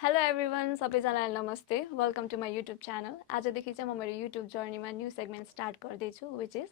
Hello everyone, सबैजनालाई नमस्ते. Welcome to my YouTube channel. आजदेखि चाहिँ म मेरो YouTube जर्नीमा न्यू सेगमेन्ट स्टार्ट गर्दैछु which is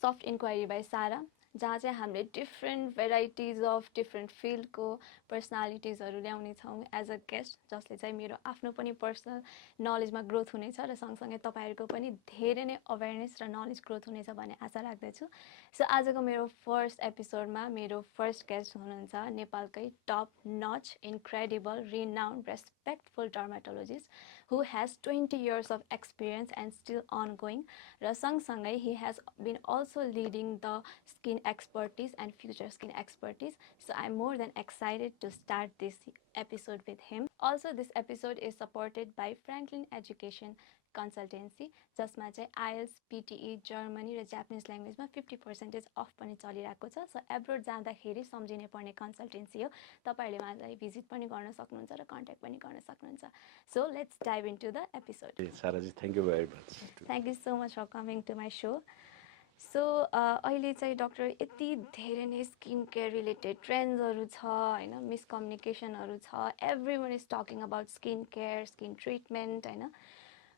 Soft Inquiry by Sarah. जहाँ चाहिँ हामीले डिफ्रेन्ट भेराइटिज अफ डिफ्रेन्ट फिल्डको पर्सनालिटिजहरू ल्याउने छौँ एज अ गेस्ट, जसले चाहिँ मेरो आफ्नो पनि पर्सनल नलेजमा ग्रोथ हुनेछ र सँगसँगै तपाईँहरूको पनि धेरै नै अवेरनेस र नलेज ग्रोथ हुनेछ भन्ने आशा राख्दछु. सो आजको मेरो फर्स्ट एपिसोडमा मेरो फर्स्ट गेस्ट हुनुहुन्छ नेपालकै top notch incredible renowned respectful dermatologist who has 20 years of experience and still ongoing. र सँगसँगै he has been also leading the skin expertise and future skin expertise. So I'm more than excited to start this episode with him. Also, this episode is supported by Franklin Education Consultancy, जसमा चाहिँ IELTS, PTE, Germany र Japanese ल्याङ्ग्वेजमा 50% of पनि चलिरहेको छ. So abroad जाँदाखेरि सम्झिने पर्ने consultancy हो. तपाईँहरूले उहाँलाई भिजिट पनि गर्न सक्नुहुन्छ र कन्ट्याक्ट पनि गर्न सक्नुहुन्छ. So let's dive into the episode. Sarahji, thank you very much. Thank you so much for coming to my show. So अहिले चाहिँ डक्टर यति धेरै नै स्किन केयर रिलेटेड ट्रेन्ड्सहरू छ होइन, मिसकम्युनिकेसनहरू छ. Every one is talking about skin care, skin treatment होइन.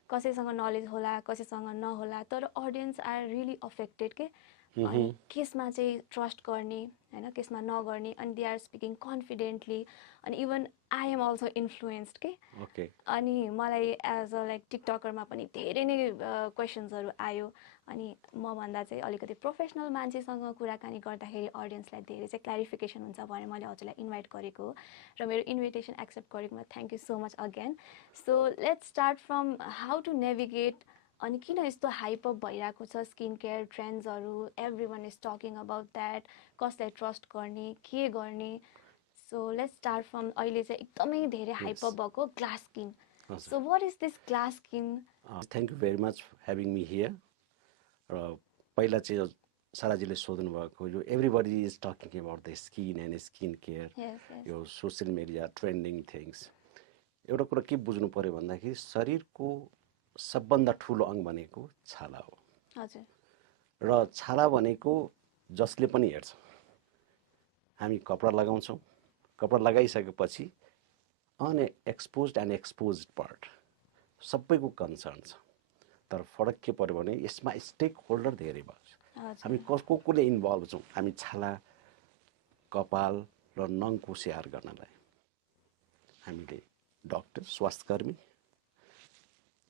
कसैसँग नलेज होला, कसैसँग नहोला, तर अडियन्स आर रियली अफेक्टेड के. अनि केसमा चाहिँ ट्रस्ट गर्ने होइन, केसमा नगर्ने, अनि दे आर स्पिकिङ कन्फिडेन्टली. अनि even I am also influenced के. अनि मलाई एज अ लाइक टिकटकरमा पनि धेरै नै क्वेसन्सहरू आयो. अनि मभन्दा चाहिँ अलिकति प्रोफेसनल मान्छेसँग कुराकानी गर्दाखेरि अडियन्सलाई धेरै चाहिँ क्ल्यारिफिकेसन हुन्छ भनेर मैले हजुरलाई इन्भाइट गरेको हो र मेरो इन्भिटेसन एक्सेप्ट गरेकोमा thank you so much again. So let's start from how to navigate. अनि किन यस्तो हाइपअप भइरहेको छ स्किन केयर ट्रेन्ड्सहरू, every one is talking about that, कसलाई ट्रस्ट गर्ने, के गर्ने. सो लेट्स स्टार्ट फ्रम अहिले चाहिँ एकदमै धेरै हाइपअप भएको glass skin. So what is this glass skin? Thank you very much having me here. र पहिला चाहिँ साराजीले सोध्नु भएको यो everybody is talking about the skin and skin care, यो सोसियल मिडिया ट्रेन्डिङ थिङ्स. एउटा कुरा के बुझ्नु पऱ्यो भन्दाखेरि शरीरको सबभन्दा ठुलो अङ्ग भनेको छाला हो. र छाला भनेको जसले पनि हेर्छ, हामी कपडा लगाउँछौँ, कपडा लगाइसकेपछि अनएक्सपोज्ड एन्ड एक्सपोज्ड पार्ट सबैको कन्सर्न छ. तर फरक के पर्यो भने यसमा स्टेक होल्डर धेरै भयो. हामी कसले इन्भल्भ छौँ, हामी छाला, कपाल र नङको स्याहार गर्नलाई हामीले डक्टर, स्वास्थ्यकर्मी.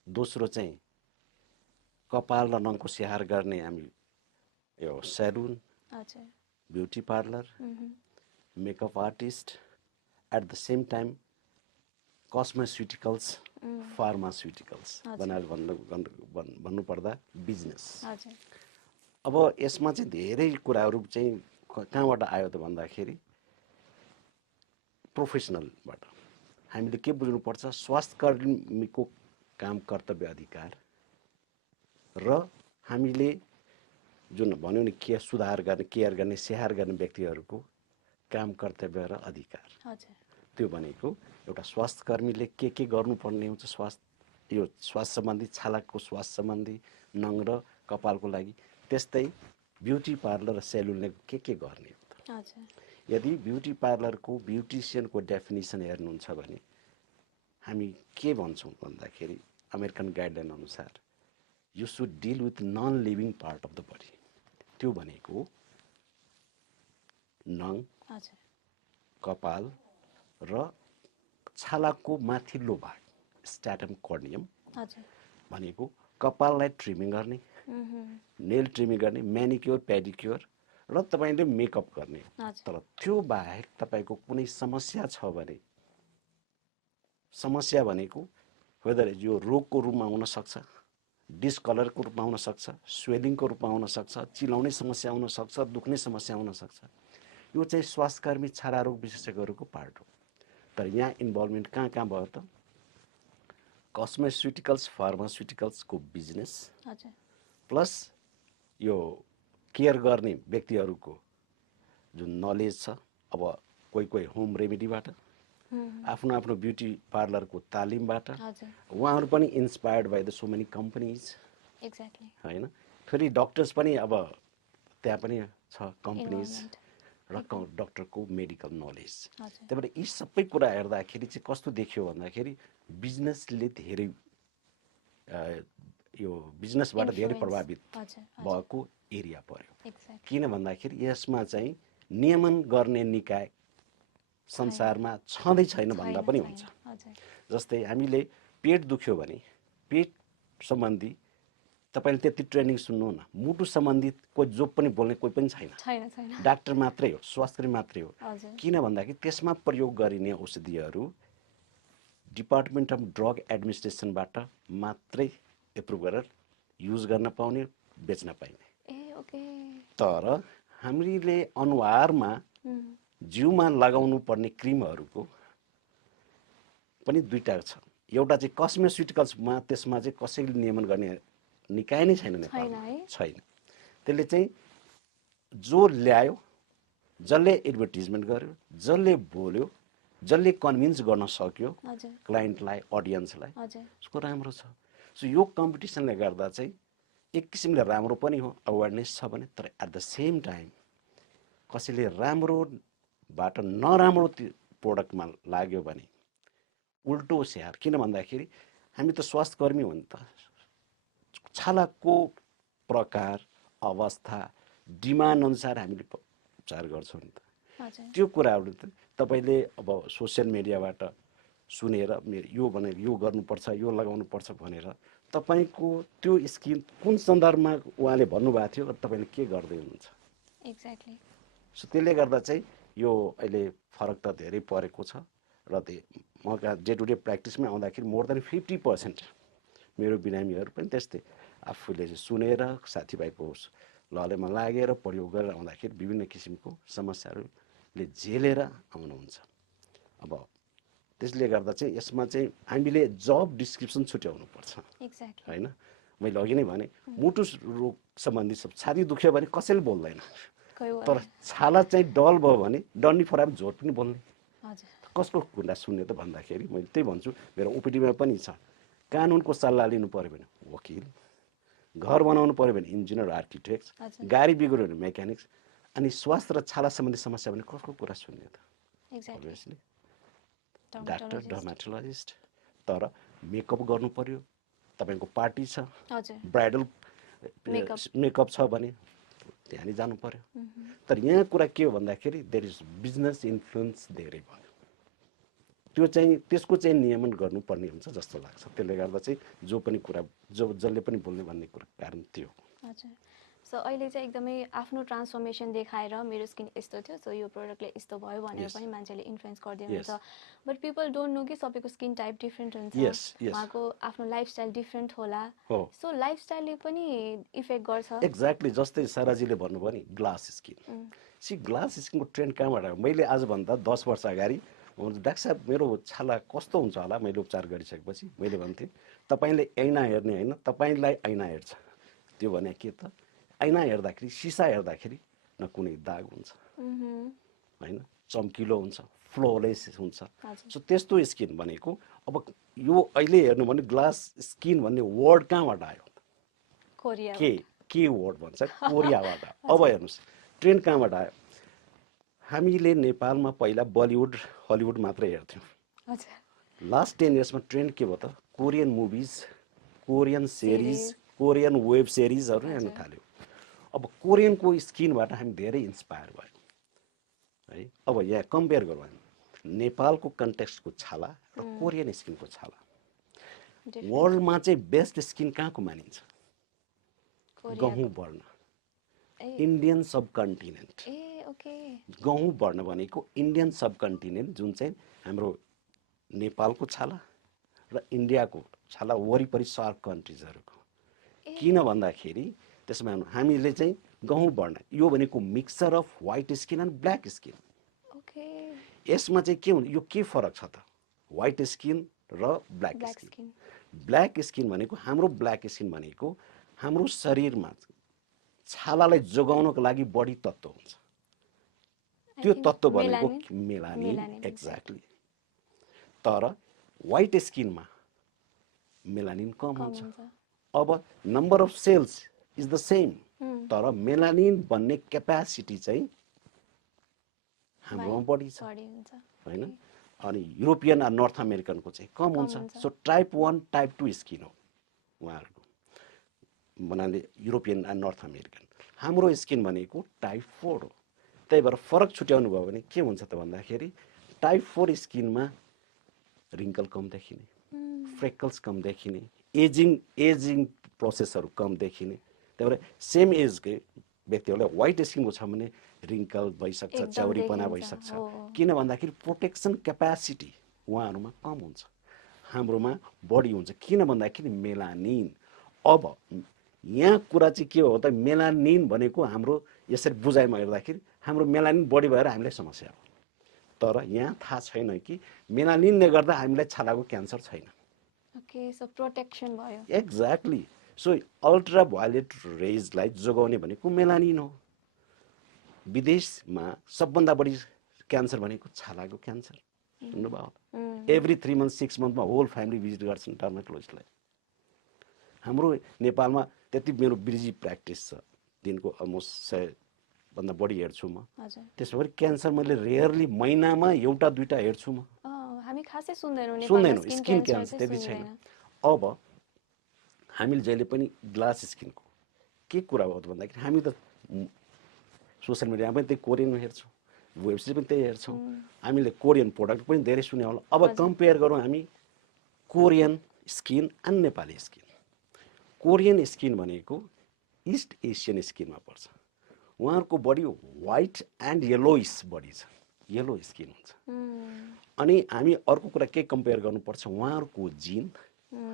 दोस्रो चाहिँ कपाल र नङको स्याहार गर्ने हामी यो salon, beauty parlour, makeup artist, at the same time cosmeceuticals, pharmaceuticals भनेर भन्नुपर्दा बिजनेस. अब यसमा चाहिँ धेरै कुराहरू चाहिँ कहाँबाट आयो त भन्दाखेरि प्रोफेसनलबाट. हामीले के बुझ्नुपर्छ, स्वास्थ्यकर्मीको काम, कर्तव्य, अधिकार र हामीले जुन भन्यो नि सुधार गर्ने, केयर गर्ने, स्याहार गर्ने व्यक्तिहरूको काम, कर्तव्य र अधिकार. त्यो भनेको एउटा स्वास्थ्यकर्मीले के गर्नुपर्ने हुन्छ, यो स्वास्थ्य सम्बन्धी, छालाको स्वास्थ्य सम्बन्धी, नङ र कपालको लागि. त्यस्तै ब्युटी पार्लर र सेलुनले के गर्ने हो त. यदि ब्युटी पार्लरको, ब्युटिसियनको डेफिनेसन हेर्नुहुन्छ भने हामी के भन्छौँ भन्दाखेरि अमेरिकन गाइडलाइन अनुसार you should deal with non living part of the body. त्यो भनेको नङ, कपाल र छालाको माथिल्लो भाग स्ट्याटम कर्नियम भनेको कपाललाई ट्रिमिङ गर्ने, नेल ट्रिमिङ गर्ने, म्यानिक्योर, पेडिक्योर र तपाईँले मेकअप गर्ने. तर त्यो बाहेक तपाईँको कुनै समस्या छ भने, समस्या भनेको वेदर यो रोगको रूपमा हुनसक्छ, डिसकलरको रूपमा हुनसक्छ, स्वेलिङको रूपमा हुनसक्छ, चिलाउने समस्या हुनसक्छ, दुख्ने समस्या हुनसक्छ. यो चाहिँ स्वास्थ्यकर्मी, छाला रोग विशेषज्ञहरूको पार्ट हो. तर यहाँ इन्भल्भमेन्ट कहाँ भयो त, कस्मेस्युटिकल्स, फार्मास्युटिकल्सको बिजनेस प्लस यो केयर गर्ने व्यक्तिहरूको जुन नलेज छ. अब कोही होम रेमेडीबाट, आफ्नो आफ्नो ब्युटी पार्लरको तालिमबाट, उहाँहरू पनि inspired by the so many companies होइन. फेरि डक्टर्स पनि अब त्यहाँ पनि छ कम्पनीज, र डक्टरको मेडिकल नलेज। हजुर त्यही भएर यी सबै कुरा हेर्दाखेरि चाहिँ कस्तो देखियो भन्दाखेरि बिजनेसले धेरै यो बिजनेसबाट धेरै प्रभावित भएको एरिया पर्यो। किन भन्दाखेरि यसमा चाहिँ नियमन गर्ने निकाय संसारमा छँदै छैन भन्दा पनि हुन्छ। जस्तै हामीले पेट दुख्यो भने पेट सम्बन्धी तपाईले त्यति ट्रेनिङ सुन्नु न, मुटु सम्बन्धी कोही जो पनि बोल्ने कोही पनि छैन, डाक्टर मात्रै हो, स्वास्थ्य मात्रै हो। किन भन्दाखेरि त्यसमा प्रयोग गरिने औषधिहरू डिपार्टमेन्ट अफ ड्रग एडमिनिस्ट्रेसनबाट मात्रै एप्रुभ गरेर युज गर्न पाउने, बेच्न पाइने। तर हामीले अनुहारमा जिउमा लगाउनु पर्ने क्रिमहरूको पनि दुईटा छ। एउटा चाहिँ कस्मेस्युटिकल्समा, त्यसमा चाहिँ कसैले नियमन गर्ने निकाय नै छैन नेपालमा, छैन। त्यसले चाहिँ जो ल्यायो, जसले एडभर्टिजमेन्ट गर्यो, जसले बोल्यो, जसले कन्भिन्स गर्न सक्यो क्लाइन्टलाई, अडियन्सलाई, उसको राम्रो छ। सो यो कम्पिटिसनले गर्दा चाहिँ एक किसिमले राम्रो पनि हो, अवेरनेस छ भने, तर एट द सेम टाइम कसैले राम्रोबाट नराम्रो प्रोडक्टमा लाग्यो भने उल्टो स्याहार। किन भन्दाखेरि हामी त स्वास्थ्यकर्मी हो नि त, छालाको प्रकार, अवस्था, डिमान्ड अनुसार हामीले उपचार गर्छौँ नि त। त्यो कुराहरू त तपाईँले अब सोसियल मिडियाबाट सुनेर यो भनेर यो गर्नुपर्छ, यो लगाउनुपर्छ भनेर तपाईँको त्यो स्किन कुन सन्दर्भमा उहाँले भन्नुभएको थियो, तपाईँले के गर्दै हुनुहुन्छ। एक्ज्याक्टली। सो त्यसले गर्दा चाहिँ यो अहिले फरक त धेरै परेको छ। र म डे टु डे प्र्याक्टिसमा आउँदाखेरि मोर देन 50% मेरो बिरामीहरू पनि त्यस्तै आफूले सुनेर साथीभाइको ललेमा लागेर प्रयोग गरेर आउँदाखेरि विभिन्न किसिमको समस्याहरूले झेलेर आउनुहुन्छ। अब त्यसले गर्दा चाहिँ यसमा चाहिँ हामीले जब डिस्क्रिप्सन छुट्याउनु पर्छ, होइन। मैले अघि नै भने मुटु रोग सम्बन्धी सब छाती दुख्यो भने कसैले बोल्दैन, तर छाला चाहिँ डल भयो भने डन्डी फराम झोट पनि बोल्ने। कसको कुरा सुन्ने त भन्दाखेरि मैले त्यही भन्छु, मेरो ओपिडीमा पनि छ। कानुनको सल्लाह लिनु पर्यो भने वकिल, घर बनाउनु पर्यो भने इन्जिनियर, आर्किटेक्ट, गाडी बिग्रियो भने मेकानिक्स, अनि स्वास्थ्य र छाला सम्बन्धी समस्या भने कसको कुरा सुन्ने त? Obviously doctor, dermatologist. तर मेकअप गर्नु पर्यो, तपाईँको पार्टी छ, ब्राइडल मेकअप छ भने त्यहाँ जानु पर्यो। तर यहाँ कुरा के हो भन्दाखेरि देयर इज बिजनेस इन्फ्लुएन्स धेरै भयो। त्यो चाहिँ त्यसको चाहिँ नियमन गर्नुपर्ने हुन्छ जस्तो लाग्छ। त्यसले गर्दा चाहिँ जो पनि कुरा जसले पनि बोल्ने भन्ने कुरा कारण त्यो। हजुर। सो अहिले चाहिँ एकदमै आफ्नो ट्रान्सफर्मेसन देखाएर मेरो स्किन यस्तो थियो, सो यो प्रोडक्टले यस्तो भयो भनेर पनि मान्छेले इन्फ्लुएन्स गरिदिनुहुन्छ। बट पिपल डोन्ट नो कि सबैको स्किन टाइप डिफ्रेन्ट हुन्छ, उहाँको आफ्नो लाइफस्टाइल डिफ्रेन्ट होला। सो लाइफस्टाइलले पनि इफेक्ट गर्छ। एक्ज्याक्टली, जस्तै साराजीले भन्नुभयो नि ग्लास स्किन। सी ग्लास स्किनको ट्रेन्ड कहाँबाट आयो? मैले आजभन्दा 10 वर्ष अगाडि डाक्टर साहब मेरो छाला कस्तो हुन्छ होला, मैले उपचार गरिसकेपछि मैले भन्थेँ तपाईँले ऐना हेर्ने होइन, तपाईँलाई ऐना हेर्छ। त्यो भने के त, ऐना हेर्दाखेरि, सिसा हेर्दाखेरि न कुनै दाग हुन्छ, होइन, चम्किलो हुन्छ, फ्लोलेस हुन्छ। सो त्यस्तो स्किन भनेको अब यो अहिले हेर्नु भने ग्लास स्किन भन्ने वर्ड कहाँबाट आयो? के वर्ड भन्छ? कोरियाबाट। अब हेर्नुहोस् ट्रेन्ड कहाँबाट आयो? हामीले नेपालमा पहिला बलिउड हलिउड मात्रै हेर्थ्यौँ। लास्ट 10 इयर्समा ट्रेन्ड के भयो त? Korean movies, Korean series, Korean web सिरिजहरू हेर्न थाल्यो। अब कोरियनको स्किनबाट हामी धेरै इन्सपायर भयो है। अब यहाँ कम्पेयर गरौँ हामी नेपालको कन्टेक्स्टको छाला र कोरियन स्किनको छाला। वर्ल्डमा चाहिँ बेस्ट स्किन कहाँको मानिन्छ? गहुँ वर्ण, इन्डियन सब कन्टिनेन्ट। गहुँ वर्ण भनेको इन्डियन सब कन्टिनेन्ट, जुन चाहिँ हाम्रो नेपालको छाला र इन्डियाको छाला वरिपरि सार्क कन्ट्रिजहरूको। किन भन्दाखेरि त्यसमा हामीले चाहिँ गहुँ वर्ण, यो भनेको mixture of white skin and black skin. यसमा चाहिँ के हुन्छ, यो के फरक छ त? व्हाइट स्किन र ब्ल्याक स्किन। ब्ल्याक स्किन भनेको हाम्रो ब्ल्याक स्किन भनेको हाम्रो शरीरमा छालालाई जोगाउनको लागि बढी तत्त्व हुन्छ। त्यो तत्त्व भनेको मेलानिन। एक्ज्याक्टली। तर व्हाइट स्किनमा मेलानिन कम हुन्छ। अब number of cells is the same, तर मेलानिन बन्ने क्यापासिटी चाहिँ हाम्रोमा बढी छ बढी हुन्छ हैन अनि युरोपियन र नर्थ अमेरिकनको चाहिँ कम हुन्छ सो टाइप 1 टाइप 2 स्किन हो उहाँहरूको भन्नाले युरोपियन र नर्थ अमेरिकन हाम्रो स्किन भनेको टाइप 4 हो त्यही भएर फरक छुट्याउनु भयो भने के हुन्छ त भन्दाखेरि टाइप 4 स्किनमा रिङ्कल कम देखिने फ्रेकल्स कम देखिने एजिङ प्रोसेसहरू कम देखिने त्यही भएर सेम एजकै व्यक्तिहरूलाई व्हाइट स्किनको छ भने रिङ्कल भइसक्छ च्याउरीपना भइसक्छ किन भन्दाखेरि प्रोटेक्सन क्यापासिटी उहाँहरूमा कम हुन्छ हाम्रोमा बढी हुन्छ किन भन्दाखेरि मेलानिन अब यहाँ कुरा चाहिँ के हो त मेलानिन भनेको हाम्रो यसरी बुझाइमा हेर्दाखेरि हाम्रो मेलानिन बढी भएर हामीलाई समस्या हो तर यहाँ थाहा छैन कि मेलानिनले गर्दा हामीलाई छालाको क्यान्सर छैन ओके सो प्रोटेक्सन भयो एक्ज्याक्टली सो अल्ट्रा भायोलेट रेजलाई जोगाउने भनेको मेलानिन हो विदेशमा सबभन्दा बढी क्यान्सर भनेको छालाको क्यान्सर सुन्नुभयो एभ्री 3 months 6 monthsमा होल फ्यामिली भिजिट गर्छन् डर्मेटोलोजिस्टलाई हाम्रो नेपालमा त्यति मेरो बिजी प्र्याक्टिस छ दिनको अलमोस्ट 100 भन्दा बढी हेर्छु म त्यसो भए क्यान्सर मैले रेयरली महिनामा एउटा दुईटा हेर्छु म हामी खासै सुन्दैनौं नेपालमा स्किन क्यान्सर त्यति छैन अब हामीले जहिले पनि ग्लास स्किनको के कुरा हो त भन्दाखेरि हामी त सोशल मिडियामा पनि त्यही कोरियन हेर्छौँ वेबसाइट पनि त्यही हेर्छौँ हामीले कोरियन प्रोडक्ट पनि धेरै सुने होला अब कम्पेयर गरौँ हामी कोरियन स्किन अनि नेपाली स्किन कोरियन स्किन भनेको इस्ट एसियन स्किनमा पर्छ उहाँहरूको body white and yellowish body छ येलो स्किन हुन्छ अनि हामी अर्को कुरा के कम्पेयर गर्नुपर्छ उहाँहरूको जिन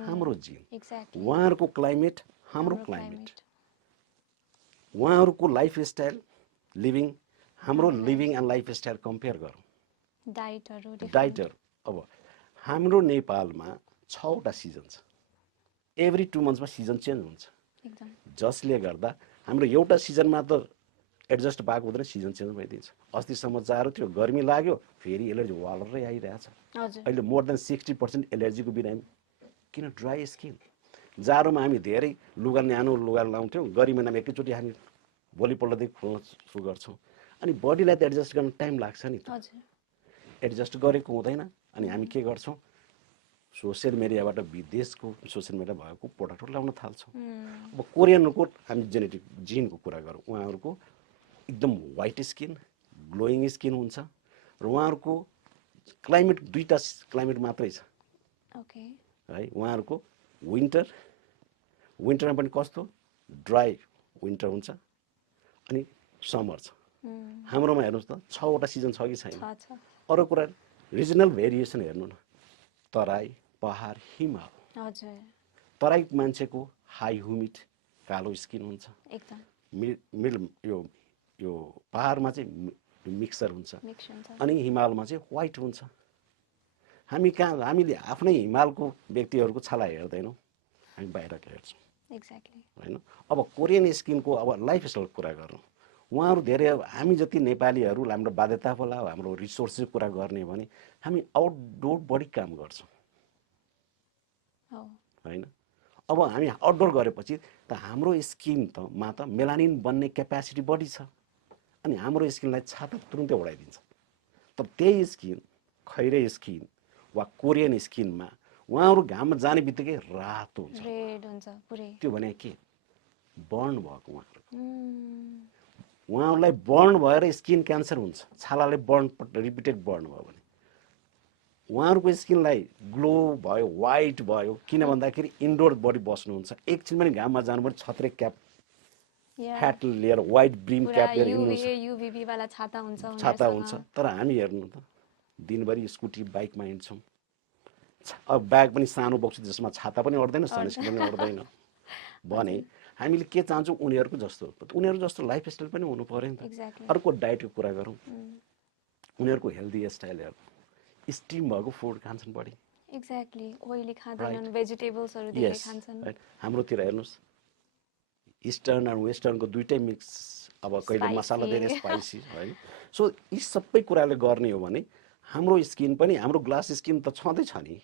हाम्रो जिन उहाँहरूको क्लाइमेट हाम्रो क्लाइमेट उहाँहरूको लाइफस्टाइल लिभिङ हाम्रो लिभिङ एन्ड लाइफस्टाइल कम्पेयर गरौँ डाइटहरू अब हाम्रो नेपालमा 6 वटा सिजन छ एभ्री 2 monthsमा सिजन चेन्ज हुन्छ जसले गर्दा हाम्रो एउटा सिजनमा त एडजस्ट भएको हुँदैन सिजन चेन्ज भइदिन्छ अस्तिसम्म जाडो थियो गर्मी लाग्यो फेरि एलर्जी वालरै आइरहेछ अहिले मोर देन 60% एलर्जीको बिरामी किन ड्राई स्किन जाडोमा हामी धेरै लुगा न्यानो लुगा लाउँथ्यौँ गर्मी महिनामा एकैचोटि हामी भोलिपल्टदेखि खोल्न सुरु गर्छौँ अनि बडीलाई त एडजस्ट गर्न टाइम लाग्छ नि त एडजस्ट गरेको हुँदैन अनि हामी के गर्छौँ सोसियल मिडियाबाट विदेशको सोसियल मिडिया भएको प्रोडक्टहरू ल्याउन थाल्छौँ अब कोरियनको हामी जेनेटिक जिनको कुरा गरौँ उहाँहरूको एकदम व्हाइट स्किन ग्लोइङ स्किन हुन्छ र उहाँहरूको क्लाइमेट दुईटा क्लाइमेट मात्रै छ है उहाँहरूको विन्टरमा पनि कस्तो ड्राई विन्टर हुन्छ अनि समर छ हाम्रोमा हेर्नुहोस् त 6 वटा सिजन छ कि छैन अरू कुरा रिजनल भेरिएसन हेर्नु न तराई पहाड हिमाल तराई मान्छेको हाई ह्युमिड कालो स्किन हुन्छ मिड यो पहाडमा चाहिँ मिक्सर हुन्छ अनि हिमालमा चाहिँ व्हाइट हुन्छ हामीले आफ्नै हिमालको व्यक्तिहरूको छाला हेर्दैनौँ हामी बाहिरको हेर्छौँ होइन अब कोरियन स्किनको अब लाइफस्टाइलको कुरा गरौँ उहाँहरू धेरै हामी जति नेपालीहरू हाम्रो बाध्यता होला हाम्रो रिसोर्सको कुरा गर्ने भने हामी आउटडोर बढी काम गर्छौँ होइन अब हामी आउटडोर गरेपछि त हाम्रो स्किन मा त मेलानिन बन्ने क्यापासिटी बढी छ अनि हाम्रो स्किनलाई छाता तुरुन्तै उडाइदिन्छ तर त्यही स्किन खैरे स्किन वा कोरियन स्किनमा उहाँहरू घाममा जाने बित्तिकै रातो हुन्छ त्यो भने के बर्न भएको उहाँहरूलाई बर्न भएर स्किन क्यान्सर हुन्छ छालाले बर्न रिपिटेड बर्न भयो भने उहाँहरूको स्किनलाई ग्लो भयो व्हाइट भयो किन भन्दाखेरि इन्डोर बडी बस्नुहुन्छ एकछिन पनि घाममा जानु पर्यो छत्रे क्याप ह्याट लिएर व्हाइट ब्रिम क्याप लिएर छाता हुन्छ तर हामी हेर्नु त दिनभरि स्कुटी बाइकमा हिँड्छौँ अब ब्याग पनि सानो बोक्छु जसमा छाता पनि अड्दैन सनस्क्रिन पनि अड्दैन भने हामीले के चाहन्छौँ उनीहरूको जस्तो लाइफस्टाइल पनि हुनु पर्यो नि त अर्को डाइटको कुरा गरौँ उनीहरूको हेल्दी स्टाइल हेर्नु स्टिम भएको फुड खान्छन् बढी हाम्रोतिर हेर्नुहोस् इस्टर्न र वेस्टर्नको दुइटै मिक्स अब कहिले मसाला धेरै स्पाइसी है सो यी सबै कुराले गर्ने हो भने हाम्रो स्किन पनि हाम्रो ग्लास स्किन त छँदैछ नि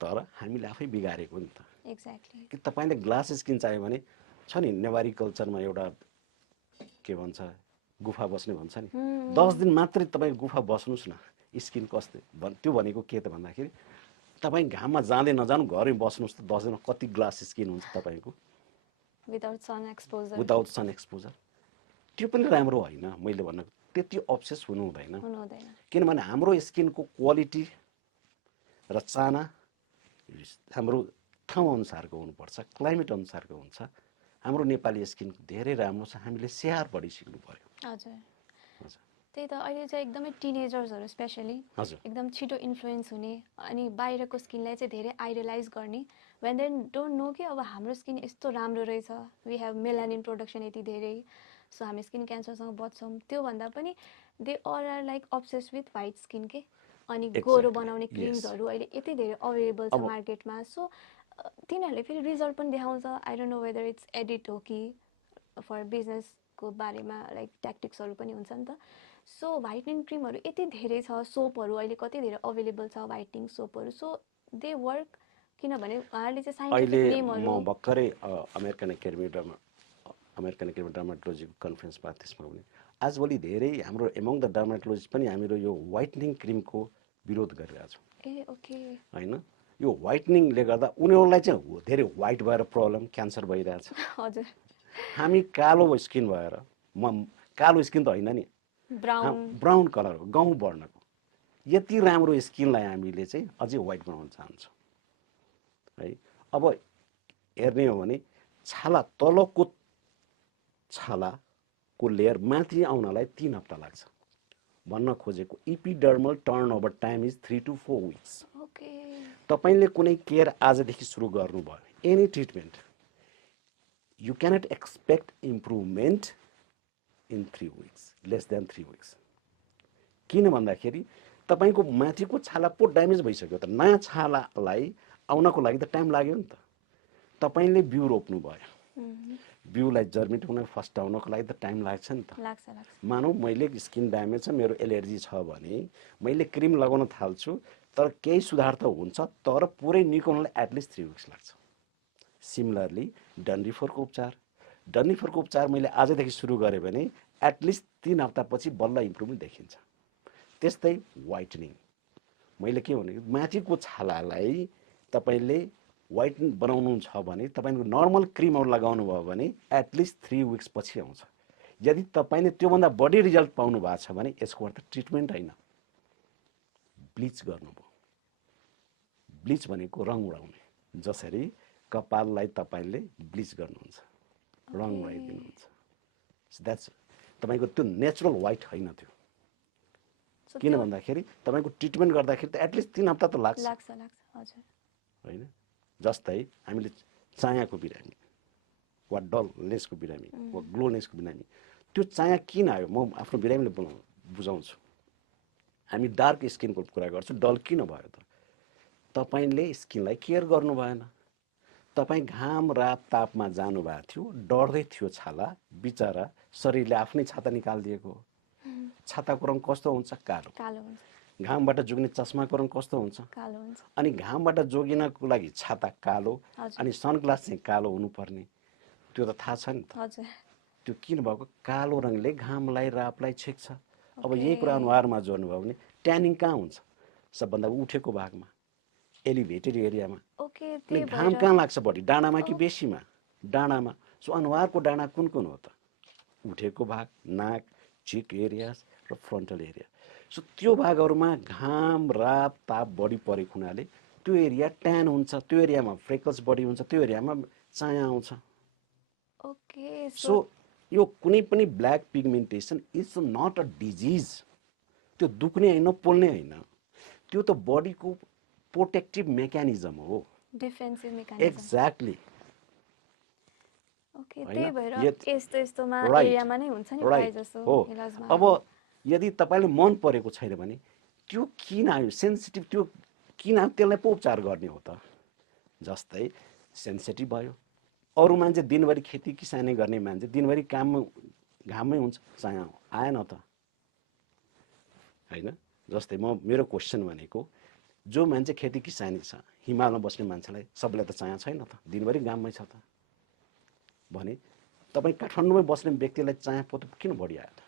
तर हामीले आफै बिगारेको नि त कि तपाईँले ग्लास स्किन चाहियो भने छ नि नेवारी कल्चरमा एउटा के भन्छ गुफा बस्ने भन्छ नि 10 दिन मात्रै तपाईँ गुफा बस्नुहोस् न स्किन कस्तो त्यो भनेको के त भन्दाखेरि तपाईँ घाममा जाँदै नजानु घरै बस्नुहोस् त 10 दिनमा कति ग्लास स्किन हुन्छ तपाईँको विदाउट सन एक्सपोजर त्यो पनि राम्रो होइन मैले भनेको त्यति अब्सेस हुनु हुँदैन किनभने हाम्रो स्किनको क्वालिटी र चाना हाम्रो ठाउँ अनुसारको हुनुपर्छ क्लाइमेट अनुसारको हुन्छ हाम्रो नेपाली स्किन धेरै राम्रो छ हामीले स्याहार बढी सिक्नु पर्यो हजुर त्यही त अहिले चाहिँ एकदमै टिनेजर्सहरू स्पेशली एकदम छिटो इन्फ्लुएन्स हुने अनि बाहिरको स्किनलाई चाहिँ धेरै आइडलाइज गर्ने व्हेन दे डोन्ट नो कि अब हाम्रो स्किन यस्तो राम्रो रहेछ वी हेभ मेलानिन प्रोडक्सन यति धेरै सो हामी स्किन क्यान्सरसँग बच्छौँ त्यो भन्दा पनि they all are like obsess with white skin के अनि गोरो बनाउने क्रिम्सहरू अहिले यति धेरै अवेलेबल छ मार्केटमा सो तिनीहरूले फेरि रिजल्ट पनि देखाउँछ I don't know whether it's edit हो कि फर बिजनेसको बारेमा लाइक ट्याक्टिक्सहरू पनि हुन्छ नि त सो व्हाइटनिङ क्रिमहरू यति धेरै छ सोपहरू अहिले कति धेरै अवेलेबल छ व्हाइटनिङ सोपहरू सो दे वर्क किनभने उहाँहरूले चाहिँ साइन्टिफिक नेमहरू म भर्खरै अमेरिकन एकाडेमी डर्माटोलोजीको कन्फरेन्समा त्यसमा पनि आजभोलि धेरै हाम्रो एमङ द डर्माटोलोजिस्ट पनि हामीहरू यो व्हाइटनिङ क्रिमको विरोध गरिरहेको छौँ ए ओके होइन यो व्हाइटनिङले गर्दा उनीहरूलाई चाहिँ धेरै व्हाइट भएर प्रब्लम क्यान्सर भइरहेछ हजुर हामी कालो स्किन भएर कालो स्किन त होइन नि ब्राउन कलर हो गहुँ वर्णको यति राम्रो स्किनलाई हामीले चाहिँ अझै व्हाइट बनाउन चाहन्छौँ है अब हेर्ने हो भने छाला तलको छालाको लेयर माथि आउनलाई 3 हप्ता लाग्छ भन्न खोजेको epidermal turnover time is 3 to 4 weeks तपाईले कुनै केयर आजदेखि सुरु गर्नुभयो any treatment you cannot expect improvement in 3 weeks less than 3 weeks किन भन्दाखेरि तपाईको माथिको छाला पो ड्यामेज भइसक्यो त नयाँ छालालाई आउनको लागि त टाइम लाग्यो नि त तपाईले बिउ रोप्नु भयो बिउलाई जर्मिनेट हुन फर्स्ट आउनको लागि त टाइम लाग्छ नि त मानौ मैले स्किन ड्यामेज छ मेरो एलर्जी छ भने मैले क्रिम लगाउन थाल्छु तर केही सुधार त हुन्छ तर पुरै निको हुनलाई एटलिस्ट 3 weeks लाग्छ सिमिलरली डन्डीफोरको उपचार मैले आजदेखि सुरु गरेँ भने एटलिस्ट 3 हप्तापछि बल्ल इम्प्रुभमेन्ट देखिन्छ त्यस्तै व्हाइटनिङ मैले के भने माथिको छालालाई तपाईले व्हाइट बनाउनु छ भने तपाईको नर्मल क्रिमहरु लगाउनु भयो भने एटलिस्ट 3 weeks पछि आउँछ यदि तपाईले त्यो भन्दा बढी रिजल्ट पाउनु भएको छ भने यसको अर्थ ट्रिटमेन्ट हैन ब्लिच गर्नुभयो ब्लिच भनेको रङ उडाउने जसरी कपाललाई तपाईले ब्लिच गर्नुहुन्छ रङ उडाइदिनुहुन्छ सो दैट्स तपाईको त्यो नेचुरल व्हाइट हैन त्यो किन भन्दाखेरि तपाईको ट्रिटमेन्ट गर्दाखेरि त एटलिस्ट 3 हप्ता त लाग्छ हजुर हैन जस्तै हामीले चायाको बिरामी वा डलनेसको बिरामी वा ग्लोनेसको बिरामी त्यो चाया किन आयो म आफ्नो बिरामीले बुझाउँछु हामी डार्क स्किनको कुरा गर्छौं डल किन भयो त तपाईले स्किनलाई केयर गर्नु भएन तपाई घाम रात तापमा जानु भएको थियो डर्दै थियो छाला बिचारा शरीरले आफ्नै छाता निकाल्दिएको छाताको रङ कस्तो हुन्छ कालो हुन्छ घामबाट जोगिने चस्माको रङ कस्तो हुन्छ कालो हुन्छ अनि घामबाट जोगिनको लागि छाता कालो अनि सनग्लास चाहिँ कालो हुनुपर्ने त्यो त थाहा छ नि त हजुर त्यो किन भएको कालो रङले घामलाई रापलाई छेक्छ अब यही कुरा अनुहारमा जोड्नु भयो भने ट्यानिङ कहाँ हुन्छ सबभन्दा उठेको भागमा एलिभेटेड एरियामा अनि घाम कहाँ लाग्छ बढी डाँडामा कि बेसीमा डाँडामा सो अनुहारको डाँडा कुन कुन हो त उठेको भाग नाक चिक एरिया र फ्रन्टल एरिया सो त्यो भागहरुमा घाम राप ताप बढी परेको हुनाले त्यो एरिया ट्यान हुन्छ त्यो एरियामा फ्रेकल्स बढी हुन्छ त्यो एरियामा चाया आउँछ ओके सो यो कुनै पनि black pigmentation is not a disease त्यो दुख्ने हैन पोल्ने हैन त्यो त बडीको प्रोटेक्टिभ मेकानिजम हो डिफेन्सिभ मेकानिजम एक्ज्याक्टली ओके त्यही भएर यस्तोमा एरियामा नै हुन्छ नि प्राय जसो इलाजमा अब यदि तपाईले मन परेको छैन भने त्यो किन आयो सेन्सिटिभ त्यो किन त्यसलाई पो उपचार गर्ने हो त जस्तै सेन्सिटिभ भयो अरु मान्छे दिनभरि खेती किसानी गर्ने मान्छे दिनभरि काम घाममै हुन्छ चाया आएन त हैन जस्तै मेरो क्वेशन भनेको जो मान्छे खेती किसानी छ हिमालमा बस्ने मान्छेलाई सबैलाई त चाया छैन त दिनभरि घाममै छ त भने तपाई काठमाडौँमै बस्ने व्यक्तिलाई चाया पोतो किन बढी आयो त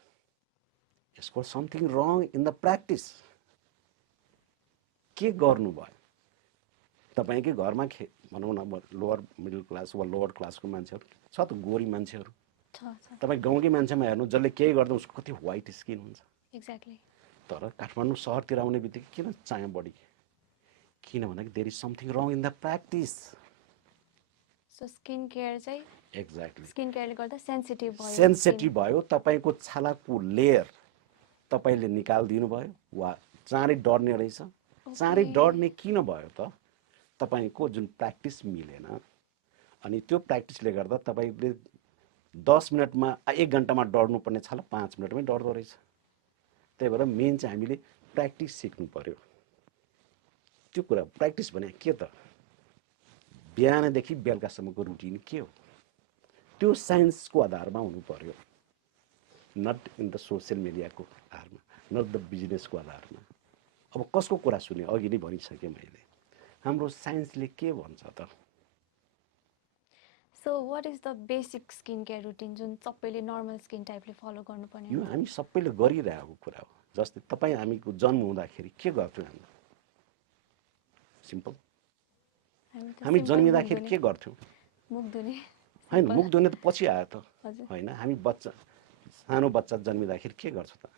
it's called something wrong in the practice. के गर्नुभयो तपाईँकै घरमा भनौँ न लोवर मिडल क्लास वा लोवर क्लासको मान्छेहरू छ त, गोरी मान्छेहरू, तपाईँ गाउँकै मान्छेमा हेर्नु जसले केही गर्दा उसको कति व्हाइट स्किन हुन्छ। एक्ज्याक्टली। तर काठमाडौँ सहरतिर आउने बित्तिकै किन चाया बढी? किन भन्दाखेरि there is something wrong in the practice. So skin care चाहिँ एक्ज्याक्टली स्किन केयरले गर्दा सेन्सिटिभ भयो। तपाईँको छालाको लेयर तपाईँले निकालिदिनु भयो वा चाँडै डढ्ने रहेछ। चाँडै डढ्ने किन भयो त? तपाईँको जुन प्र्याक्टिस मिलेन। अनि त्यो प्र्याक्टिसले गर्दा तपाईँले 10 मिनटमा 1 घन्टामा डढ्नुपर्ने छाला 5 मिनटमै डढ्दो रहेछ। त्यही भएर मेन चाहिँ हामीले प्र्याक्टिस सिक्नु पर्यो। त्यो कुरा प्र्याक्टिस भने के त? बिहानदेखि बेलुकासम्मको रुटिन के हो? त्यो साइन्सको आधारमा हुनु पर्यो, नट इन द सोसियल मिडियाको आधारमा, नट द बिजनेसको आधारमा। अब कसको कुरा सुने? अघि नै भनिसकेँ मैले, हाम्रो साइन्सले के भन्छ त? So what is the basic skin care routine जुन सबैले नर्मल स्किन टाइपले फलो गर्नुपर्ने? यो हामी सबैले गरिरहेको कुरा हो। जस्तै तपाईँ हामीको जन्म हुँदाखेरि के गर्थ्यौँ? हामी सिम्पल, हामी जन्मिँदाखेरि के गर्थ्यौँ? मुख धुने। होइन, मुख धुने त पछि आयो त होइन। हामी सानो बच्चा जन्मिँदाखेरि के गर्छ त?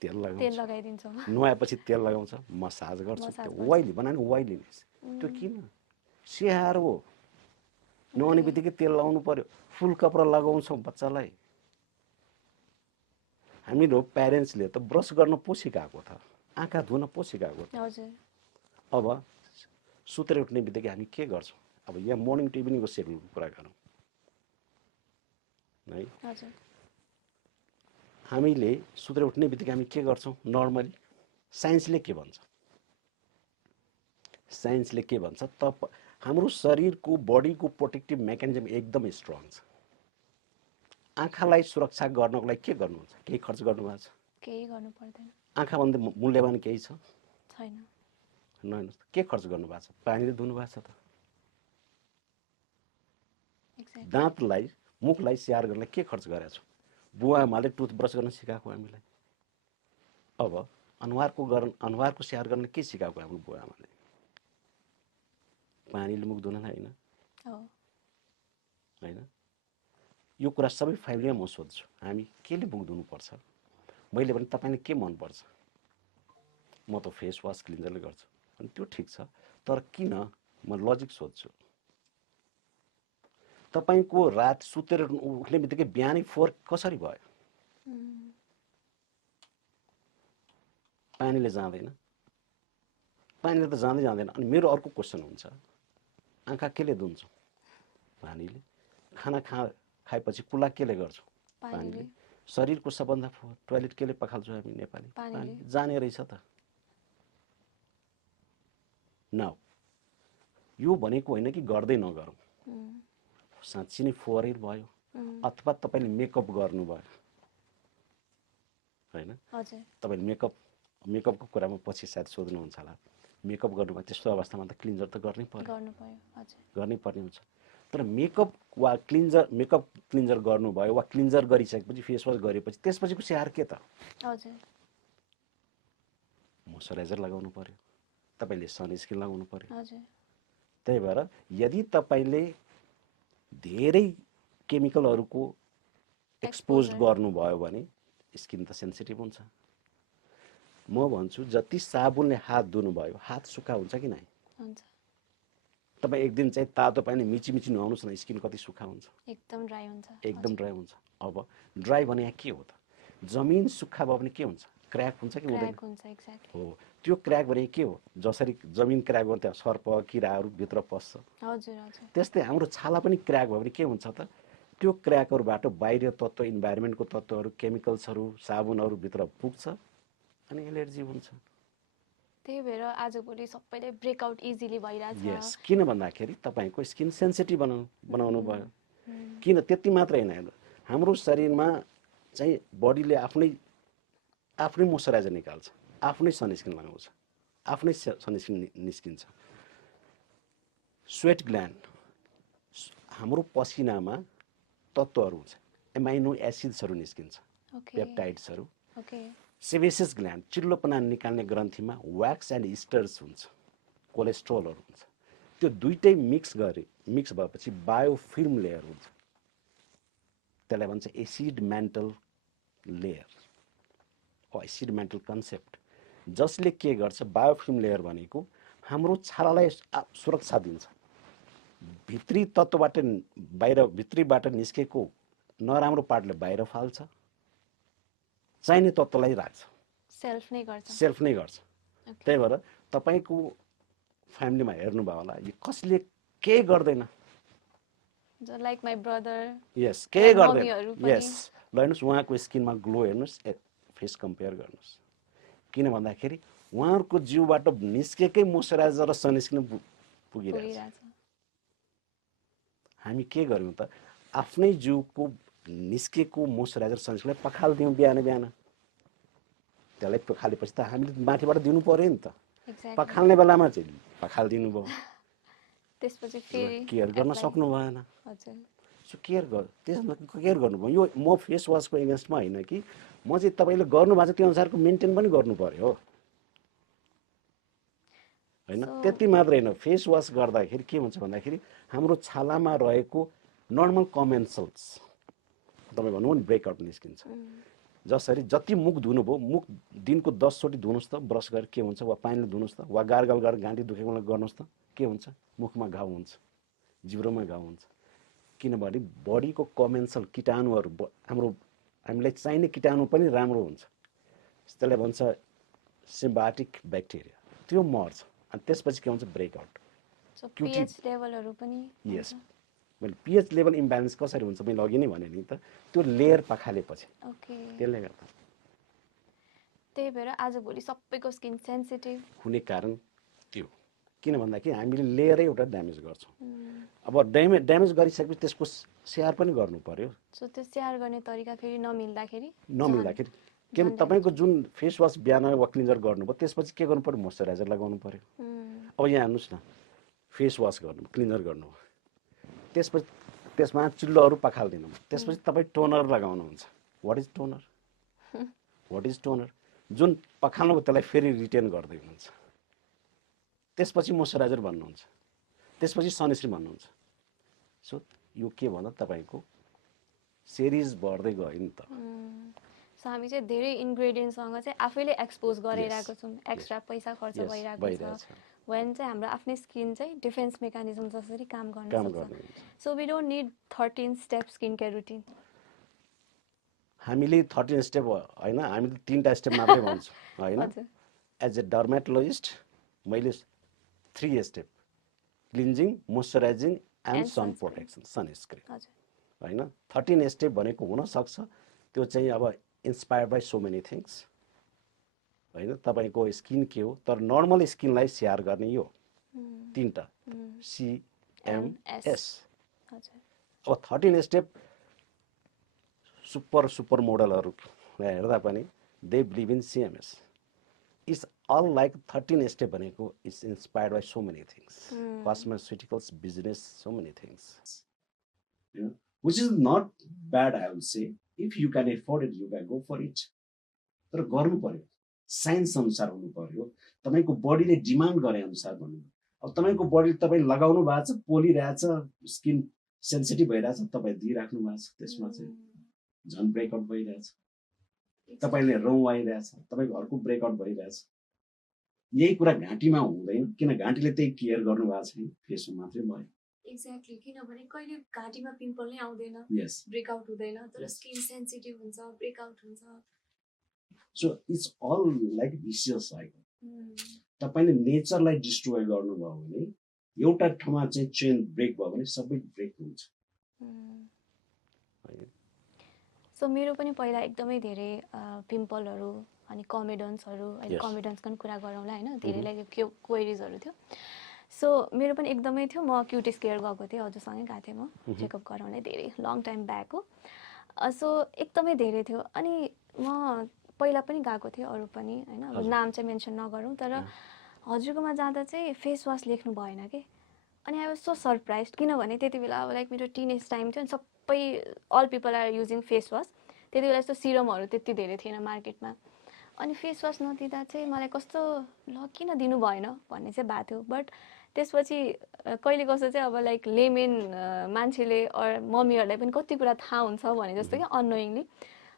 तेल लगाइदिन्छौँ। नुहाएपछि तेल लगाउँछ, मसाज गर्छ। वाइली बनाउने वाइलीनेस त्यो किन? स्याहार हो। नुहाउने बित्तिकै तेल लगाउनु पर्यो। फुल कपडा लगाउँछौँ बच्चालाई। हामीहरू प्यारेन्ट्सले त ब्रस गर्न पो सिकाएको त, आँखा धुन पो सिकाएको त। अब सुतेर उठ्ने बित्तिकै हामी के गर्छौँ? अब यहाँ मर्निङ टु इभिनिङको सेड्युलको कुरा गरौँ है। हामीले सुतेर उठ्ने बित्तिकै हामी के गर्छौँ? नर्मली साइन्सले के भन्छ? साइन्सले के भन्छ त? हाम्रो शरीरको बडीको प्रोटेक्टिभ मेकानिजम एकदम स्ट्रङ छ। आँखालाई सुरक्षा गर्नको लागि के गर्नुहुन्छ? केही खर्च गर्नुभएको छ? केही गर्नु पर्दैन। आँखाभन्दा मूल्यवान केही छ? छैन। नहेर्नुहोस्, के खर्च गर्नुभएको छ? पानीले धुनु भएको छ त? दाँतलाई मुखलाई स्याहार गर्नलाई के खर्च गरेका छौँ? बुवा आमाले टुथब्रस गर्न सिकाएको हामीलाई। अब अनुहारको स्याहार गर्न के सिकाएको हाम्रो बुवा आमाले? पानीले मुख धुन होइन होइन। यो कुरा सबै फ्यामिलीमा म सोध्छु, हामी केले मुख धुनुपर्छ? मैले भने तपाईँले के मनपर्छ? म त फेस वास क्लिन्जरले गर्छु। अनि त्यो ठिक छ, तर किन? म लजिक सोध्छु। तपाईँको रात सुतेर उठ्ने बित्तिकै बिहानै फोहोर कसरी भयो? पानीले जाँदैन। पानीले त जाँदैन। अनि मेरो अर्को क्वेसन हुन्छ, आँखा केले धुन्छौँ? पानीले। खाना खाएपछि कुल्ला केले गर्छौँ? पानीले। शरीरको सबभन्दा टोयलेट केले पखाल्छौँ हामी नेपाली? पानी। जाने रहेछ त। न यो भनेको होइन कि गर्दै नगरौँ। साँच्ची नै फोहोरै भयो अथवा तपाईँले मेकअप गर्नुभयो होइन, तपाईँले मेकअपको कुरामा पछि सायद सोध्नुहुन्छ होला। मेकअप गर्नुभयो त्यस्तो अवस्थामा त क्लिन्जर त गर्नै पर्ने हुन्छ। तर मेकअप क्लिन्जर गर्नुभयो वा क्लिन्जर गरिसकेपछि फेसवास गरेपछि त्यसपछिको स्याहार के त? मोइस्चराइजर लगाउनु पर्यो, तपाईँले सनस्क्रिन लगाउनु पर्यो। त्यही भएर यदि तपाईँले धेरै केमिकलहरूको एक्सपोज गर्नुभयो भने स्किन त सेन्सिटिभ हुन्छ। म भन्छु जति साबुनले हात धुनुभयो, हात सुक्खा हुन्छ कि नै? तपाईँ एक दिन चाहिँ तातो पानी मिची नुहाउनुहोस् न, स्किन कति सुक्खा हुन्छ? एकदम ड्राई हुन्छ। अब ड्राई भने के हो त? जमिन सुक्खा भयो भने के हुन्छ? क्र्याक हुन्छ कि हुँदैन? हो, त्यो क्र्याक भने के हो? जसरी जमिन क्र्याक भयो त्यहाँ सर्प किराहरू भित्र पस्छ। त्यस्तै हाम्रो छाला पनि क्र्याक भयो भने के हुन्छ त? त्यो क्र्याकहरूबाट बाहिर तत्त्व, इन्भाइरोमेन्टको तत्त्वहरू, केमिकल्सहरू, साबुनहरू भित्र पुग्छ अनि एलर्जी हुन्छ। त्यही भएर आजभोलि सबैले ब्रेकआउट इजिली भइरहेछ। यस, किन भन्दाखेरि तपाईँको स्किन सेन्सिटिभ बनाउनु भयो। किन? त्यति मात्रै होइन, हाम्रो शरीरमा चाहिँ बडीले आफ्नै मोइस्चराइजर निकाल्छ, आफ्नै सनस्क्रिन लगाउँछ, आफ्नै सनस्क्रिन निस्किन्छ। स्वेट ग्ल्यान्ड, हाम्रो पसिनामा तत्त्वहरू हुन्छ, एमाइनो एसिड्सहरू निस्किन्छ, पेप्टाइड्सहरू। ओके सेबेसियस ग्ल्यान्ड चिल्लोपना निकाल्ने ग्रन्थीमा व्याक्स एन्ड इस्टर्स हुन्छ, कोलेस्ट्रोलहरू हुन्छ। त्यो दुइटै मिक्स भएपछि बायोफिल्म लेयर हुन्छ, त्यसलाई भन्छ acid mental layer, acid mental concept, जसले के गर्छ बायोफिल्म लेयर भनेको हाम्रो छालालाई सुरक्षा दिन्छ, भित्री तत्त्वबाट भित्रीबाट निस्केको नराम्रो पार्टले बाहिर फाल्छ, चाहिने तत्त्वलाई राख्छ, सेल्फ नै गर्छ। त्यही भएर तपाईँको फ्यामिलीमा हेर्नुभयो होला यो कसले केही गर्दैन, लाइक माई ब्रदर, यस केही गर्दैन, यस ल हेर्नुहोस् उहाँको स्किनमा ग्लो हेर्नुहोस्, फेस कम्पेयर गर्नुहोस्, किन भन्दाखेरि उहाँहरूको जिउबाट निस्केकै मोइस्चराइजर र सनस्क्रिन पुगिरहेछ। हामी के गर्यौँ त आफ्नै जिउको निस्केको मोइस्चराइजर सनस्क्रिनलाई पखालिदियौँ बिहान बिहान, त्यसलाई पखालेपछि त हामीले माथिबाट दिनु पर्यो नि त, पखाल्ने बेलामा चाहिँ पखालिदिनु भयो, त्यसपछि फेरि केयर गर्न सक्नु भएन। सो त्यसमा केयर गर्नुभयो। यो म फेस वासको एगेन्स्टमा होइन कि, म चाहिँ तपाईँले गर्नुभएको छ त्यो अनुसारको मेन्टेन पनि गर्नु पर्यो होइन। त्यति मात्रै होइन, फेस वास गर्दाखेरि के हुन्छ भन्दाखेरि हाम्रो छालामा रहेको नर्मल कमन सेल्स तपाईँ भन्नु नि ब्रेकआउट निस्किन्छ। जसरी जति मुख धुनुभयो, मुख दिनको 10 चोटि धुनुहोस् त ब्रस गरेर, के हुन्छ, वा पानीले धुनुहोस् त, वा गार्गल गरेर घाँटी दुखेकोलाई गर्नुहोस् त, के हुन्छ, मुखमा घाउ हुन्छ, जिब्रोमा घाउ हुन्छ। किनभने बडीको कमन सेल किटाणुहरू हामीलाई चाहिने किटाणु पनि राम्रो हुन्छ, त्यसलाई भन्छ सिम्बायोटिक ब्याक्टेरिया, त्यो मर्छ अनि त्यसपछि के हुन्छ ब्रेकआउट। पीएच लेभलहरु पनि, यस मैले पीएच लेभल इम्ब्यालेन्स कसरी हुन्छ मैले अघि नै भने नि त, त्यो लेयर पखालेपछि त्यसले गर्दा। त्यही भएर आजभोलि सबैको स्किन सेन्सिटिभ हुने कारण त्यो, किन भन्दाखेरि हामीले लेयरै एउटा ड्यामेज गर्छौँ। अब ड्यामेज गरिसकेपछि त्यसको स्याहार पनि गर्नु पर्यो। सो त्यो स्याहार गर्ने तरिका फेरि नमिल्दाखेरि किन तपाईँको जुन फेस वास बिहान वा क्लिन्जर गर्नुभयो त्यसपछि के गर्नु पर्यो, मोइस्चराइजर लगाउनु पर्यो। अब यहाँ हेर्नुहोस् न, फेस वास गर्नु, क्लिन्जर गर्नुभयो, त्यसपछि त्यसमा चिल्लोहरू पखाल्दिनु, त्यसपछि तपाईँ टोनर लगाउनुहुन्छ। What is toner? What is toner? जुन पखाल्नुभयो त्यसलाई फेरि रिटेन गर्दै हुनुहुन्छ, त्यसपछि मोइस्चराइजर भन्नुहुन्छ, त्यसपछि सनस्क्रिन भन्नुहुन्छ। सो यो के भन्दा तपाईँको सिरिज बढ्दै गयो नि त। सो हामी चाहिँ धेरै इन्ग्रेडियन्टसँग चाहिँ आफैले एक्सपोज गरिरहेको छौँ, एक्स्ट्रा पैसा खर्च भइरहेको छ, when चाहिँ हाम्रो आफ्नै स्किन चाहिँ डिफेन्स मेकानिजम जसरी काम गर्न सक्छ। So we don't need 13 step skin care routine. हामीले 13 स्टेप होइन, हामीले 3टा स्टेप मात्रै भन्छौँ होइन। एज ए डर्मेटोलोजिस्ट मैले 3 step, cleansing, moisturising and sun protection, sunscreen होइन। 13 स्टेप भनेको हुनसक्छ त्यो चाहिँ अब inspired by so many things होइन। तपाईँको स्किन के हो, तर नर्मल स्किनलाई स्याहार गर्ने यो 3टा CMS। अब 13 स्टेप सुपर मोडलहरूलाई हेर्दा पनि they believe in CMS। It's all like 13 step भनेको it's inspired by so many things, cosmeceuticals business, so many things, which is not bad, I would say. If you can afford it, you can go for it. तर गर्नु पर्यो, science अनुसार हुनु पर्यो, तपाईँको बडीले demand गरे अनुसार भन्नु। अब तपाईँको बडी तपाईँ लगाउनु भएको छ, पोलिरहेछ, स्किन सेन्सिटिभ भइरहेछ, तपाईँ दिइराख्नु भएको छ, त्यसमा चाहिँ झन् ब्रेकआउट भइरहेछ, तपाईँले रौँ आइरहेछ, तपाईँको घरको ब्रेकआउट भइरहेछ। यही कुरा घाँटीमा हुँदैन, किन घाँटीले त्यही केयर गर्नु भएको छैन, फेसमा मात्रै भयो। एक्ज्याक्टली, किनभने कहिले घाँटीमा पिम्पल नै आउँदैन, ब्रेकआउट हुँदैन, तर स्किन सेन्सिटिभ हुन्छ, ब्रेकआउट हुन्छ। So it's all like vicious cycle. तपाईँले नेचरलाई डिस्ट्रोय गर्नुभयो भने, एउटा ठाउँमा चाहिँ चेन ब्रेक भयो भने सबै ब्रेक हुन्छ। सो मेरो पनि पहिला एकदमै धेरै पिम्पलहरू अनि कमेडन्सहरू, अहिले कमेडन्सको पनि कुरा गरौँला होइन, धेरैलाई क्वेरिजहरू थियो। सो मेरो पनि एकदमै थियो, म क्युटिस केयर गएको थिएँ, हजुरसँगै गएको थिएँ म चेकअप गराउनलाई, धेरै लङ टाइम ब्याक हो। सो एकदमै धेरै थियो, अनि म पहिला पनि गएको थिएँ, अरू पनि होइन, अब नाम चाहिँ मेन्सन नगरौँ, तर हजुरकोमा जाँदा चाहिँ फेस वास लेख्नु भएन कि। अनि आई वाज सो सरप्राइज, किनभने त्यति बेला अब लाइक मेरो टिनेज टाइम थियो, अनि सबै all people are using face wash, त्यति बेला यस्तो सिरमहरू त्यति धेरै थिएन मार्केटमा। अनि फेस वास नदिँदा चाहिँ मलाई कस्तो ल किन दिनु भएन भन्ने चाहिँ भएको थियो। बट त्यसपछि कहिले कस्तो चाहिँ अब लाइक लेमेन मान्छेले अर मम्मीहरूलाई पनि कति कुरा थाहा हुन्छ भने जस्तो कि अननोइङली।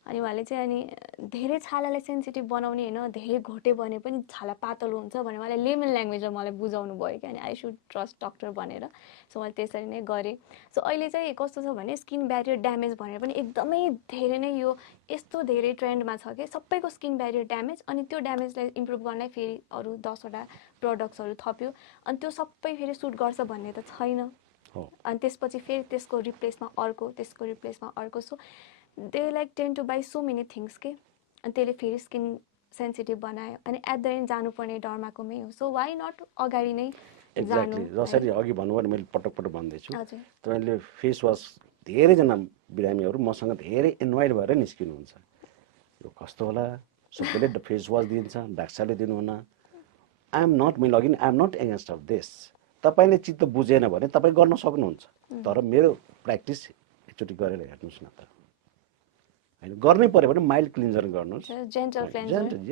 अनि उहाँले चाहिँ अनि धेरै छालालाई सेन्सिटिभ बनाउने होइन, धेरै घोटे भने पनि छाला पातलो हुन्छ भने उहाँले लेमन ल्याङ्ग्वेजमा मलाई बुझाउनु भयो कि अनि आई सुड ट्रस्ट डक्टर भनेर। सो मैले त्यसरी नै गरेँ। सो अहिले चाहिँ कस्तो छ भने स्किन ब्यारियर ड्यामेज भनेर पनि एकदमै धेरै नै यो यस्तो धेरै ट्रेन्डमा छ कि सबैको स्किन ब्यारियर ड्यामेज। अनि त्यो ड्यामेजलाई इम्प्रुभ गर्नलाई फेरि अरू 10वटा प्रडक्ट्सहरू थप्यो अनि त्यो सबै फेरि सुट गर्छ भन्ने त छैन। अनि त्यसपछि फेरि त्यसको रिप्लेसमा अर्को, त्यसको रिप्लेसमा अर्को। So they like ten to buy so many things के। अनि त्यसले फेरि स्किन सेन्सिटिभ बनायो अनि एट द एन्ड जानुपर्ने डरमाकोमै हो। सो वाइ नट अगाडि नै एक्ज्याक्टली जसरी अघि भन्नुभयो मैले पटक पटक भन्दैछु तपाईँले फेस वास धेरैजना बिरामीहरू मसँग धेरै एनोइड भएर निस्किनुहुन्छ। यो कस्तो होला, सबैले फेस वास दिन्छ, डाक्टरले दिनुहुन्न। आई एम नट मैले अघि I am not against of this. तपाईँले चित्त बुझेन भने तपाईँ गर्न सक्नुहुन्छ, तर मेरो प्र्याक्टिस एकचोटि गरेर हेर्नुहोस् न त। होइन गर्नै पऱ्यो भने माइल्ड क्लिन्जर गर्नुहोस्,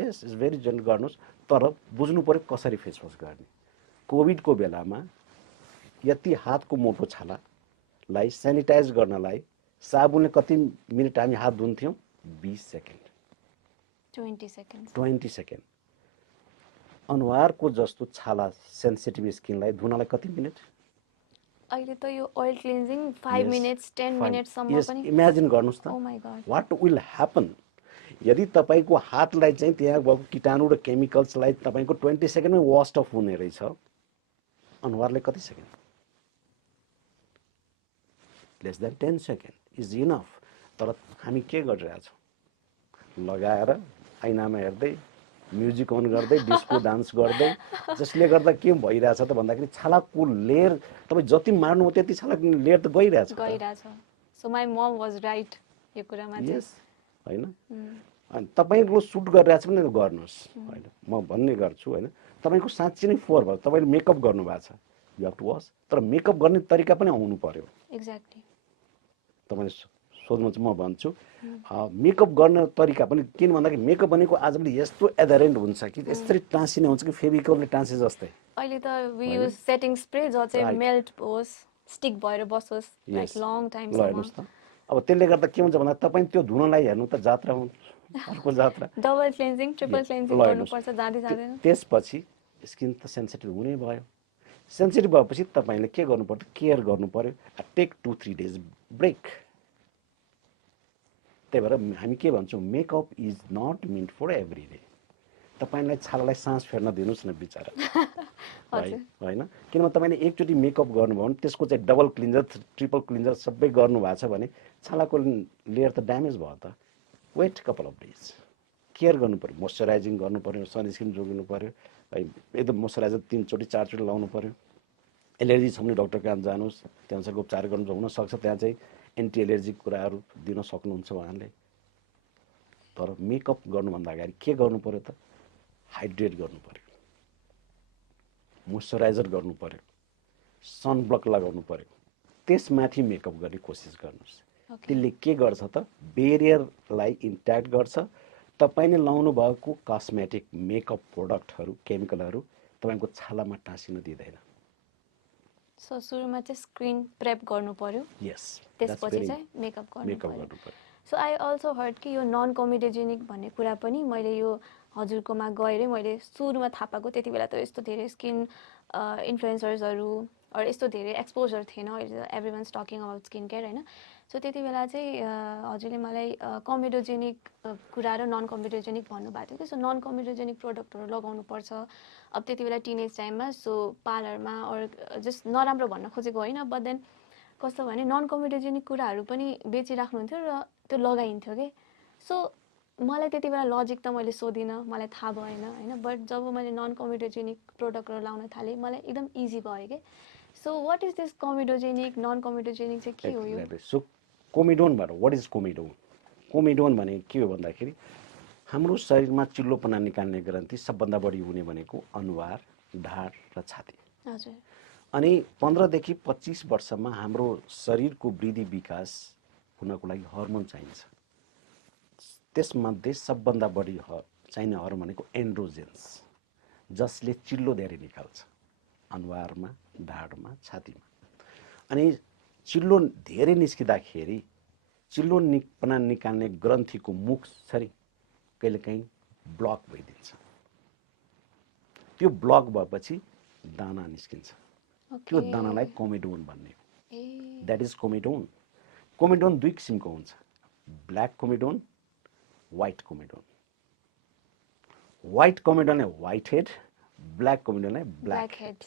यस इट्स भेरी जेन्टल गर्नुहोस्, तर बुझ्नु पऱ्यो कसरी फेस वास गर्ने। कोभिडको बेलामा यति हातको मोटो छालालाई सेनिटाइज गर्नलाई साबुनले कति मिनट हामी हात धुन्थ्यौँ? 20 सेकेन्ड, 20 सेकेन्ड। अनुहारको जस्तो छाला सेन्सिटिभ स्किनलाई धुनलाई कति मिनट? अहिले त यो ओइल क्लिन्जिङ 5 मिनट्स 10 मिनट्ससम्म पनि। इमेजिन गर्नुहोस् त oh my god what will happen यदि तपाईँको हातलाई चाहिँ त्यहाँ भएको कीटाणु र केमिकल्सलाई तपाईँको 20 सेकेन्डमै वास्ट अफ हुने रहेछ, अनुहारले कति second? Less than 10 second is enough. तर हामी के गरिरहेछौँ? लगाएर ऐनामा हेर्दै म्युजिक अन गर्दै डिस्को डान्स गर्दै, जसले गर्दा के भइरहेछ त भन्दाखेरि छालाको लेयर तपाईँ जति मार्नु त्यति छालाको लेयर त गइरहेछ। So my momo was right यो कुरामा चाहिँ। यस होइन, अनि तपाईँको सुट गरिरहेछ भने गर्नुहोस्। होइन म भन्ने गर्छु होइन, तपाईँको साँच्चै नै फोहोर भयो, तपाईँले मेकअप गर्नुभएको छ, यु हेभ टु वास। तर मेकअप गर्ने तरिका पनि आउनु पर्यो। एक्ज्याक्टली तपाईँले सोध्नु चाहिँ म भन्छु मेकअप गर्ने तरिका पनि। किन भन्दाखेरि मेकअप भनेको आजभोलि यस्तो एडरेन्ट हुन्छ कि यसरी टाँसिने हुन्छ कि फेभिकलले टाँसे जस्तै। अहिले त वी युज सेटिङ स्प्रे जो चाहिँ मेल्ट होस्, स्टिक भएर बसोस् लाइक लङ टाइम सम्म। हेर्नुहोस् त अब त्यसले गर्दा के हुन्छ भन्दा तपाईँ त्यो धुनलाई हेर्नु त जात्रा हुन्छ, अर्को जात्रा। डबल क्लिन्जिङ ट्रिपल क्लिन्जिङ गर्नुपर्छ जाँदै जाँदैन। त्यसपछि स्किन त सेन्सिटिभ हुनै भयो। सेन्सिटिभ भएपछि तपाईँले के गर्नु पर्यो? केयर गर्नु पर्यो। Take 2-3 days break. त्यही भएर हामी के भन्छौँ, makeup is not meant for every day. तपाईँलाई छालालाई सास फेर्न दिनुहोस् न बिचरा, होइन? किनभने तपाईँले एकचोटि मेकअप गर्नुभयो भने त्यसको चाहिँ डबल क्लिन्जर ट्रिपल क्लिन्जर सबै गर्नुभएको छ भने छालाको लेयर त ड्यामेज भयो त। Weight couple of days, care गर्नु पऱ्यो, मोइस्चराइजिङ गर्नु पऱ्यो, सनस्क्रिन जोगिनु पऱ्यो, है एकदम मोइस्चराइजर 3 चोटि 4 चोटि लाउनु पऱ्यो। एलर्जी छ भने डक्टर कहाँ जानुहोस्, त्यहाँसम्म उपचार गर्नु हुनसक्छ, त्यहाँ चाहिँ एन्टी एलर्जिक कुराहरू दिन सक्नुहुन्छ उहाँले। तर मेकअप गर्नुभन्दा अगाडि के गर्नु पऱ्यो त? हाइड्रेट गर्नु पऱ्यो, मोइस्चराइजर गर्नु पऱ्यो, सनब्लक लगाउनु पऱ्यो, त्यसमाथि मेकअप गर्ने कोसिस गर्नुहोस्। त्यसले के गर्छ त? बेरियरलाई इन्ट्याक्ट गर्छ। तपाईँले लाउनु भएको कस्मेटिक मेकअप प्रोडक्टहरू केमिकलहरू तपाईँको छालामा टाँसिन दिँदैन। सो सुरुमा चाहिँ स्क्रिन प्रेप गर्नु पर्यो, यस, त्यसपछि चाहिँ मेकअप गर्नु पर्यो। सो आई अल्सो हर्ड कि यो नन कमेडोजेनिक भन्ने कुरा पनि मैले यो हजुरकोमा गएर मैले सुरुमा थाहा पाएको। त्यति बेला त यस्तो धेरै स्किन इन्फ्लुएन्सर्सहरू अरू यस्तो धेरै एक्सपोजर थिएन। अहिले everyone's talking about skin care होइन। सो त्यति बेला चाहिँ हजुरले मलाई कमेडोजेनिक कुरा र नन कमेडोजेनिक भन्नुभएको थियो कि। सो नन कमेडोजेनिक प्रोडक्टहरू लगाउनुपर्छ अब त्यति बेला टिनेज टाइममा। सो पार्लरमा अरू जस्ट नराम्रो भन्न खोजेको होइन, बट देन कस्तो भने नन कमेडोजेनिक कुराहरू पनि बेचिराख्नुहुन्थ्यो र त्यो लगाइन्थ्यो कि। सो मलाई त्यति बेला लजिक त मैले सोधिनँ, मलाई थाहा भएन होइन। बट जब मैले नन कमेडोजेनिक प्रोडक्टहरू लाउन थालेँ मलाई एकदम इजी भयो कि। So what is this comedogenic non comedogenic चाहिँ के हो यो? सो कोमेडोन भनेर वाट इज कोमेडोन? कोमेडोन भने के हो भन्दाखेरि हाम्रो शरीरमा चिल्लोपना निकाल्ने ग्रन्थि सबभन्दा बढी हुने भनेको अनुहार, ढाड र छाती। हजुर। अनि 15 देखि 25 वर्षमा हाम्रो शरीरको वृद्धि विकास हुनको लागि हर्मोन चाहिन्छ। त्यसमध्ये सबभन्दा बढी चाहिने हर्मोन भनेको एन्ड्रोजेन्स, जसले चिल्लो धेरै निकाल्छ अनुहारमा, ढाडमा, छातीमा। अनि चिल्लो धेरै निस्किँदाखेरि चिल्लो निकाल्ने ग्रन्थीको मुख छरी कहिलेकाहीँ ब्लक भइदिन्छ। त्यो ब्लक भएपछि दाना निस्किन्छ। त्यो दानालाई कोमेडोन भन्ने हो। That is कोमेडोन। कोमेडोन दुई किसिमको हुन्छ, black comedone, white comedone. White कोमेडोनलाई व्हाइट हेड, ब्ल्याक कोमेडोनलाई ब्ल्याक हेड।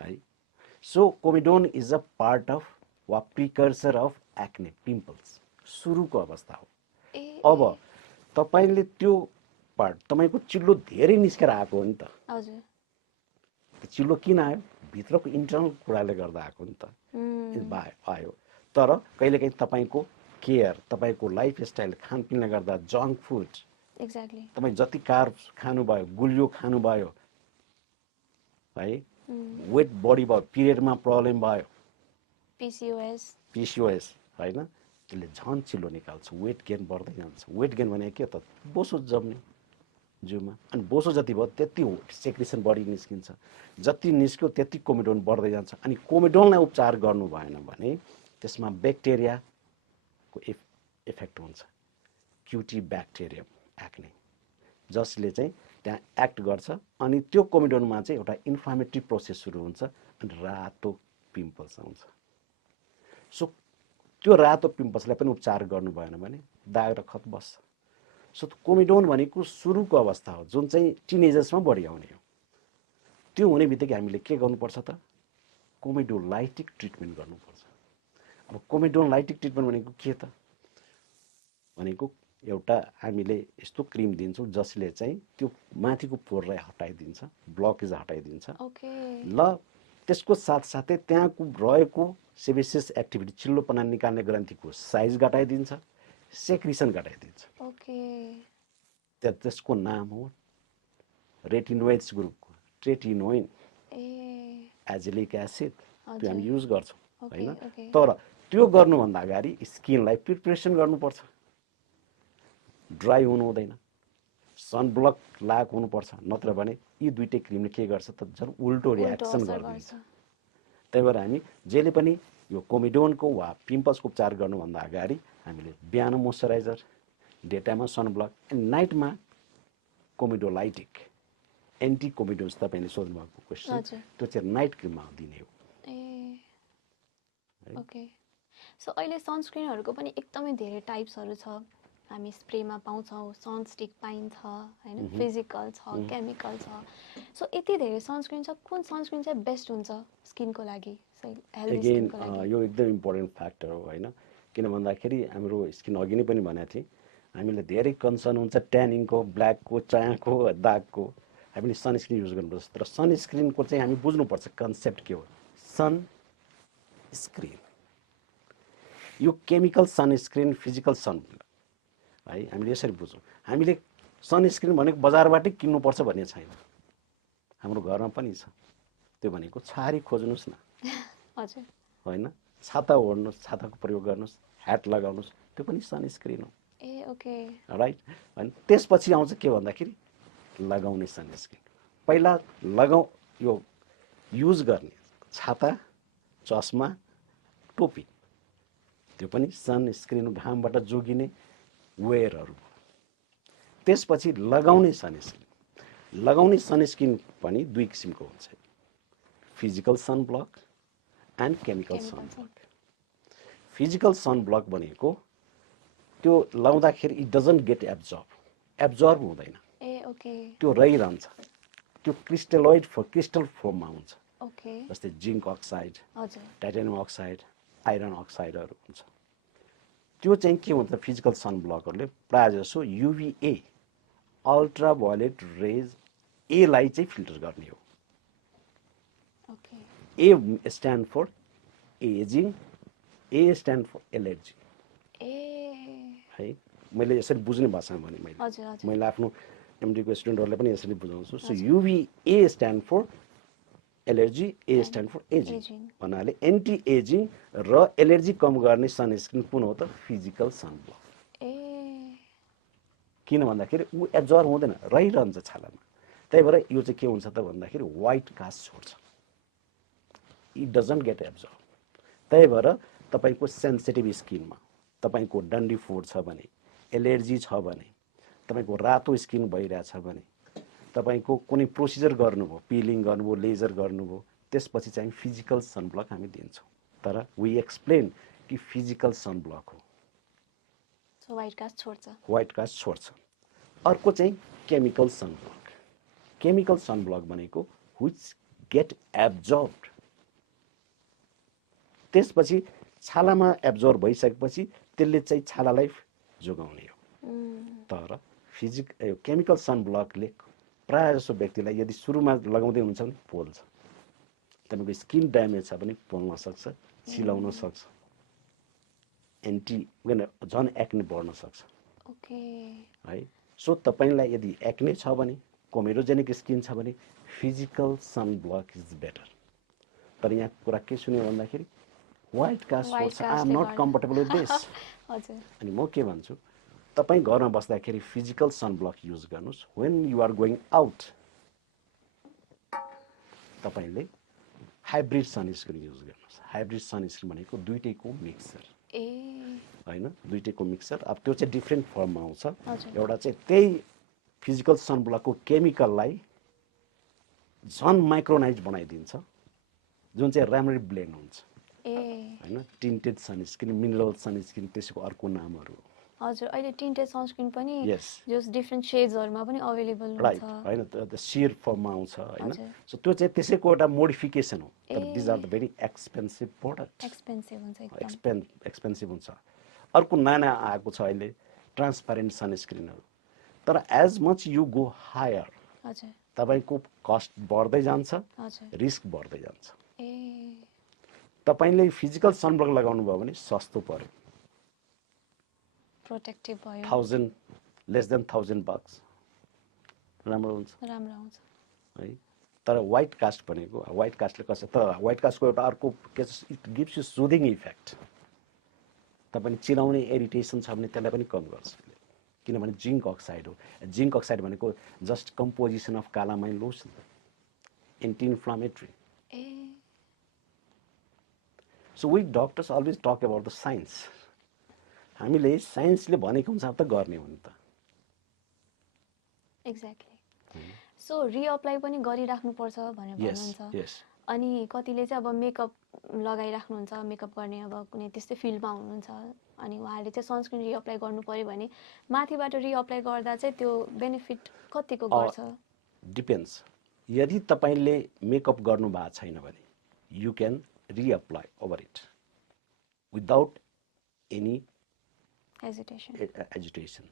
है। So comedone is a part of वा प्रिकर्सर अफ एक्ने, पिम्पल्स, सुरुको अवस्था हो। अब तपाईले त्यो पार्ट, तपाईको चिल्लो धेरै निस्केर आएको हो नि त। हजुर। चिल्लो किन आयो? भित्रको इन्टरनल कुराले गर्दा आएको नि त। आयो। तर कहिलेकाहीँ तपाईको केयर, तपाईको लाइफस्टाइल, खानपिनले गर्दा, जङ्क फुड, एक्ज्याक्टली, तपाई जति कार्ब्स खानुभयो, गुलियो खानुभयो, है, वेट बढी भयो, पिरियडमा प्रब्लम भयो, पिसिओएस, हैन, त्यसले झन् चिल्लो निकाल्छ, वेट गेन बढ्दै जान्छ। वेट गेन भने के त? बोसो जम्ने जिउमा, अनि बोसो जति भयो त्यति सेक्रेसन बढी निस्किन्छ, जति निस्क्यो त्यति कोमेडोन बढ्दै जान्छ। अनि कोमेडोनलाई उपचार गर्नु भएन भने त्यसमा ब्याक्टेरियाको इफेक्ट हुन्छ, क्युटी ब्याक्टेरियम एक्ने, जसले चाहिँ त्यहाँ एक्ट गर्छ। अनि त्यो कोमेडोनमा चाहिँ एउटा इन्फ्लामेटरी प्रोसेस सुरु हुन्छ अनि रातो पिम्पल्स आउँछ। सो त्यो रातो पिम्पल्सलाई पनि उपचार गर्नु भएन भने दाग र खत बस्छ। सो कोमेडोन भनेको सुरुको अवस्था हो, जुन चाहिँ टिनेजर्समा बढी आउने हो। त्यो हुने बित्तिकै हामीले के गर्नुपर्छ त? कोमेडोलाइटिक ट्रिटमेन्ट गर्नुपर्छ। अब कोमेडोलाइटिक ट्रिटमेन्ट भनेको के त? भनेको एउटा हामीले यस्तो क्रिम दिन्छौँ जसले चाहिँ त्यो माथिको पोरलाई हटाइदिन्छ, ब्लकेज हटाइदिन्छ। ल त्यसको साथसाथै त्यहाँको रहेको सेबेसियस एक्टिभिटी, चिल्लोपना निकाल्ने ग्रन्थीको साइज घटाइदिन्छ, सेक्रिसन घटाइदिन्छ। त्यसको नाम हो रेटिनोइड्स ग्रुपको ट्रेटिनोइन, एजिलिक एसिड, त्यो हामी युज गर्छौँ, हैन? तर त्यो गर्नुभन्दा अगाडि स्किनलाई प्रिपरेसन गर्नुपर्छ। ड्राई हुनु हुँदैन, सनब्लक लगाएको हुनुपर्छ, नत्र भने यी दुईटै क्रिमले के गर्छ त? झन् उल्टो रियाक्सन गर्दिन्छ। त्यही भएर हामी जहिले पनि यो कोमेडोनको वा पिम्पल्सको उपचार गर्नुभन्दा अगाडि हामीले बिहान मोइस्चराइजर, डे टाइममा सनब्लक, एन्ड नाइटमा कोमेडोलाइटिक एन्टी कोमेडोन्स, तपाईँले सोध्नुभएको क्वेसन, त्यो चाहिँ नाइट क्रिममा दिने हो। ओके। सो अहिले सनस्क्रिनहरूको पनि एकदमै धेरै टाइप्सहरू छ। हामी स्प्रेमा पाउँछौँ, सनस्टिक पाइन्छ, हैन, फिजिकल छ, केमिकल छ। सो यति धेरै सनस्क्रिन छ, कुन सनस्क्रिन चाहिँ बेस्ट हुन्छ स्किनको लागि, हेल्दी स्किनको लागि? यो एकदम इम्पोर्टेन्ट फ्याक्टर हो, हैन? किन भन्दाखेरि हाम्रो स्किन अघि नै पनि भनेको थिएँ, हामीले धेरै कन्सर्न हुन्छ ट्यानिङको, ब्ल्याकको, चायाको, दागको, हामीले सनस्क्रिन युज गर्नुपर्छ। तर सनस्क्रिनको चाहिँ हामी बुझ्नुपर्छ कन्सेप्ट के हो। सनस्क्रिन, यो केमिकल सनस्क्रिन, फिजिकल सन, है, हामीले यसरी बुझौँ। हामीले सनस्क्रिन भनेको बजारबाटै किन्नुपर्छ भन्ने छैन, हाम्रो घरमा पनि छ। त्यो भनेको छहारी खोज्नुहोस् न, हजुर, हैन? छाता ओढ्नुहोस्, छाताको प्रयोग गर्नुहोस्, ह्याट लगाउनुहोस्, त्यो पनि सनस्क्रिन हो। राइट? अनि त्यसपछि आउँछ के भन्दाखेरि लगाउने सनस्क्रिन। पहिला यो युज गर्ने छाता, चस्मा, टोपी, त्यो पनि सनस्क्रिन, घामबाट जोगिने वेयरहरू। त्यसपछि लगाउने सनस्क्रिन। लगाउने सनस्क्रिन पनि दुई किसिमको हुन्छ, physical sunblock and chemical sunblock. Physical sunblock भनेको त्यो लाउँदाखेरि इट डजन्ट गेट एब्जर्ब हुँदैन, त्यो रहिरहन्छ, त्यो क्रिस्टल फर्ममा हुन्छ। जस्तै zinc oxide, titanium oxide, iron अक्साइडहरू हुन्छ। त्यो चाहिँ के हुन्छ? फिजिकल सनब्लकहरूले प्रायःजसो युभीए, अल्ट्रा भायोलेट रेज, एलाई चाहिँ फिल्टर गर्ने हो। A stand for ageing, A stand for allergy, है? मैले यसरी बुझ्ने भाषामा भने मैले आफ्नो एमडीको स्टुडेन्टहरूलाई पनि यसरी बुझाउँछु। So UVA stand for allergy, A stand for ageing भन्नाले एन्टी एजिङ र एलर्जी कम गर्ने सनस्क्रिन कुन हो त? Physical sunblock. किन भन्दाखेरि ऊ एब्जर्ब हुँदैन, रहिरहन्छ छालामा। त्यही भएर यो चाहिँ के हुन्छ त भन्दाखेरि व्हाइट कास्ट छोड्छ, इट डजन्ट गेट एब्जर्ब। त्यही भएर तपाईँको सेन्सिटिभ स्किनमा, तपाईँको डन्डी फोड छ भने, एलर्जी छ भने, तपाईँको रातो स्किन भइरहेछ भने, तपाईँको कुनै प्रोसिजर गर्नुभयो, पिलिङ गर्नुभयो, लेजर गर्नुभयो, त्यसपछि चाहिँ फिजिकल सनब्लक हामी दिन्छौँ। तर वी एक्सप्लेन कि फिजिकल सनब्लक हो, सो व्हाइट कास्ट छोड्छ। व्हाइट कास्ट छोड्छ। अर्को चाहिँ केमिकल सनब्लक। केमिकल सनब्लक भनेको व्हिच गेट एब्जर्ब्ड, त्यसपछि छालामा एब्जर्ब भइसकेपछि त्यसले चाहिँ छालालाई जोगाउने हो। तर केमिकल सनब्लकले प्रायः जसो व्यक्तिलाई यदि सुरुमा लगाउँदै हुन्छ भने पोल्छ, तपाईँको स्किन ड्यामेज छ भने पोल्न सक्छ, चिलाउन सक्छ, झन् एक्ने बढ्न सक्छ। है, सो तपाईँलाई यदि एक्ने छ भने, कोमेरोजेनिक स्किन छ भने फिजिकल सनब्लक इज बेटर। तर यहाँ कुरा के सुन्यो भन्दाखेरि व्हाइट कास्ट छोड्छ, I am not comfortable with this. अनि म के भन्छु, तपाईँ घरमा बस्दाखेरि फिजिकल सनब्लक युज गर्नुहोस्। When you are going out तपाईँले हाइब्रिड सनस्क्रिन युज गर्नुहोस्। हाइब्रिड सनस्क्रिन भनेको दुईटैको मिक्सर होइन, दुईटैको मिक्सर। अब त्यो चाहिँ डिफ्रेन्ट फर्ममा आउँछ। एउटा चाहिँ त्यही फिजिकल सनब्लकको केमिकललाई झन् माइक्रोनाइज बनाइदिन्छ, जुन चाहिँ राम्ररी ब्लेन्ड हुन्छ होइन। टिन्टेड सनस्क्रिन, मिनरल सनस्क्रिन, त्यसको अर्को नामहरू। हजुर, अहिले टिन्टेड सनस्क्रिन पनि जस डिफ्रेन्ट शेड्सहरुमा पनि अवेलेबल हुन्छ, राइट हैन, त शियर फर्ममा आउँछ हैन। सो त्यो चाहिँ त्यसैको एउटा मोडिफिकेसन हो। तर these are the very expensive product, expensive हुन्छ, एकदम एक्सपेन्सिभ हुन्छ। अर्को नयाँ आएको छ अहिले ट्रान्सप्यारेन्ट सनस्क्रिनहरू। तर as much you go higher, हजुर, तपाईको कस्ट बढ्दै जान्छ, हजुर, रिस्क बढ्दै जान्छ। तपाईले फिजिकल सनब्लक लगाउनु भयो भने सस्तो पर्यो, प्रोटेक्टिभ भयो, 1000 लेस देन 1000 bucks, राम्रो हुन्छ, राम्रो हुन्छ है। तर व्हाइट कास्ट भनेको, व्हाइट कास्टले कसो त व्हाइट कास्टको एउटा अर्को के छ, इट गिभ्स यु सुदिङ इफेक्ट। तपाईले चिलाउने इरिटेसन छ भने त्यसलाई पनि कम गर्छ, किनभने जिङ्क अक्साइड हो। जिङ्क अक्साइड भनेको just composition of calamine lotion, anti inflammatory. So we doctors always talk about the science. हामीले साइन्सले भनेको अनुसार त गर्ने हो नि त। एक्ज्याक्टली। सो रिअप्लाई पनि गरिराख्नुपर्छ भनेर भन्नुहुन्छ। अनि कतिले चाहिँ अब मेकअप लगाइराख्नुहुन्छ, मेकअप गर्ने अब कुनै त्यस्तै फिल्डमा हुनुहुन्छ, अनि उहाँहरूले चाहिँ सनस्क्रिन रिअप्लाई गर्नु पर्यो भने माथिबाट रिअप्लाई गर्दा चाहिँ त्यो बेनिफिट कतिको गर्छ? डिपेन्ड्स। यदि तपाईँले मेकअप गर्नु भएको छैन भने you can reapply over it without any agitation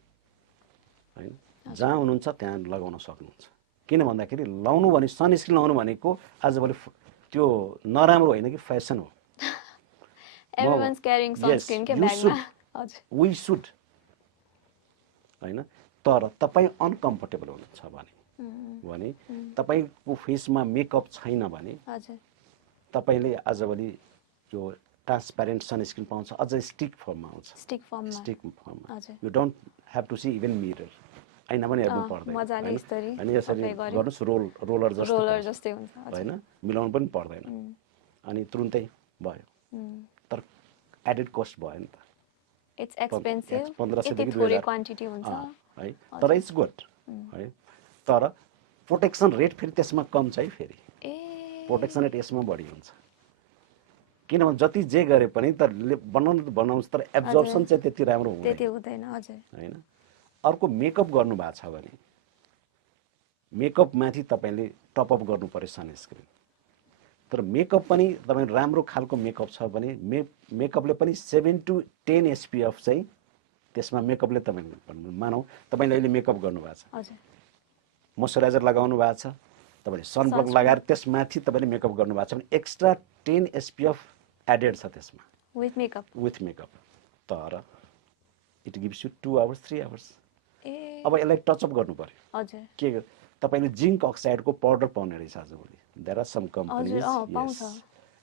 हैन। जहाँ हुनुहुन्छ त्यहाँ लगाउन सक्नुहुन्छ। किन भन्दाखेरि लाउनु भने सनस्क्रिन लाउनु भनेको आजभोलि त्यो नराम्रो होइन कि फ्यासन हो। एभ्रीवान्स क्यारिङ सनस्क्रिन के ब्यागमा। हजुर, वी शुड हैन। तर तपाईँ अनकम्फर्टेबल हुनुहुन्छ भने तपाईको फेसमा मेकअप छैन भने तपाईले आजभोलि त्यो ट्रान्सप्यारेन्ट सनस्क्रिन पाउँछ, अझ स्टिक फर्ममा आउँछ। स्टिक फर्ममा you don't have to see even mirror, ऐना पनि हेर्नु पर्दैन अनि यसरी गर्नुस्, रोलर जस्तै हुन्छ हैन, मिलाउनु पनि पर्दैन अनि तुरुन्तै भयो। तर एडेड कस्ट भयो नि त, इट्स एक्सपेन्सिभ, 1500 देखि 2000 क्वान्टिटी हुन्छ है। तर इट्स गुड है। तर प्रोटेक्सन रेट फेरि त्यसमा कम छ है। फेरि प्रोटेक्सन रेट यसमा बढी हुन्छ, किनभने जति जे गरे पनि त बनाउँछ तर एब्जर्प्सन चाहिँ त्यति राम्रो हुँदैन हैन। अर्को मेकअप गर्नु भएको छ भने मेकअप माथि तपाईले टपअप गर्नु पर्यो सनस्क्रिन। तर मेकअप पनि तपाईँ राम्रो खालको मेकअप छ भने मेकअपले पनि 7 to 10 SPF चाहिँ त्यसमा मेकअपले तपाईँ मानौ तपाईले अहिले मेकअप गर्नु भएको छ, मोइस्चराइजर लगाउनु भएको छ, तपाईले सनब्लक लगाएर त्यसमाथि तपाईले मेकअप गर्नु भएको छ भने एक्स्ट्रा 10 SPF एडेड छ त्यसमा विथ मेकअप। तर it gives you 2 hours 3 hours। अब यसलाई टचअप गर्नु पर्यो। के तपाईले जिङ्क अक्साइडको पाउडर पाउने रहेछ आजभोलि। There are some companies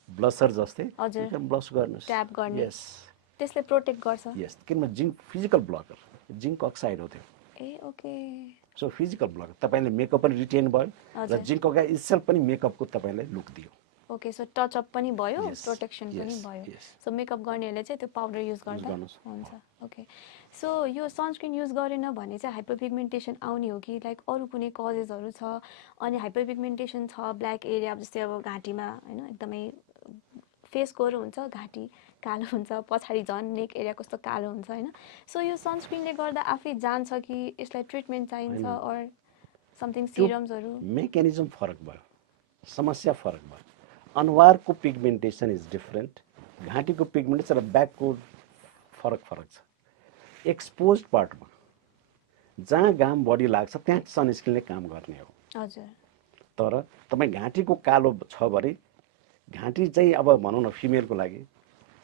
blusher जस्तै ब्लस गर्नुस्, ट्याप गर्ने, त्यसले प्रोटेक्ट गर्छ। यस, किनभने zinc physical blocker zinc oxide हो त्यो। Ah okay so physical block तपाईले मेकअप पनि रिटेन भयो र जिङ्क अक्साइड इटसेल्फ पनि मेकअपको तपाईलाई लुक दियो ओके सो टच अप पनि भयो प्रोटेक्सन पनि भयो सो मेकअप गर्नेहरूले चाहिँ त्यो पाउडर युज गर्दा हुन्छ ओके सो यो सनस्क्रिन युज गरेन भने चाहिँ हाइपरपिगमेन्टेसन आउने हो कि लाइक अरू कुनै कजेसहरू छ अनि हाइपरपिगमेन्टेसन छ ब्ल्याक एरिया जस्तै अब घाँटीमा हैन एकदमै फेस गोरो हुन्छ घाँटी कालो हुन्छ पछाडि झन् नेक एरिया कस्तो कालो हुन्छ हैन सो यो सनस्क्रिनले गर्दा आफै जान्छ कि यसलाई ट्रिटमेन्ट चाहिन्छ अर समथिङ सिरम्सहरू मेकानिजम फरक भयो समस्या फरक भयो अनुहारको पिगमेन्टेसन इज डिफरेन्ट घाँटीको पिगमेन्टेसन र ब्याकको फरक छ एक्सपोज पार्टमा जहाँ घाम बढी लाग्छ त्यहाँ सनस्क्रिनले काम गर्ने हो हजुर तर तपाईँ घाँटीको कालो छ भने घाँटी चाहिँ अब भनौँ न फिमेलको लागि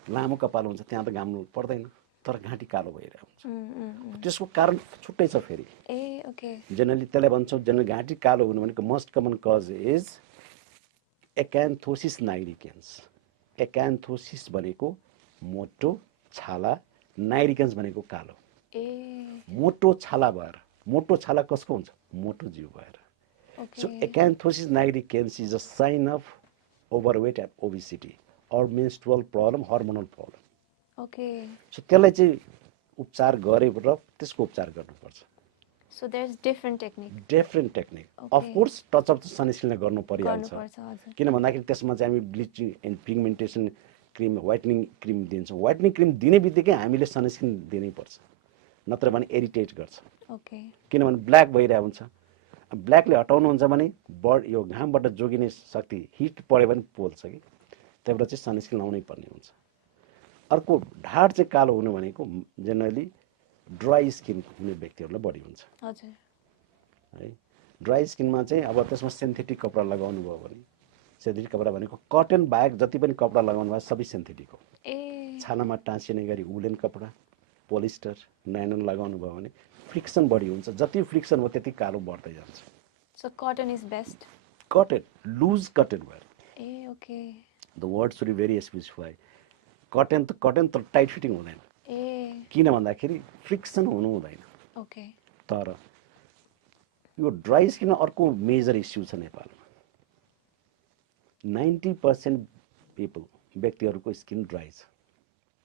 लामो कपाल हुन्छ त्यहाँ त घाम पर्दैन तर घाँटी कालो भइरहेको हुन्छ त्यसको कारण छुट्टै छ फेरि ए ओके जेनरली त्यसलाई भन्छौँ जेनरली घाँटी कालो हुनु भनेको मोस्ट कमन कज इज एक्यान्थोसिस नाइग्रिकेन्स एक्यान्थोसिस भनेको मोटो छाला नाइग्रिकेन्स भनेको कालो मोटो छाला भएर मोटो छाला कसको हुन्छ मोटो जिउ भएर so acanthosis nigricans is a sign of overweight and obesity or menstrual problem, hormonal problem. Okay. So त्यसलाई चाहिँ उपचार गरेर त्यसको उपचार गर्नुपर्छ. So there's different technique. Different technique. Okay. Of course touch up सनस्क्रिनले गर्नु परिहाल्छ. किन भन्दाखेरि त्यसमा चाहिँ हामी bleaching and pigmentation cream whitening cream दिन्छौँ. व्हाइटनिङ क्रिम दिने बित्तिकै हामीले सनस्क्रिन दिनै पर्छ. नत्र भने इरिटेट गर्छ. ओके. किनभने ब्ल्याक भइरहेको हुन्छ. ब्ल्याकले हटाउनु हुन्छ भने यो घामबाट जोगिने शक्ति हिट पऱ्यो भने पोल्छ कि त्यहाँबाट चाहिँ सनस्क्रिन लाउनै पर्ने हुन्छ अर्को ढाड चाहिँ कालो हुनु भनेको जेनरली ड्राई स्किन हुने व्यक्तिहरूलाई बढी हुन्छ है ड्राई स्किनमा चाहिँ अब त्यसमा सिन्थेटिक कपडा लगाउनु भयो भने सिन्थेटिक कपडा भनेको कटन बाहेक जति पनि कपडा लगाउनु भयो सबै सिन्थेटिक हो छालामा टाँसिने गरी उलेन कपडा पोलिस्टर नाइलन लगाउनु भयो भने फ्रिक्सन बढी हुन्छ जति फ्रिक्सन हो त्यति कालो बढ्दै जान्छ so cotton is best cotton loose cotton भएर ah okay The word should be very specified. Cotton त टाइट फिटिङ हुँदैन किन भन्दाखेरि फ्रिक्सन हुनु हुँदैन ओके तर यो ड्राई स्किन अर्को मेजर इस्यु छ नेपालमा 90% पिपल व्यक्तिहरूको स्किन ड्राई छ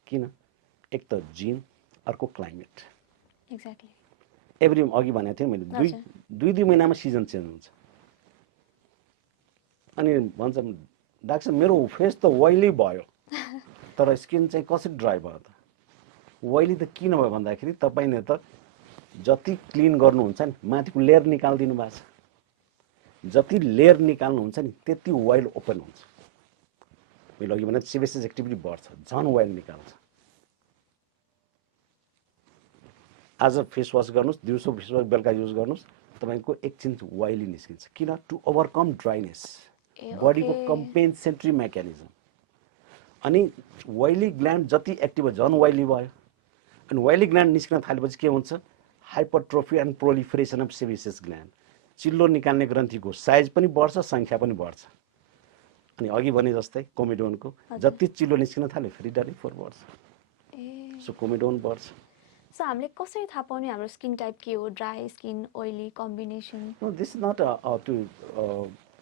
किन एक त जिन अर्को क्लाइमेट एक्ज्याक्टली एभ्री अघि भनेको थिएँ मैले दुई महिनामा सिजन चेन्ज हुन्छ अनि भन्छ डाक्टर मेरो फेस त ओइली भयो तर स्किन चाहिँ कसरी ड्राई भयो त ओइली त किन भयो भन्दाखेरि तपाईले त जति क्लिन गर्नुहुन्छ नि माथिको लेयर निकाल्दिनु भएको छ जति लेयर निकाल्नुहुन्छ नि त्यति ओइल ओपन हुन्छ मैले अघि भने सेबेसियस एक्टिभिटी बढ्छ झन् ओइल निकाल्छ आज फेस वास गर्नुस् दिउँसो फेस वास बेलुका युज गर्नुस् तपाईको एकछिन ओइली निस्किन्छ किन टु ओभरकम ड्राइनेस बडीको कम्पेन्सेटरी मेकानिजम अनि ओइली ग्ल्यान्ड जति एक्टिभ हो झन् ओइली भयो अनि ओइली ग्ल्यान्ड निस्किन थालेपछि के हुन्छ hypertrophy and proliferation of sebaceous gland चिल्लो निकाल्ने ग्रन्थीको साइज पनि बढ्छ सङ्ख्या पनि बढ्छ अनि अघि भने जस्तै कोमेडोनको जति चिल्लो निस्किन थाल्यो फेरि डनी फोर बढ्छ सो कोमेडोन बढ्छ सो हामीले कसरी थाहा पाउने हाम्रो स्किन टाइप के हो dry skin oily combination no this is not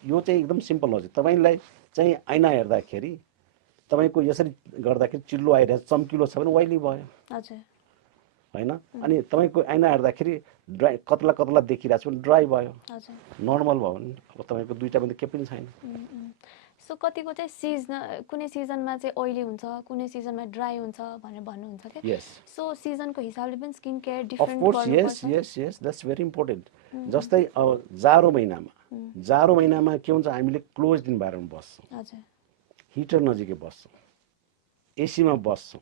यो चाहिँ एकदम सिम्पल हो तपाईलाई चाहिँ ऐना हेर्दाखेरि तपाईको यसरी गर्दाखेरि चिल्लो आइरहेको चम्किलो छ भने ओइली भयो हजुर हैन अनि तपाईको ऐना हेर्दाखेरि ड्राई कतला कतला देखिरहेको छ भने ड्राई भयो हजुर नर्मल भयो भने अब तपाईको दुईटा पनि के पनि छैन सो कतिको चाहिँ सिजन कुनै सिजनमा चाहिँ ओइली हुन्छ कुनै सिजनमा ड्राई हुन्छ भनेर भन्नुहुन्छ के यस सो सिजनको हिसाबले पनि स्किन केयर डिफरेन्ट गर्नुपर्छ of course yes yes that's very important जस्तै अब जाडो महिनामा के हुन्छ हामीले क्लोज्ड इन्भाइरोमेन्ट बस्छौं हजुर हिटर नजिकै बस्छौं एसीमा बस्छौं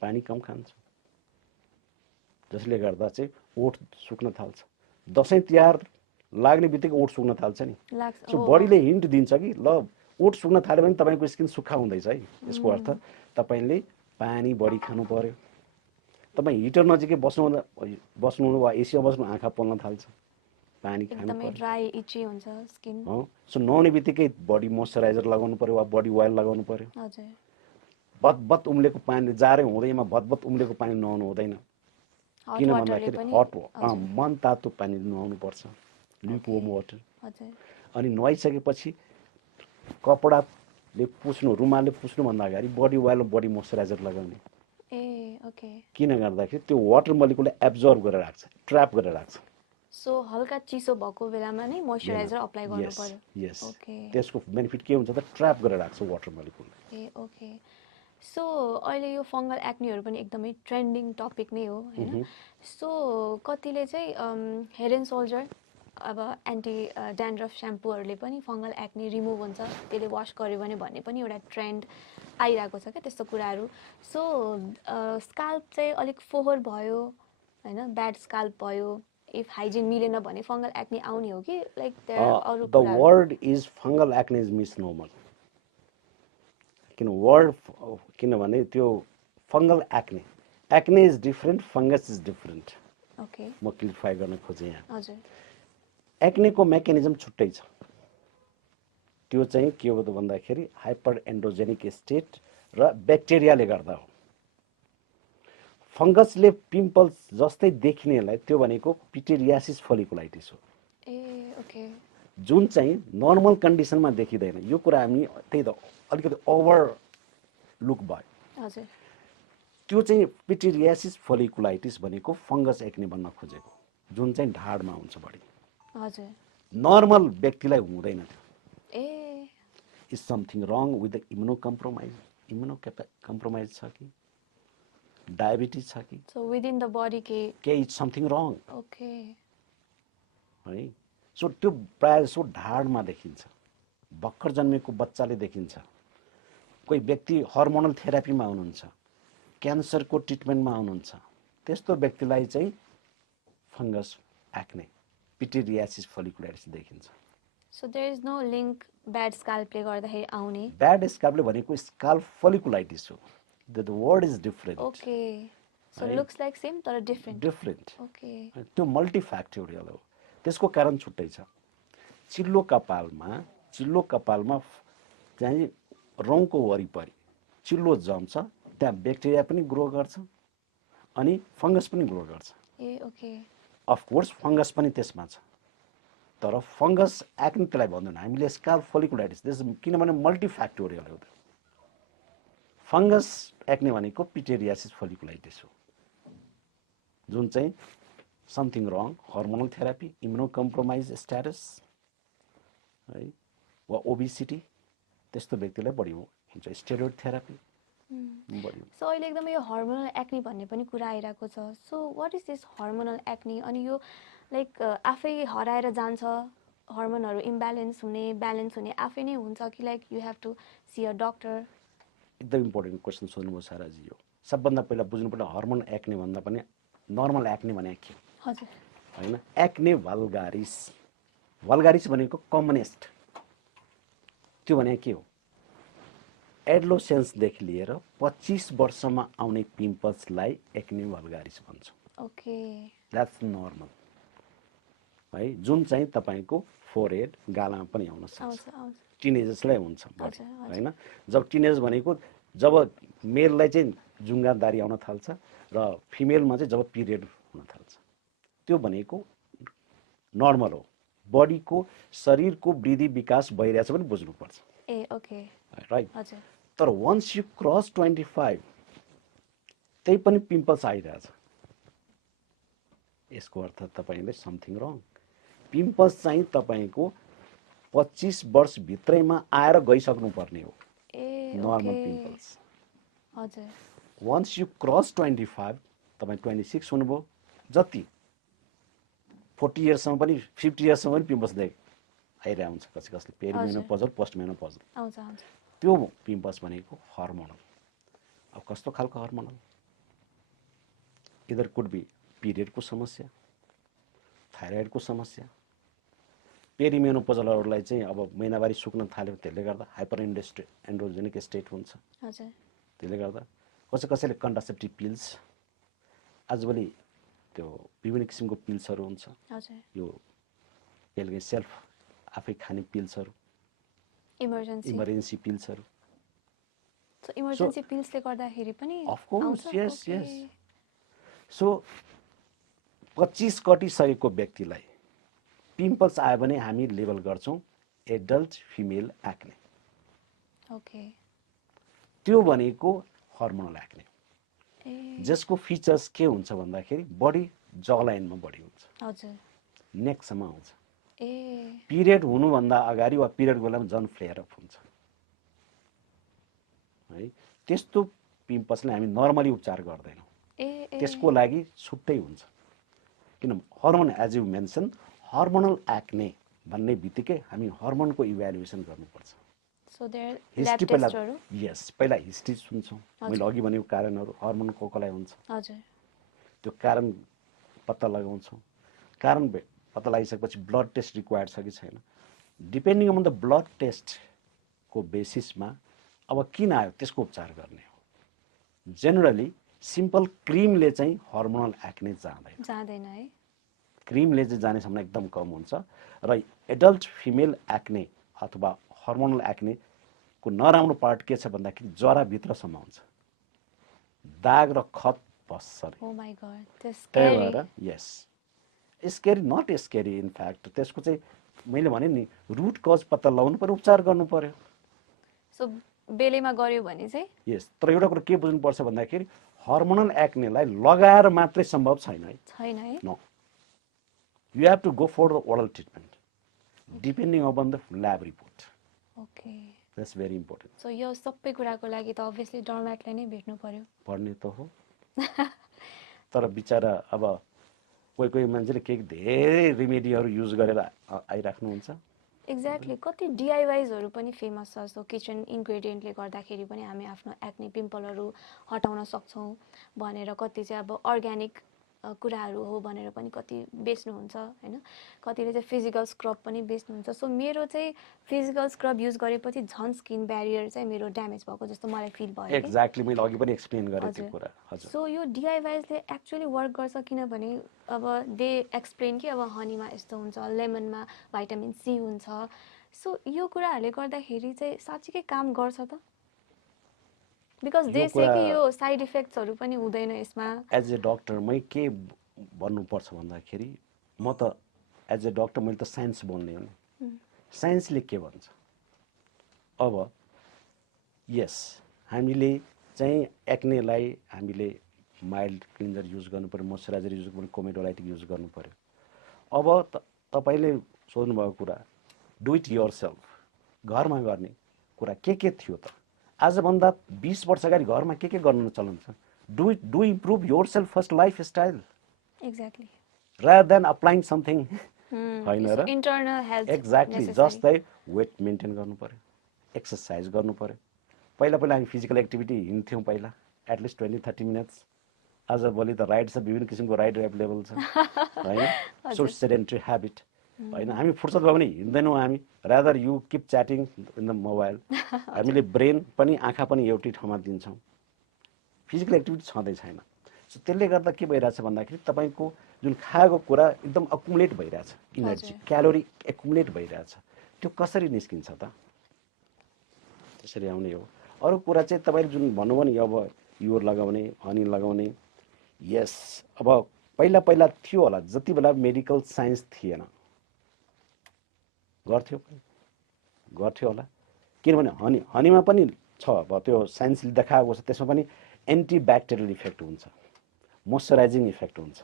पानी कम खान्छौं जसले गर्दा चाहिँ ओठ सुक्न थाल्छ दशैं तिहार लाग्ने बित्तिकै ओठ सुक्न थाल्छ नि सो बडीले हिन्ट दिन्छ कि ल ओठ सुक्न थाल्यो भने तपाईको स्किन सुक्खा हुँदैछ है यसको अर्थ तपाईले पानी बढी खानु पर्यो तपाई हिटर नजिकै बस्नु वा एसीमा बस्नु आँखा पोल्न थाल्छ पानी खानु पर्यो एकदमै ड्राई इची हुन्छ स्किन सो नुहाउने बित्तिकै बडी मोइस्चराइजर लगाउनु पर्यो वा बडी ओइल लगाउनु पर्यो हजुर बतबत उम्लेको पानी जाडै हुँदैमा बतबत उम्लेको पानी नुहाउनु हुँदैन किन भन्दाखेरि हट मन तातो पानी नुहाउनु पर्छ, ल्युकवार्म वाटर। अनि नुहाइसकेपछि कपडाले पुस्नु, रुमालले पुस्नुभन्दा अगाडि बडी ओइल र बडी मोइस्चराइजर लगाउने। किन गर्दाखेरि त्यो वाटर मोलिकुलले एब्जर्ब गरेर राख्छ, ट्र्याप गरेर राख्छ। सो हल्का चिसो भएको बेलामा नै मोइस्चराइजर अप्लाई गर्नु पर्यो। यस, त्यसको बेनिफिट के हुन्छ त ट्र्याप गरेर राख्छ वाटर मोलिकुलले। ओके। सो अहिले यो फङ्गल एक्नीहरू पनि एकदमै ट्रेन्डिङ टपिक नै हो हैन। सो कतिले चाहिँ हेड एन्ड सोल्जर अब एन्टी ड्यान्ड्रफ स्याम्पूहरूले पनि फङ्गल एक्नी रिमुभ हुन्छ, त्यसले वास गर्यो भने भन्ने पनि एउटा ट्रेन्ड आइरहेको छ क्या त्यस्तो कुराहरू। सो स्काल्प चाहिँ अलिक फोहोर भयो हैन, ब्याड स्काल्प भयो, इफ हाइजिन मिलेन भने फङ्गल एक्नी आउने हो कि लाइक अरू the word is fungal acne is misnomer. किनभने त्यो fungal acne, acne is different, fungus is different. Okay, म क्लियरिफाई गर्न खोजेँ यहाँ। हजुर। एक्नेको मेकानिजम छुट्टै छ। त्यो चाहिँ के हो त भन्दाखेरि हाइपर एन्ड्रोजेनिक स्टेट र ब्याक्टेरियाले गर्दा हो। फङ्गसले पिम्पल्स जस्तै देखिनेलाई त्यो भनेको पिटेरियासिस फोलिकुलाइटिस हो। ओके। जुन चाहिँ नर्मल कन्डिसनमा देखिँदैन। यो कुरा हामी त्यही त अलिकति ओभर लुक भयो। हजुर। त्यो चाहिँ पिटेरियासिस फोलिकुलाइटिस भनेको फङ्गस एक्ने भन्न खोजेको, जुन चाहिँ ढाडमा हुन्छ बढी। हजुर। नर्मल व्यक्तिलाई हुँदैन त्यो। Is something wrong with the immunocompromise छ कि, डायबिटिज छ कि, सो विदिन द बडी के इज समथिङ रङ। ओके है। सो त्यो प्रायः जसो ढाडमा देखिन्छ, भर्खर जन्मेको बच्चाले देखिन्छ, कोही व्यक्ति हर्मोनल थेरापीमा हुनुहुन्छ, क्यान्सरको ट्रिटमेन्टमा हुनुहुन्छ, त्यस्तो व्यक्तिलाई चाहिँ फङ्गस एक्ने पिटेरियासिस फोलिकुलाइटिस देखिन्छ। So there is no link bad स्काल्पले गर्दाखेरि आउने। ब्याड स्काल्पले भनेको स्काल्प फोलिकुलाइटिस हो। The word is different. Okay, so looks like same तर डिफरेन्ट। ओके, त्यो मल्टिफ्याक्टोरियल हो। त्यसको कारण छुट्टै छ। चिल्लो कपालमा चाहिँ रौँको वरिपरि चिल्लो जम्छ, त्यहाँ ब्याक्टेरिया पनि ग्रो गर्छ अनि फङ्गस पनि ग्रो गर्छ। ओके। अफकोर्स फङ्गस पनि त्यसमा छ, तर फङ्गस एक्ने त्यसलाई भन्दैन हामीले, स्काल्प फोलिकुलाइटिस। किनभने मल्टिफ्याक्टोरियल हो। फङ्गस एक्ने भनेको पिटेरियासिस फोलिकुलाइटिस हो, जुन चाहिँ something wrong, hormonal therapy, immunocompromise status है, वा ओबिसिटी, त्यस्तो व्यक्तिलाई बढी हुन्छ। स्टेरोइड थेरापी बढी। सो अहिले एकदमै यो हर्मोनल एक्नी भन्ने पनि कुरा आइरहेको छ। So what is this hormonal acne? अनि यो लाइक आफै हराएर जान्छ, हर्मोनहरू इम्ब्यालेन्स हुने, ब्यालेन्स हुने आफै नै हुन्छ कि like you have to see a doctor? एकदम इम्पोर्टेन्ट क्वेसन सोध्नुभयो साराजी। हो सबभन्दा पहिला बुझ्नुपर्ने हर्मोन एक्ने भन्दा पनि नर्मल एक्ने भने के हो होइन। एक्ने भल्गारिस, भल्गारिस भनेको कमनेस्ट, त्यो भने के हो? एडोलेसेन्सदेखि लिएर 25 वर्षमा आउने पिम्पल्सलाई एक्ने भल्गारिस भन्छ। ओके, द्याट्स नर्मल है, जुन चाहिँ तपाईँको फोरहेड, गालामा पनि आउन सक्छ। टिनेजर्सलाई हुन्छ होइन। जब टिनेजर्स भनेको जब मेललाई चाहिँ जुङ्गा दारी आउन थाल्छ र फिमेलमा चाहिँ जब पिरियड हुन थाल्छ, त्यो भनेको नर्मल हो। बडीको शरीरको वृद्धि विकास भइरहेछ भने बुझ्नुपर्छ। Okay, right. तर वन्स यु क्रस 25 त्यही पनि पिम्पल्स आइरहेछ, यसको अर्थ तपाईँले समथिङ रङ। पिम्पल्स चाहिँ तपाईँको 25 वर्षभित्रैमा आएर गइसक्नु पर्ने हो, नर्मल पिम्पल्स। हजुर। वन्स यु क्रस 25, तपाईँ 26 हुनुभयो, जति 40 इयर्ससम्म पनि 50 इयर्ससम्म पनि पिम्पल्स आइरहेको हुन्छ कसैले पेरिमेनोपजल, पोस्ट मेनोपजल। त्यो पिम्पल्स भनेको हर्मोनल। अब कस्तो खालको हर्मोनल? इदर कुड बी पिरियडको समस्या, थाइरोइडको समस्या। पेरिमेनोपजलहरूलाई चाहिँ अब महिनावारी सुक्न थाल्यो, त्यसले गर्दा हाइपर एन्ड्रोजेनिक स्टेट हुन्छ। त्यसले गर्दा कसैले कन्ट्रासेप्टिभ पिल्स, आजभोलि त्यो विभिन्न किसिमको पिल्सहरू हुन्छ, यो कहिलेकाहीँ सेल्फ आफै खाने पिल्सहरू, इमर्जेन्सी पिल्सहरू। इमर्जेन्सी पिल्सले गर्दाखेरि पनि अफ कोर्स, यस। सो 25 कटिसकेको व्यक्तिलाई पिम्पल्स आयो भने हामी लेबल गर्छौं एडल्ट फिमेल एक्ने। ओके। त्यो भनेको हर्मोनल एक्ने जसको फिचर्स के हुन्छ भन्दाखेरि बडी जलाइनमा बढी हुन्छ, हजुर, नेकसम्म आउँछ, पिरियड हुनुभन्दा अगाडि वा पिरियडको बेलामा झन् फ्लेयर अप हुन्छ है। त्यस्तो पिम्पल्सलाई हामी नर्मली उपचार गर्दैनौँ, त्यसको लागि छुट्टै हुन्छ। किन hormone as you mention hormonal acne भन्ने बित्तिकै हामी हर्मोनको इभ्यालुएसन गर्नुपर्छ। हिस्ट्री पहिला, यस, पहिला हिस्ट्री सुन्छौँ। मैले अघि भनेको कारणहरू हर्मोन कोलाई हुन्छ, त्यो कारण पत्ता लगाउँछौँ। कारण पत्ता लगाइसकेपछि ब्लड टेस्ट रिक्वायर्ड छ कि छैन, डिपेन्डिङ अन द ब्लड टेस्टको बेसिसमा अब किन आयो त्यसको उपचार गर्ने हो। जेनरली सिम्पल क्रिमले चाहिँ हर्मोनल एक्ने जाँदैन है, क्रिमले चाहिँ जाने सम्भावना एकदम कम हुन्छ। र एडल्ट फिमेल एक्ने अथवा हर्मोनल एक्ने को नराम्रो पार्ट के छ भन्दाखेरि जराभित्रसम्म हुन्छ, दाग र खत बस्छ। त्यही भएर यस स्केरी नट स्केरी इनफ्याक्ट त्यसको चाहिँ मैले भने नि रुट कज पत्ता लगाउनु पर्यो, उपचार गर्नु पर्यो। सो बेलेमा गर्यो भने चाहिँ यस, तर एउटा कुरा के बुझ्नुपर्छ भन्दाखेरि हर्मोनल एक्नेलाई लगाएर मात्रै सम्भव छैन है। No, you have to go for the oral treatment depending upon the lab report. Okay, that's very important. So यो सबै कुराको लागि त अभियसली डर्मेटलाई नै भेट्नु पर्यो, पर्ने त हो। तर बिचारा अब कोही कोही मान्छेले केही धेरै रेमेडीहरू युज गरेर आइराख्नुहुन्छ। एक्ज्याक्टली, कति डिआइवाइजहरू पनि फेमस छ। सो किचन इन्ग्रेडियन्टले गर्दाखेरि पनि हामी आफ्नो एक्ने पिम्पलहरू हटाउन सक्छौँ भनेर कति चाहिँ अब अर्ग्यानिक कुराहरू हो भनेर पनि कति बेच्नुहुन्छ होइन। कतिले चाहिँ फिजिकल स्क्रब पनि बेच्नुहुन्छ। सो मेरो चाहिँ फिजिकल स्क्रब युज गरेपछि झन् स्किन ब्यारियर चाहिँ मेरो ड्यामेज भएको जस्तो मलाई फिल भयो। एक्ज्याक्टली, मैले अघि पनि एक्सप्लेन गरेँ त्यो कुरा। हजुर, सो यो डिआइवाइजले एक्चुअली वर्क गर्छ किनभने अब दे एक्सप्लेन कि अब हनीमा यस्तो हुन्छ, लेमनमा भाइटामिन सी हुन्छ। सो यो कुराहरूले गर्दाखेरि चाहिँ साँच्चीकै काम गर्छ त? बिकज दे से कि यो साइड इफेक्ट्सहरू पनि हुँदैन यसमा। एज ए डक्टर मै के भन्नुपर्छ भन्दाखेरि म त एज ए डक्टर मैले त साइन्स बोल्ने हो नि। साइन्सले के भन्छ, अब यस हामीले चाहिँ एक्नेलाई हामीले माइल्ड क्लिन्जर युज गर्नु पर्यो, मोइस्चराइजर युज गर्नु पर्यो, कोमेडोलाइटिक युज गर्नु पर्यो। अब तपाईँले सोध्नुभएको कुरा डु इट योर सेल्फ, घरमा गर्ने कुरा के थियो त? आजभन्दा 20 वर्ष अगाडि घरमा के गर्नु चलन छ? Do improve your self first life style, exactly, rather than applying something होइन र? इन्टर्नल हेल्थ एक्ज्याक्टली, जस्तै वेट मेन्टेन गर्नु पर्यो, एक्सर्साइज गर्नु पर्यो। पहिला हामी फिजिकल एक्टिभिटी हिँड्थ्यौँ पहिला एटलिस्ट 20-30 मिनट्स। आजभोलि त राइड छ, विभिन्न किसिमको राइड एभाइलेबल छ होइन। सो सेडेन्ट्री ह्याबिट होइन, हामी फुर्सद भयो भने हिँड्दैनौँ हामी, rather you keep chatting in the mobile. हामीले ब्रेन पनि आँखा पनि एउटै ठाउँमा दिन्छौँ, फिजिकल एक्टिभिटी छँदै छैन। सो त्यसले गर्दा के भइरहेछ भन्दाखेरि तपाईँको जुन खाएको कुरा एकदम अकुमुलेट भइरहेछ, इनर्जी क्यालोरी एकुमुलेट भइरहेछ, त्यो कसरी निस्किन्छ त? त्यसरी आउने हो। अरू कुरा चाहिँ तपाईँले जुन भन्नुभयो नि अब यो लगाउने, हनी लगाउने, यस अब पहिला थियो होला, जति बेला मेडिकल साइन्स थिएन गर्थ्यो होला, किनभने हनीमा पनि छ अब त्यो साइन्सले देखाएको छ, त्यसमा पनि एन्टिब्याक्टेरियल इफेक्ट हुन्छ, मोइस्चराइजिङ इफेक्ट हुन्छ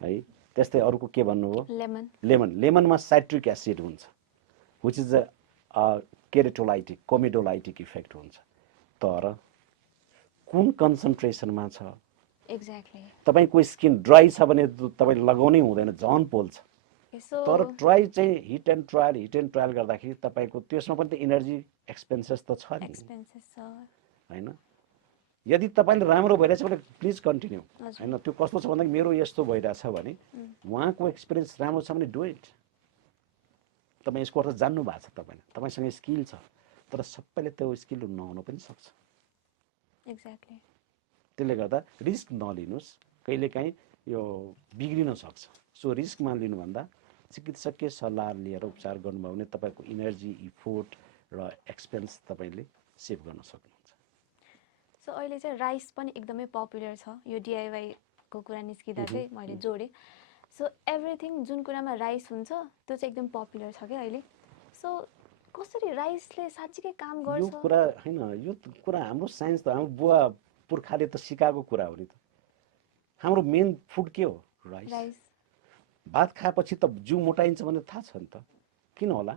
है। त्यस्तै अरूको के भन्नुभयो? लेमनमा साइट्रिक एसिड हुन्छ, विच इज अ केरेटोलाइटिक कोमेडोलाइटिक इफेक्ट हुन्छ। तर कुन कन्सन्ट्रेसनमा छ? एक्ज्याक्टली, तपाईँको स्किन ड्राई छ भने तपाईँले लगाउनै हुँदैन, झन् पोल्छ। तर ड्राई चाहिँ हिट एन्ड ट्रायल गर्दाखेरि तपाईँको त्यसमा पनि त इनर्जी एक्सपेन्सेस त छ नि होइन। यदि तपाईँले राम्रो भइरहेछ भने प्लिज कन्टिन्यू होइन। त्यो कस्तो छ भन्दाखेरि मेरो यस्तो भइरहेछ भने उहाँको एक्सपिरियन्स राम्रो छ भने डु इट। तपाईँ यसको अर्थ जान्नु भएको छ, तपाईँसँग स्किल छ, तर सबैले त्यो स्किल नहुन पनि सक्छ। एक्ज्याक्टली, त्यसले गर्दा रिस्क नलिनुहोस्, कहिलेकाहीँ यो बिग्रिन सक्छ। सो रिस्कमा लिनुभन्दा चिकित्सकीय सल्लाह लिएर उपचार गर्नुभयो भने तपाईँको इनर्जी, इफोर्ट र एक्सपेन्स तपाईँले सेभ गर्न सक्नुहुन्छ। सो अहिले चाहिँ राइस पनि एकदमै पपुलर छ, यो डिआइवाई को कुरा निस्किँदा चाहिँ मैले जोडेँ सो एभ्रिथिङ जुन कुरामा राइस हुन्छ त्यो चाहिँ एकदम पपुलर छ क्या अहिले सो कसरी राइसले साँच्चीकै काम गर्छ यो कुरा हैन यो कुरा हाम्रो साइन्स त हाम्रो बुवा पुर्खाले त सिकाएको कुरा हो नि त हाम्रो मेन फुड के हो राइस भात खाएपछि त जिउ मोटाइन्छ भने थाहा छ नि त किन होला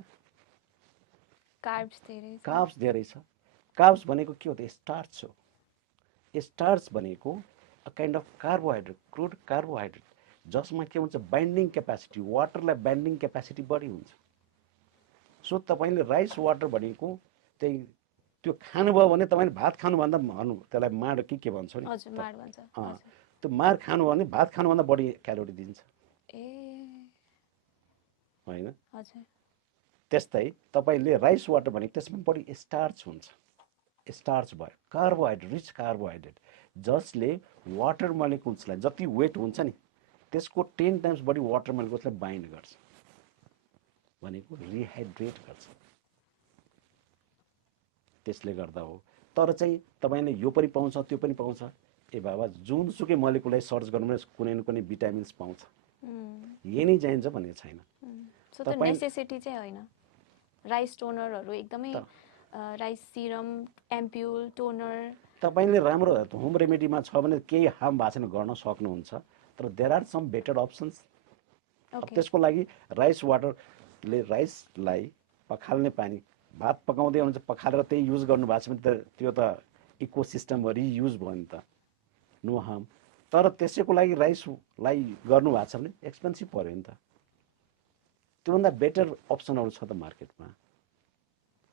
कार्ब्स धेरै छ कार्ब्स भनेको के हो त स्टार्च हो स्टार्च भनेको a kind of carbohydrate crude carbohydrate जसमा के हुन्छ बाइन्डिङ क्यापासिटी वाटरलाई बाइन्डिङ क्यापासिटी बढी हुन्छ सो तपाईले राइस वाटर भनेको त्यही त्यो खानुभयो भने तपाईले भात खानुभन्दा त्यसलाई माड के भन्छ नि हजुर माड भन्छ त्यो माड खानुभयो भने भात खानुभन्दा बढी क्यालोरी दिन्छ हैन हजुर त्यस्तै तपाईले राइस वाटर भनेको त्यसमा बढी स्टार्च हुन्छ स्टार्च भयो कार्बोहाइड्रेट रिच कार्बोहाइड्रेट जसले वाटर मोलिकुल्सलाई जति वेट हुन्छ नि त्यसको 10 टाइम्स बढी वाटर मोलिकुल्सलाई बाइन्ड गर्छ भनेको रिहाइड्रेट गर्छ त्यसले गर्दा हो तर चाहिँ तपाईले यो पनि पाउँछ त्यो पनि पाउँछ ए बाबा जुनसुकै मोलिकुललाई सर्च गर्नुमा कुनै न कुनै भिटामिन्स पाउँछ यही नै चाहिन्छ भन्ने छैन सो त्यो नेसेसिटी चाहिँ हैन राइस टोनरहरु एकदमै राइस सिरम एम्प्युल टोनर तपाईले राम्रो होम रेमेडीमा छ भने केही हार्म भएको छैन गर्न सक्नुहुन्छ तर there are some better options त्यसको लागि राइस वाटरले राइसलाई पखाल्ने पानी भात पकाउँदै हुनुहुन्छ पखालेर त्यही युज गर्नु भएको छ भने त त्यो त इकोसिस्टम रियुज भयो नि त नो हार्म तर त्यसैको लागि राइसलाई गर्नु भएको छ भने एक्सपेन्सिभ पर्यो नि त त्योभन्दा बेटर अप्सनहरू छ त मार्केटमा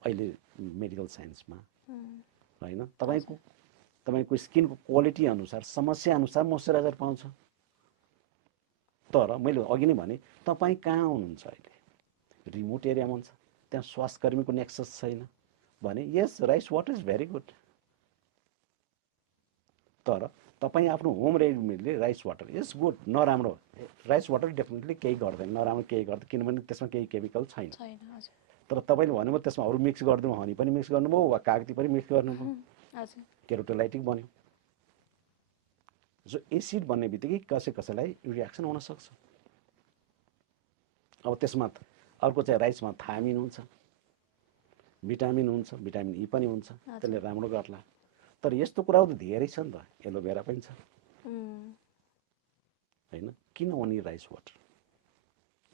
अहिले मेडिकल साइन्समा हैन तपाईको स्किनको क्वालिटी अनुसार समस्या अनुसार मोइस्चराइजर पाउँछ तर मैले अघि नै भने तपाई कहाँ हुनुहुन्छ अहिले रिमोट एरियामा हुन्छ त्यहाँ स्वास्थ्यकर्मीको नेक्सस छैन भने यस rice water is very good तर तपाई आफ्नो होम रेमेडीले राइस वाटर इज गुड नराम्रो राइस वाटर डेफिनेटली केही गर्दैन नराम्रो केही गर्दैन किनभने त्यसमा केही केमिकल छैन तर तपाईले भन्नुभयो त्यसमा अरु मिक्स गर्दिनु हनी पनि मिक्स गर्नुभयो वा कागती पनि मिक्स गर्नुभयो हजुर केरोटोलाइटिक बन्यो जो एसिड बन्ने बित्तिकै कसैलाई रिएक्सन हुन सक्छ अब त्यसमा अर्को चाहिँ राइसमा थायमिन हुन्छ भिटामिन हुन्छ भिटामिन ई पनि हुन्छ त्यसले राम्रो गर्ला तर यस्तो कुराहरु धेरै छ नि त एलोभेरा पनि छ हैन किन ओन्ली राइस वाटर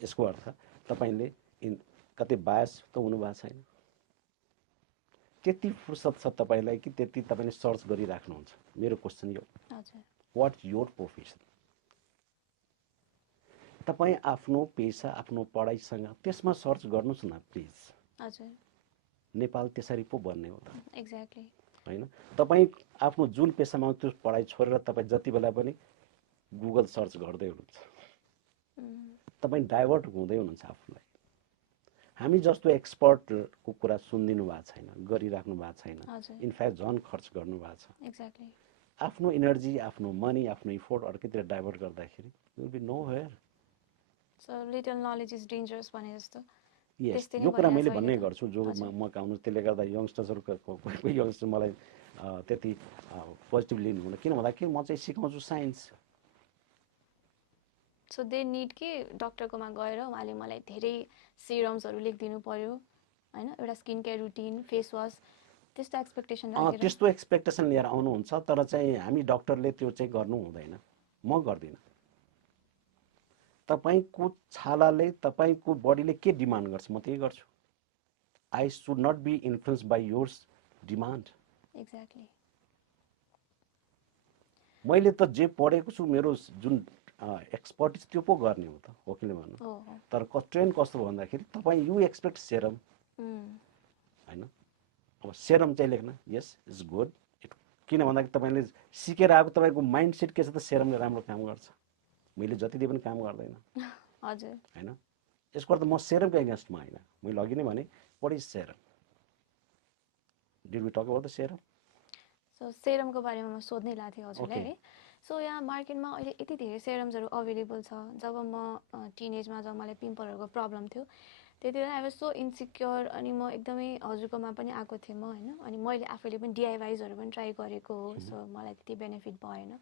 यसको अर्थ तपाईले कतै बायस त हुनु भएको छैन त्यति फुर्सद छ तपाईलाई कि त्यति तपाईले सर्च गरिराख्नुहुन्छ मेरो क्वेशन यो हजुर व्हाट योर प्रोफेसन तपाई आफ्नो पेशा आफ्नो पढाइसँग त्यसमा सर्च गर्नुस् न प्लिज हजुर नेपाल त्यसरी पो बन्ने हो त एक्ज्याक्टली हैन तपाई आफ्नो जुन पेशामा त्यो पढाइ छोडेर तपाई जति बेला पनि गुगल सर्च गर्दै हुनुहुन्छ तपाई डाइभर्ट हुँदै हुनुहुन्छ आफुलाई हामी जस्तो एक्सपर्टको कुरा सुन्दिनु भएको छैन गरिराख्नु भएको छैन इनफ्याक्ट झन खर्च गर्नु भएको छ एक्ज्याक्टली आफ्नो एनर्जी आफ्नो मनी आफ्नो इफोर्ट अर्कैतिर डाइभर्ट गर्दाखेरि will be nowhere so little knowledge is dangerous भने जस्तो यस यो कुरा मैले भन्ने गर्छु जो म काउनु त्यसले गर्दा यंगस्टर्सहरुको कोही यंगस्टर मलाई त्यति पोजिटिभ लिनु हुँदैन किन भन्दाखेरि म चाहिँ सिकाउँछु साइन्स सो दे नीड कि डाक्टरकोमा गएर उहाँले मलाई धेरै सिरम्सहरु लेखिदिनु पर्यो हैन एउटा skin care routine face wash त्यस्तो एक्सपेक्टेसन राखेर त्यस्तो एक्सपेक्टेसन लिएर आउनुहुन्छ तर चाहिँ हामी डाक्टरले त्यो चाहिँ गर्नु हुँदैन म गर्दिन तपाईको छालाले तपाईको बडीले के डिमान्ड गर्छ म त्यही गर्छु I should not be influenced by yours demand exactly मैले त जे पढेको छु मेरो जुन एक्सपर्टिज त्यो पो गर्ने हो त हो किन भन्नु तर ट्रेन कस्तो भन्दाखेरि तपाई यु एक्सपेक्ट सेरम हैन अब सेरम चाहिँ लेख्न यस इज गुड किन भन्दाखेरि तपाईले सिकेर आएको तपाईको माइन्डसेट के छ त सेरमले राम्रो काम गर्छ मैले जति दिए पनि काम गर्दैन हजुर हैन यसको अर्थ म सेरमको एगेन्स्टमा हैन मैले अघि नै भने what is serum did we talk about the serum so सेरमको बारेमा म सोध्नै लाग्थे हजुरले है सो यहाँ मार्केटमा अहिले यति धेरै सेरम्सहरु अवेलेबल छ जब म टिनेजमा जब मलाई पिम्पलहरुको प्रब्लम थियो त्यतिबेला आई वाज सो इन्सिक्योर अनि म एकदमै हजुरकोमा पनि आएको थिएँ म हैन अनि मैले आफैले पनि डिआइवाइजहरु पनि ट्राई गरेको हो सो मलाई त्यति बेनिफिट भएन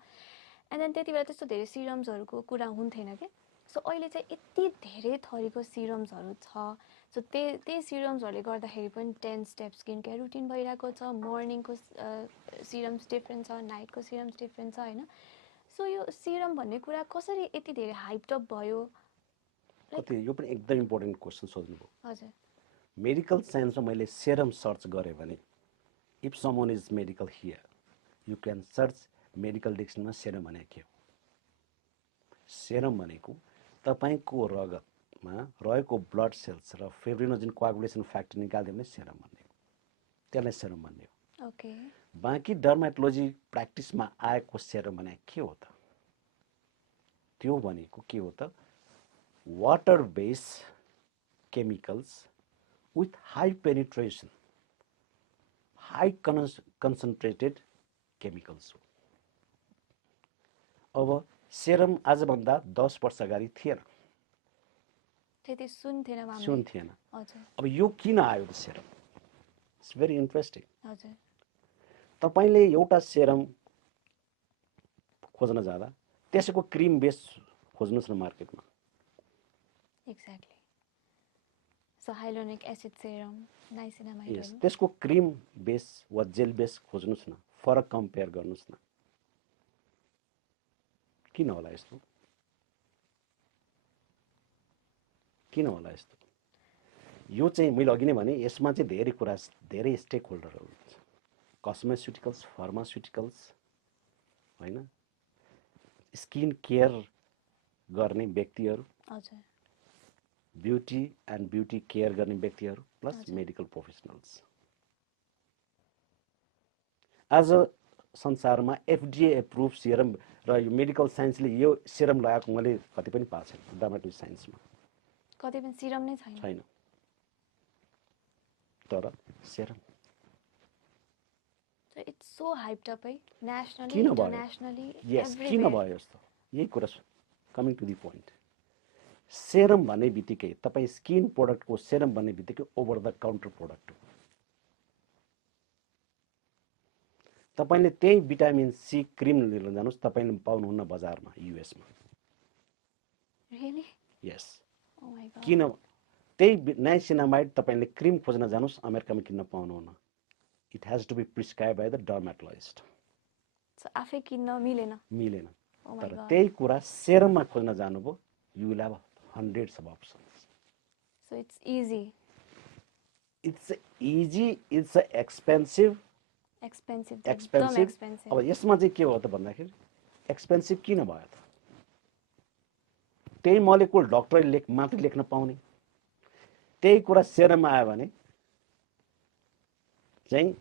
एन्ड देन त्यति बेला त्यस्तो धेरै सिरम्सहरूको कुरा हुन्थेन के सो अहिले चाहिँ यति धेरै थरीको सिरम्सहरू छ सो त्यही सिरम्सहरूले गर्दाखेरि पनि 10 स्टेप स्किन केयर रुटिन भइरहेको छ मर्निङको सिरम्स डिफ्रेन्ट छ नाइटको सिरम्स डिफ्रेन्ट छ होइन सो यो सिरम भन्ने कुरा कसरी यति धेरै हाइपटअप भयो यो पनि एकदम इम्पोर्टेन्ट क्वेसन सोध्नुभयो हजुर मेडिकल साइन्समा मैले सेरम सर्च गरेँ भने if someone is medical here you can search medical डिक्सनरीमा सेरम भनेको के हो सेरम भनेको तपाईँको रगतमा रहेको ब्लड सेल्स र फिब्रिनोजिन कोआगुलेसन फ्याक्टर निकाल्दियो भने सेरम भन्ने हो त्यसलाई सेरम भन्ने हो ओके बाँकी डर्मेटोलोजी प्र्याक्टिसमा आएको सेरम भने के हो त त्यो भनेको के हो त water base chemicals with high penetration, high concentrated chemicals. अब सेरम आजभन्दा 10 वर्ष अगाडि थिएन त्यति सुन्थेन हजुर अब यो किन आयो त सेरम इट्स भेरी इन्ट्रेस्टिङ हजुर तपाईले एउटा सेरम खोज्न जाँदा त्यसको क्रिम बेस खोज्नुस् न मार्केटमा exactly So hyaluronic acid serum, niacinamide. Yes, त्यसको क्रिम बेस वा जेल बेस खोज्नुस् न फरक कम्पेयर गर्नुस् न किन होला यस्तो यो चाहिँ मैले अघि नै भने यसमा चाहिँ धेरै कुरा धेरै स्टेक होल्डरहरू हुन्छ कस्मेस्युटिकल्स फार्मास्युटिकल्स हैन स्किन केयर गर्ने व्यक्तिहरू हजुर ब्युटी एन्ड ब्युटी केयर गर्ने व्यक्तिहरू प्लस मेडिकल प्रोफेसनल्स आज संसारमा एफडीए एप्रुभ सेरम र यो मेडिकल साइन्सले यो सेरम लगाएको मैले कति पनि पाएको छैन डर्मेटोलोजी साइन्समा कतै पनि सिरम नै छैन तर serum So it's so hyped up, है nationally, internationally, yes, everywhere. किन भयो यस्तो यही कुरा coming to the point serum भन्ने बित्तिकै तपाई स्किन प्रोडक्टको सेरम भन्ने बित्तिकै ओभर द काउन्टर प्रोडक्ट हो तपाईले त्यही भिटामिन सी क्रिम लिन जानुस् तपाईले पाउनुहुन्न बजारमा युएस मा Really? Yes. Oh my god. किन त्यही नाइसिनामाइड तपाईले क्रिम खोज्न जानुस् अमेरिकामा किन्न पाउनुहुन्न It has to be prescribed by the dermatologist. So आफै किन्न मिलेन Oh my god. त्यही कुरा सेरममा खोज्न जानुभयो you will have hundreds of options. So it's easy. It's easy, it's expensive. Expensive. अब यसमा चाहिँ के हो त भन्दाखेरि एक्सपेन्सिभ किन भयो त त्यही मोलिकुल डक्टरले मात्र लेख्न पाउने त्यही कुरा सेरममा आयो भने चाहिँ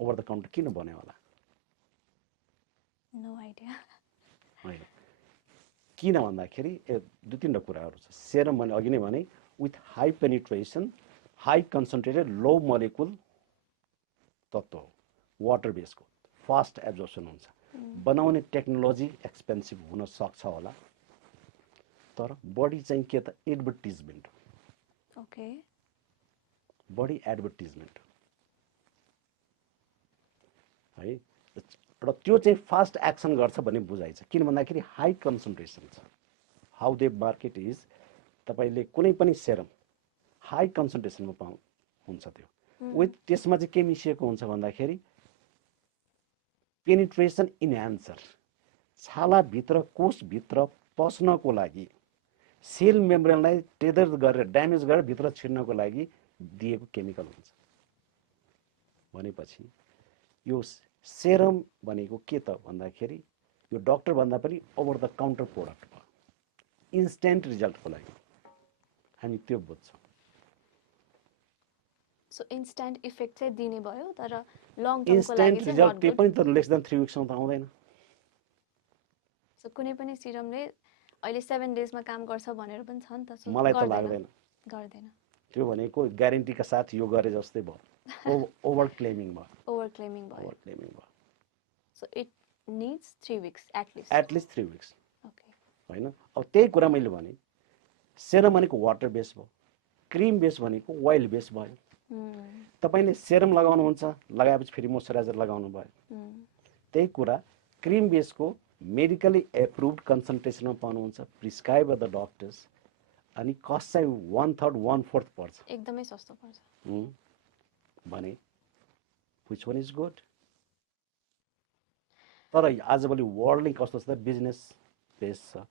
ओभर द काउन्टर किन बन्यो होला नो आइडिया हैन किन भन्दाखेरि दुई तीनवटा कुराहरू छ सेरम भने अघि नै भने with high penetration high concentrated low molecule तत्त्व हो वाटर बेसको फास्ट एब्जर्प्सन हुन्छ बनाउने टेक्नोलोजी एक्सपेन्सिभ हुन सक्छ होला तर बडी चाहिँ के त एडभर्टिजमेन्ट हो ओके बडी एडभर्टिजमेन्ट है र त्यो चाहिँ फास्ट एक्सन गर्छ भन्ने बुझाइ छ किन भन्दाखेरि हाई कन्सन्ट्रेसन छ हाउ दे मार्केट इज तपाईले कुनै पनि सेरम हाई कन्सन्ट्रेसनमा हुन्छ त्यो विथ त्यसमा चाहिँ के मिसिएको हुन्छ भन्दाखेरि पेनिट्रेसन इन्हान्सर छाला भित्र कोष भित्र पस्नको लागि सेल मेम्ब्रेनलाई टेदर गरेर ड्यामेज गरेर भित्र छिर्नको लागि दिएको केमिकल हुन्छ भनेपछि यो सेरम भनेको के त भन्दाखेरि यो डाक्टर भन्दा पनि ओभर द काउन्टर प्रोडक्ट हो इन्स्ट्यान्ट रिजल्टको लागि हामी त्यो बुझ्छौँ सो इन्स्ट्यान्ट इफेक्ट चाहिँ दिने भयो तर लङ टर्मको लागि इन्स्ट्यान्ट रिजल्ट त्यो पनि त लेस देन 3 वीक्समा त आउँदैन सो कुनै पनि सिरमले अहिले 7 डेजमा काम गर्छ भनेर पनि छ नि त सो मलाई त लाग्दैन गर्दैन त्यो भनेको ग्यारेन्टीका साथ यो गरे जस्तै भयो ओभर क्लेमिङ भयो so it needs 3 weeks at least 3 weeks okay हैन अब त्यही कुरा मैले भने सेरम भनेको वाटर बेस भयो क्रिम बेस भनेको ओइल बेस भयो तपाईले सेरम लगाउनुहुन्छ लगाएपछि फेरि मोइस्चराइजर लगाउनु भयो त्यही कुरा क्रिम बेसको मेडिकली एप्रुभड कन्सल्टेसनमा पाउनुहुन्छ, प्रिस्क्राइब बाइ द डक्टर्स, अनि कस्ट चाहिँ 1/3 1/4 पर्छ, एकदमै सस्तो पर्छ भने which one is good? तर आजभोलि वर्ल्ड नै कस्तो छ त बिजनेस बेस छ.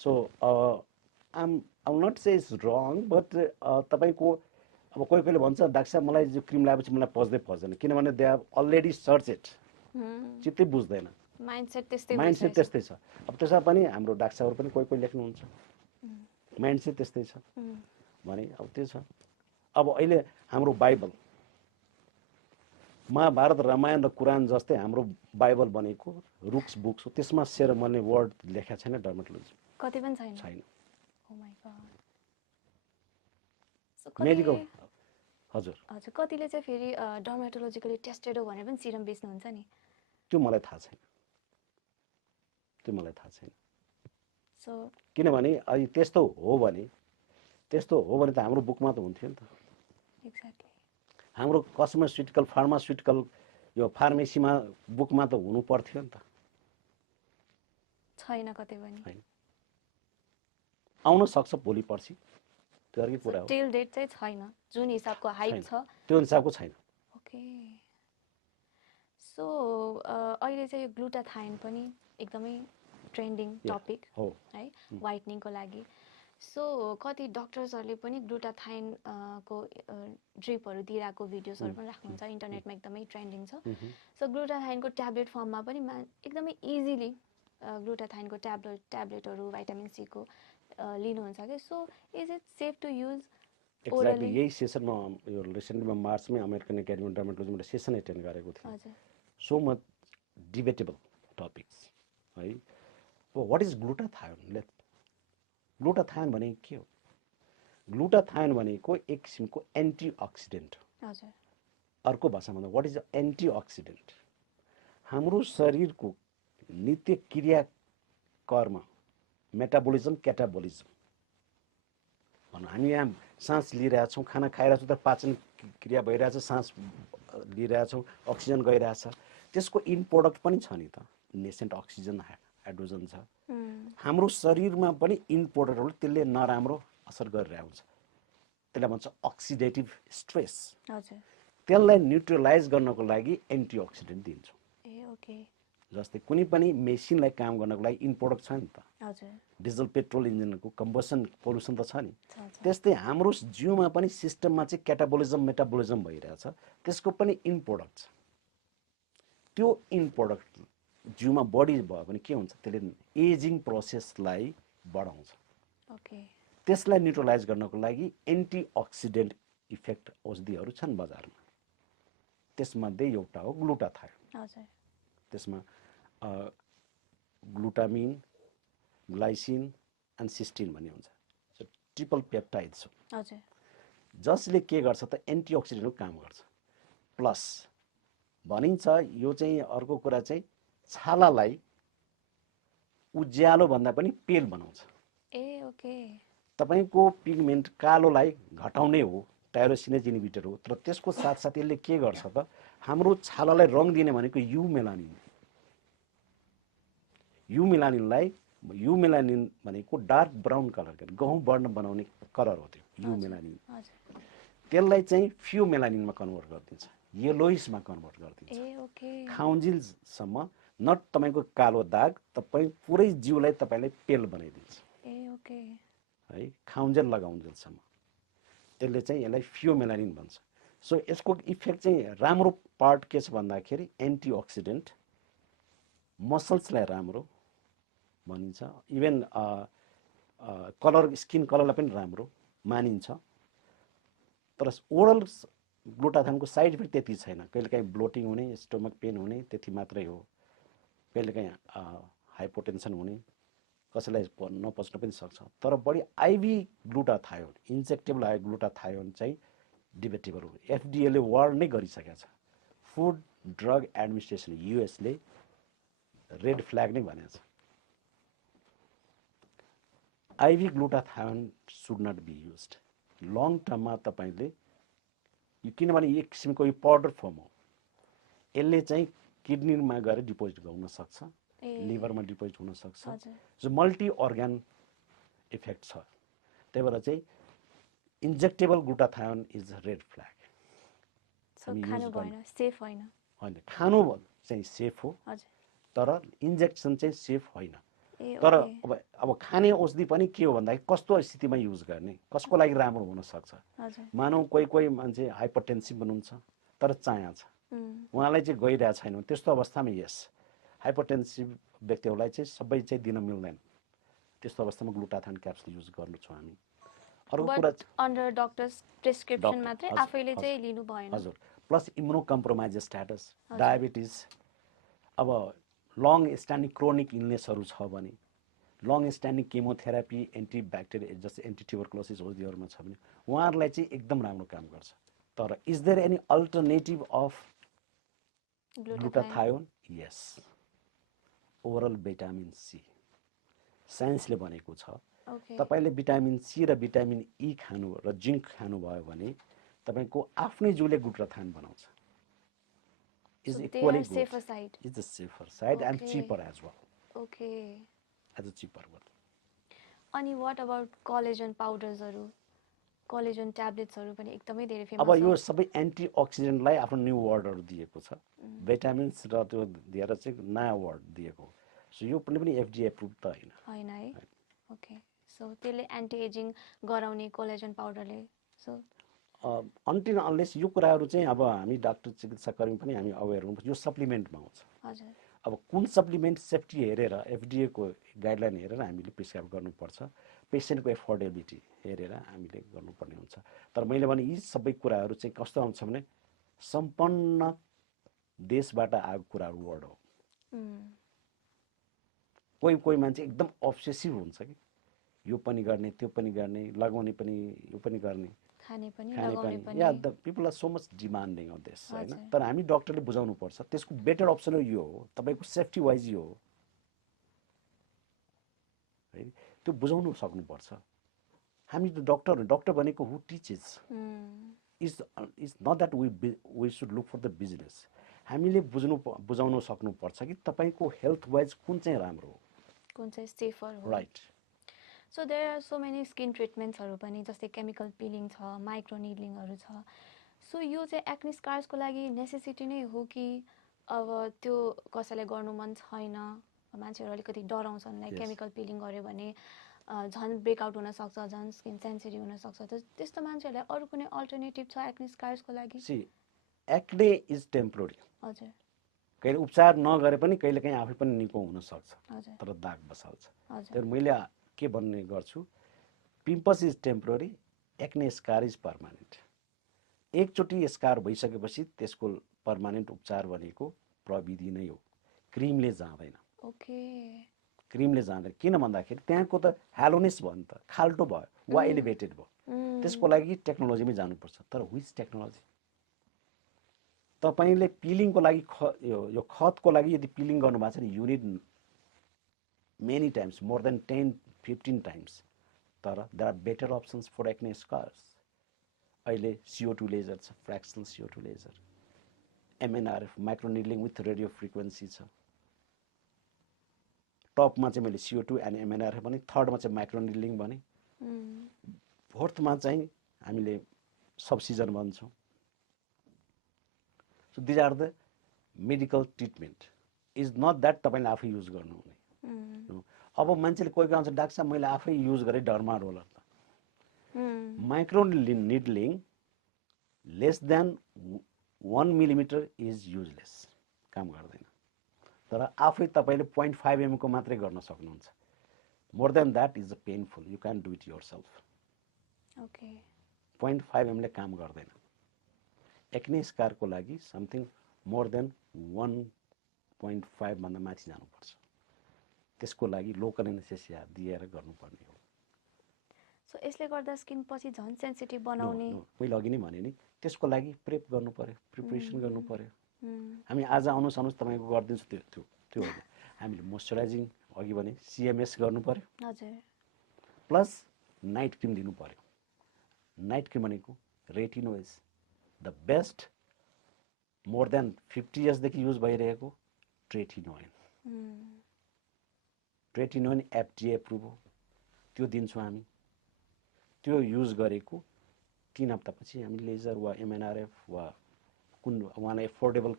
So I will not say it's wrong, but तपाईँको अब कोही कोहीले भन्छ डाक्टर साहब मलाई यो क्रिम लगाएपछि मलाई पच्दै पर्दैन, किनभने they have already search it, चित्तै बुझ्दैन, माइन्डसेट त्यस्तै छ. अब त्यसमा पनि हाम्रो डाक्टर साहबहरू पनि कोही कोही लेख्नुहुन्छ, माइन्डसेट त्यस्तै छ भने अब त्यो छ. अब अहिले हाम्रो बाइबल, महाभारत रामायण र कुरान जस्तै हाम्रो बाइबल बनेको रुक्स बुक्स हो, त्यसमा सेरोमनी वर्ड लेखा छैन डर्मेटोलोजी, कतै पनि छैन. Oh my god. मेडिकल हजुर कतिले चाहिँ फेरि डर्मेटोलोजिकली टेस्टेड हो भनेर पनि सिरम बेच्नुहुन्छ नि, त्यो मलाई थाहा छैन. सो किनभने अहिले त्यस्तो हो भने त हाम्रो बुकमा त हुन्थ्यो नि त. एक्ज्याक्टली. हाम्रो कस्मेस्युटिकल फार्मास्युटिकल यो फार्मेसीमा बुकमा त हुनु पर्थ्यो नि त. छैन कतै पनि. आउन सक्छ भोलि पर्सि, त्यो अर्कै कुरा हो. टिल डेट चाहिँ छैन, जुन हिसाबको हाइप छ त्यो हिसाबको छैन. ओके. सो अहिले चाहिँ यो ग्लुटाथाइन पनि एकदमै ट्रेन्डिङ टपिक हो है वाइटनिङको लागि. सो कति डक्टर्सहरूले पनि ग्लुटाथाइन को ड्रिपहरू दिइरहेको भिडियोजहरू पनि राख्नुहुन्छ, इन्टरनेटमा एकदमै ट्रेन्डिङ छ. सो ग्लुटाथाइनको ट्याब्लेट फर्ममा पनि एकदमै इजिली ग्लुटाथाइनको ट्याब्लेटहरू भाइटामिन सी को लिनुहुन्छ कि. So is it safe to use exactly. यही सेसनमा यो रिसेन्टली मार्चमै अमेरिकन एकाडेमी अफ डर्मेटोलोजीबाट सेसन एटेन्ड गरेको थिएँ. सो मच डिबेटेबल टपिक्स है. What is glutathione? ग्लुटाथायोन भनेको के हो? ग्लुटाथायोन भनेको एक किसिमको एन्टिअक्सिडेन्ट हो. अर्को भाषामा भन्दा व्हाट इज एन्टिअक्सिडेन्ट? हाम्रो शरीरको नित्य क्रियाकर्म, मेटाबोलिजम, क्याटाबोलिजम भनौँ. हामी यहाँ सास लिइरहेछौँ, खाना खाइरहेछौँ, त पाचन क्रिया भइरहेछ, सास लिइरहेछौँ, अक्सिजन गइरहेछ, त्यसको इन प्रोडक्ट पनि छ नि त, नेसेन्ट अक्सिजन, हाइड्रोजन छ. हाम्रो शरीरमा पनि इन प्रोडक्टहरू त्यसले नराम्रो असर गरिरहेको हुन्छ, त्यसलाई भन्छ अक्सिडेटिभ स्ट्रेस. त्यसलाई न्युट्रलाइज गर्नको लागि एन्टिअक्सिडेन्ट दिन्छौँ. जस्तै कुनै पनि मेसिनलाई काम गर्नको लागि इन प्रोडक्ट छ नि त, डिजल पेट्रोल इन्जिनको कम्बसन पोल्युसन त छ नि. त्यस्तै हाम्रो जिउमा पनि सिस्टममा चाहिँ क्याटाबोलिजम, मेटाबोलिजम भइरहेछ, त्यसको पनि इन प्रोडक्ट छ. त्यो इन प्रोडक्ट जिउमा बढी भयो भने के हुन्छ? त्यसले एजिङ प्रोसेसलाई बढाउँछ. त्यसलाई न्युट्रलाइज गर्नको लागि एन्टिअक्सिडेन्ट इफेक्ट औषधिहरू छन् बजारमा. त्यसमध्ये एउटा हो ग्लुटाथायोन. त्यसमा ग्लुटामिन, ग्लाइसिन एन्ड सिस्टिन भन्ने हुन्छ. ट्रिपल पेप्टाइड्स हो, जसले के गर्छ त एन्टिअक्सिडेन्टको काम गर्छ. प्लस भनिन्छ यो चाहिँ अर्को कुरा चाहिँ छालालाई उज्यालो भन्दा पनि पेल बनाउँछ. तपाईँको पिगमेन्ट कालोलाई घटाउने हो, टाइरोसिनेज इन्हिबिटर हो. तर त्यसको साथसाथै यसले के गर्छ त हाम्रो छालालाई रङ दिने भनेको युमेलानिन. युमेलानिन भनेको डार्क ब्राउन कलर, गहुँ वर्ण बनाउने कलर हो त्यो युमेलानिन. त्यसलाई चाहिँ फ्युमेलानिनमा कन्भर्ट गरिदिन्छ, येलोइसमा कन्भर्ट गरिदिन्छ. खाउन्जेलसम्म नट तपाईँको कालो दाग, तपाईँ पुरै जिउलाई तपाईँलाई पेल बनाइदिन्छ है, खाउन्जेल लगाउन्जेलसम्म. त्यसले चाहिँ यसलाई फ्युमेलानिन भन्छ. सो यसको इफेक्ट चाहिँ राम्रो पार्ट के छ भन्दाखेरि एन्टिअक्सिडेन्ट, मसल्सलाई राम्रो भनिन्छ. इभन कलर, स्किन कलरलाई पनि राम्रो मानिन्छ. तर ओरल ग्लुटाथायोनको साइड इफेक्ट त्यति छैन. कहिलेकाहीँ ब्लोटिङ हुने, स्टोमक पेन हुने, त्यति मात्रै हो. कहिलेकाहीँ हाइपोटेन्सन हुने, कसैलाई नपच्न पनि सक्छ. तर बढी आइभी ग्लुटाथायोन, इन्जेक्टेबल ग्लुटाथायोन चाहिँ डिबेटेबल हो. एफडिएले वार्न नै गरिसकेको छ. फुड ड्रग एडमिनिस्ट्रेसन युएसले रेड फ्ल्याग नै भनेको छ. IV glutathione should not be used long टर्ममा. तपाईँले किनभने एक किसिमको यो पाउडर फर्म हो, यसले चाहिँ किडनीमा गएर डिपोजिट गर्न सक्छ. लिभरमा डिपोजिट हुन सक्छ हजुर सो मल्टी अर्गान इफेक्ट छ त्यही भएर चाहिँ injectable glutathione is red flag so खानु भएन सेफ होइन होइन खानु चाहिँ सेफ हो हजुर तर इन्जेक्सन चाहिँ सेफ होइन ए तर ओके अब खाने औषधि पनि के हो भन्दाखेरि कस्तो स्थितिमा युज गर्न कसको लागि राम्रो हुन सक्छ हजुर मानौ कोही मान्छे हाइपरटेन्सिभ हुनुहुन्छ तर चाया छ उहाँलाई चाहिँ गइरहेको छैन त्यस्तो अवस्थामा यस हाइपरटेन्सिभ व्यक्तिहरूलाई चाहिँ सबै चाहिँ दिन मिल्दैन त्यस्तो अवस्थामा ग्लुटाथायोन क्याप्सुल युज गर्छौँ हामी अर्को कुरा अन्डर डक्टर्स प्रेस्क्रिप्सन मात्रै आफैले चाहिँ लिनु भएन हजुर plus immuno compromise status diabetes अब लङ स्ट्यान्डिङ क्रोनिक इलनेसहरू छ भने लङ स्ट्यान्डिङ केमोथेरापी एन्टिब्याक्टेरियल जस्तै एन्टिट्युबरक्लोसिस औषधिहरूमा छ भने उहाँहरूलाई चाहिँ एकदम राम्रो काम गर्छ तर is there any alternative of glutathione यस ओरल भिटामिन सी साइन्सले भनेको छ तपाईले भिटामिन सी र भिटामिन ई खानु र जिङ्क खानुभयो भने तपाईको आफ्नै जिउले ग्लुटाथायोन बनाउँछ is equally good. Safer side. It's the safer side and cheaper as well. Okay. As a cheaper one. अनि what about collagen powders हरु collagen tablets हरु पनि एकदमै धेरै फेमस छ अब यो सबै एन्टिअक्सिडेन्टलाई आफ्नो न्यू वर्डहरु दिएको छ भिटामिन्स र त्यो दिएर चाहिँ नयाँ वर्ड दिएको सो यो पनि एफडीए एप्रुभ त हैन है ओके सो त्यसले एन्टी एजिङ गराउने कोलाजन पाउडरले सो अन्टिल अनलेस यो कुराहरु चाहिँ अब हामी डाक्टर चिकित्साकर्मी पनि हामी अवेयर हुनुपर्छ यो सप्लिमेन्टमा आउँछ हजुर अब कुन सप्लिमेन्ट सेफ्टी हेरेर एफडीए को गाइडलाइन हेरेर हामीले प्रिस्क्राइब गर्नुपर्छ पेशेन्टको एफोर्डेबिलिटी हेरेर हामीले गर्नुपर्ने हुन्छ तर मैले भने यी सबै कुराहरु चाहिँ कस्तो आउँछ भने सम्पन्न देशबाट आएको कुराहरु वर्ड हो कोही मान्छे एकदम अब्सेसिभ हुन्छ कि यो पनि गर्ने त्यो पनि गर्ने लगाउने पनि यो पनि गर्ने खाने पनि लगाउने पनि yeah the people are so much demanding of this हैन तर हामी डाक्टरले बुझाउनु पर्छ त्यसको बेटर अप्सन यो हो तपाईको सेफ्टी वाइज यो हो है त्यो बुझाउनु सक्नु पर्छ हामी डाक्टर भनेको who teaches is not that we should look for the business हामीले बुझाउन सक्नु पर्छ कि तपाईको हेल्थ वाइज कुन चाहिँ राम्रो हो कुन चाहिँ सेफर हो right so there are so many skin ट्रिटमेन्ट्सहरु पनि जस्तै केमिकल पिलिङ छ माइक्रो निडलिङहरु छ सो यो चाहिँ एक्ने स्कार्सको लागि नेसेसिटी नै हो कि अब त्यो कसैलाई गर्नु मन छैन मान्छेहरु अलिकति डराउँछन् लाइक केमिकल पिलिङ गर्यो भने झन् ब्रेकआउट हुन सक्छ झन् स्किन सेन्सिटिभ हुन सक्छ त्यस्तो मान्छेहरुलाई अरु कुनै अल्टरनेटिभ छ एक्ने स्कार्सको लागि सी एक्ने इज टेम्पोररी हजुर कहिले उपचार नगरे पनि कहिलेकाहीँ आफै पनि निको हुन सक्छ हजुर तर दाग बसाल्छ हजुर तर मैले के भन्ने गर्छु pimples is temporary acne scar is permanent एकचोटी स्कार भइसकेपछि त्यसको पर्मानेन्ट उपचार भनेको प्रविधि नै हो क्रिमले जाँदैन ओके क्रिमले जाँदैन किन भन्दाखेरि त्यहाँको त ह्यालोनेस भयो नि त खाल्टो भयो वा एलिभेटेड भयो त्यसको लागि टेक्नोलोजीमै जानुपर्छ तर व्हिच टेक्नोलोजी तपाईले पिलिङको लागि यो खतको लागि यदि पिलिङ गर्नु भएको छ नि you need many times more than 10-15 times तर there are better options for acne scars अहिले CO2 laser छ fractional CO2 laser MNRF micro needling with radio frequency छ टपमा चाहिँ मैले CO2 and MNRF भने थर्डमा चाहिँ माइक्रो निडलिङ भने फोर्थमा चाहिँ हामीले सबसिजन भन्छौं so these are the medical treatment is not that तपाईले आफै युज गर्नु हुने अब मान्छेले कोही आउँछ डाक्टर साहब मैले आफै युज गरे डर्मा रोलर त micro needling less than 1 millimetre is useless काम गर्दैन तर आफै तपाईले 0.5 mm को मात्रै गर्न सक्नुहुन्छ more than that is painful you can do it yourself okay 0.5 mm ले काम गर्दैन एक्ने स्कारको लागि समथिङ मोर देन 1.5 भन्दा माथि जानुपर्छ त्यसको लागि लोकल एनेस्थेसिया दिएर गर्नुपर्ने हो सो यसले गर्दा स्किन पछि झन् सेन्सिटिभ बनाउने मैले अघि नै भने नि त्यसको लागि प्रेप गर्नु पर्यो प्रिपरेसन गर्नु पर्यो हामी आज आउनुस् तपाईको गर्दिन्छु त्यो होइन हामीले मोइस्चराइजिङ अघि भने सीएमएस गर्नु पर्यो हजुर प्लस नाइट क्रिम दिनु पर्यो नाइट क्रिम भनेको retinol is the best more than 50 years देखि युज भइरहेको ट्रेटिनोइन ट्रेटिनोइन FDA एप्रुभ हो, त्यो दिन्छौँ हामी। त्यो युज गरेको 3 हप्तापछि हामी लेजर वा MNRF वा कुन उहाँलाई एफोर्डेबल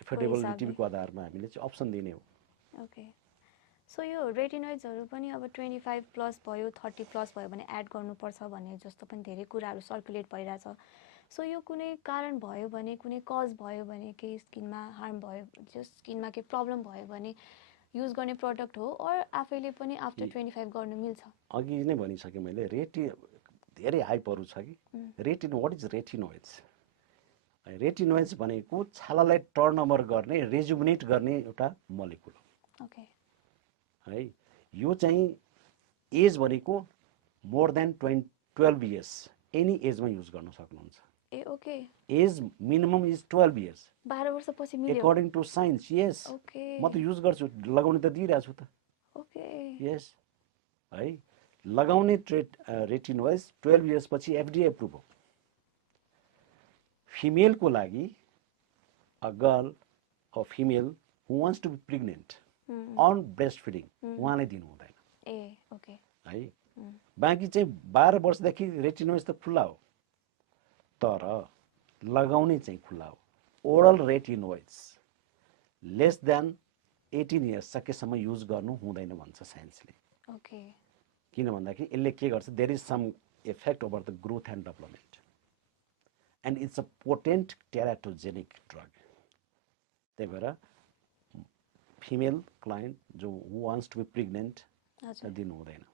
एफोर्डेबिलिटीको आधारमा हामीले चाहिँ अप्सन दिने हो। ओके, सो यो रेटिनोइड्सहरू पनि अब 25 प्लस भयो 30 प्लस भयो भने एड गर्नुपर्छ भन्ने जस्तो पनि धेरै कुराहरू सर्कुलेट भइरहेछ। सो यो कुनै कारण भयो भने, कुनै कज भयो भने, केही स्किनमा हार्म भयो, जो स्किनमा केही प्रब्लम भयो भने युज गर्ने प्रडक्ट हो अर आफैले पनि आफ्टर 25 गर्नु मिल्छ? अघि नै भनिसकेँ मैले, धेरै हाइपहरू छ कि। What is retinoids? रेटिनोइड्स भनेको छालालाई टर्नओभर गर्ने, रेजुमिनेट गर्ने एउटा मोलिकुल हो। ओके, है, यो चाहिँ एज भनेको मोर देन 12 इयर्स, एनी एजमा युज गर्न सक्नुहुन्छ। Ah okay, age minimum is 12 years 12 वर्षपछि मिल्यो according to science. Yes, okay, म त युज गर्छु, लगाउने त दिइरहेको छु त। ओके, यस, है, लगाउने रेटिनोइड्स 12 इयर्स पछि FDA एप्रुभ हो। फिमेलको लागि a girl a female who wants to be pregnant on breast feeding उहाँले दिनु हुँदैन। ए ओके, है, बाँकी चाहिँ 12 वर्षदेखि रेटिनोइड्स त खुल्ला हो, तर लगाउने चाहिँ खुल्ला हो। Oral retinoids less than 18 years सकेसम्म युज गर्नु हुँदैन भन्छ साइन्सले। ओके, किन भन्दाखेरि यसले के गर्छ, there is some effect over the growth and development and it's a potent teratogenic drug. त्यही भएर फिमेल क्लाइन्ट जो who wants to be pregnant दिनु हुँदैन।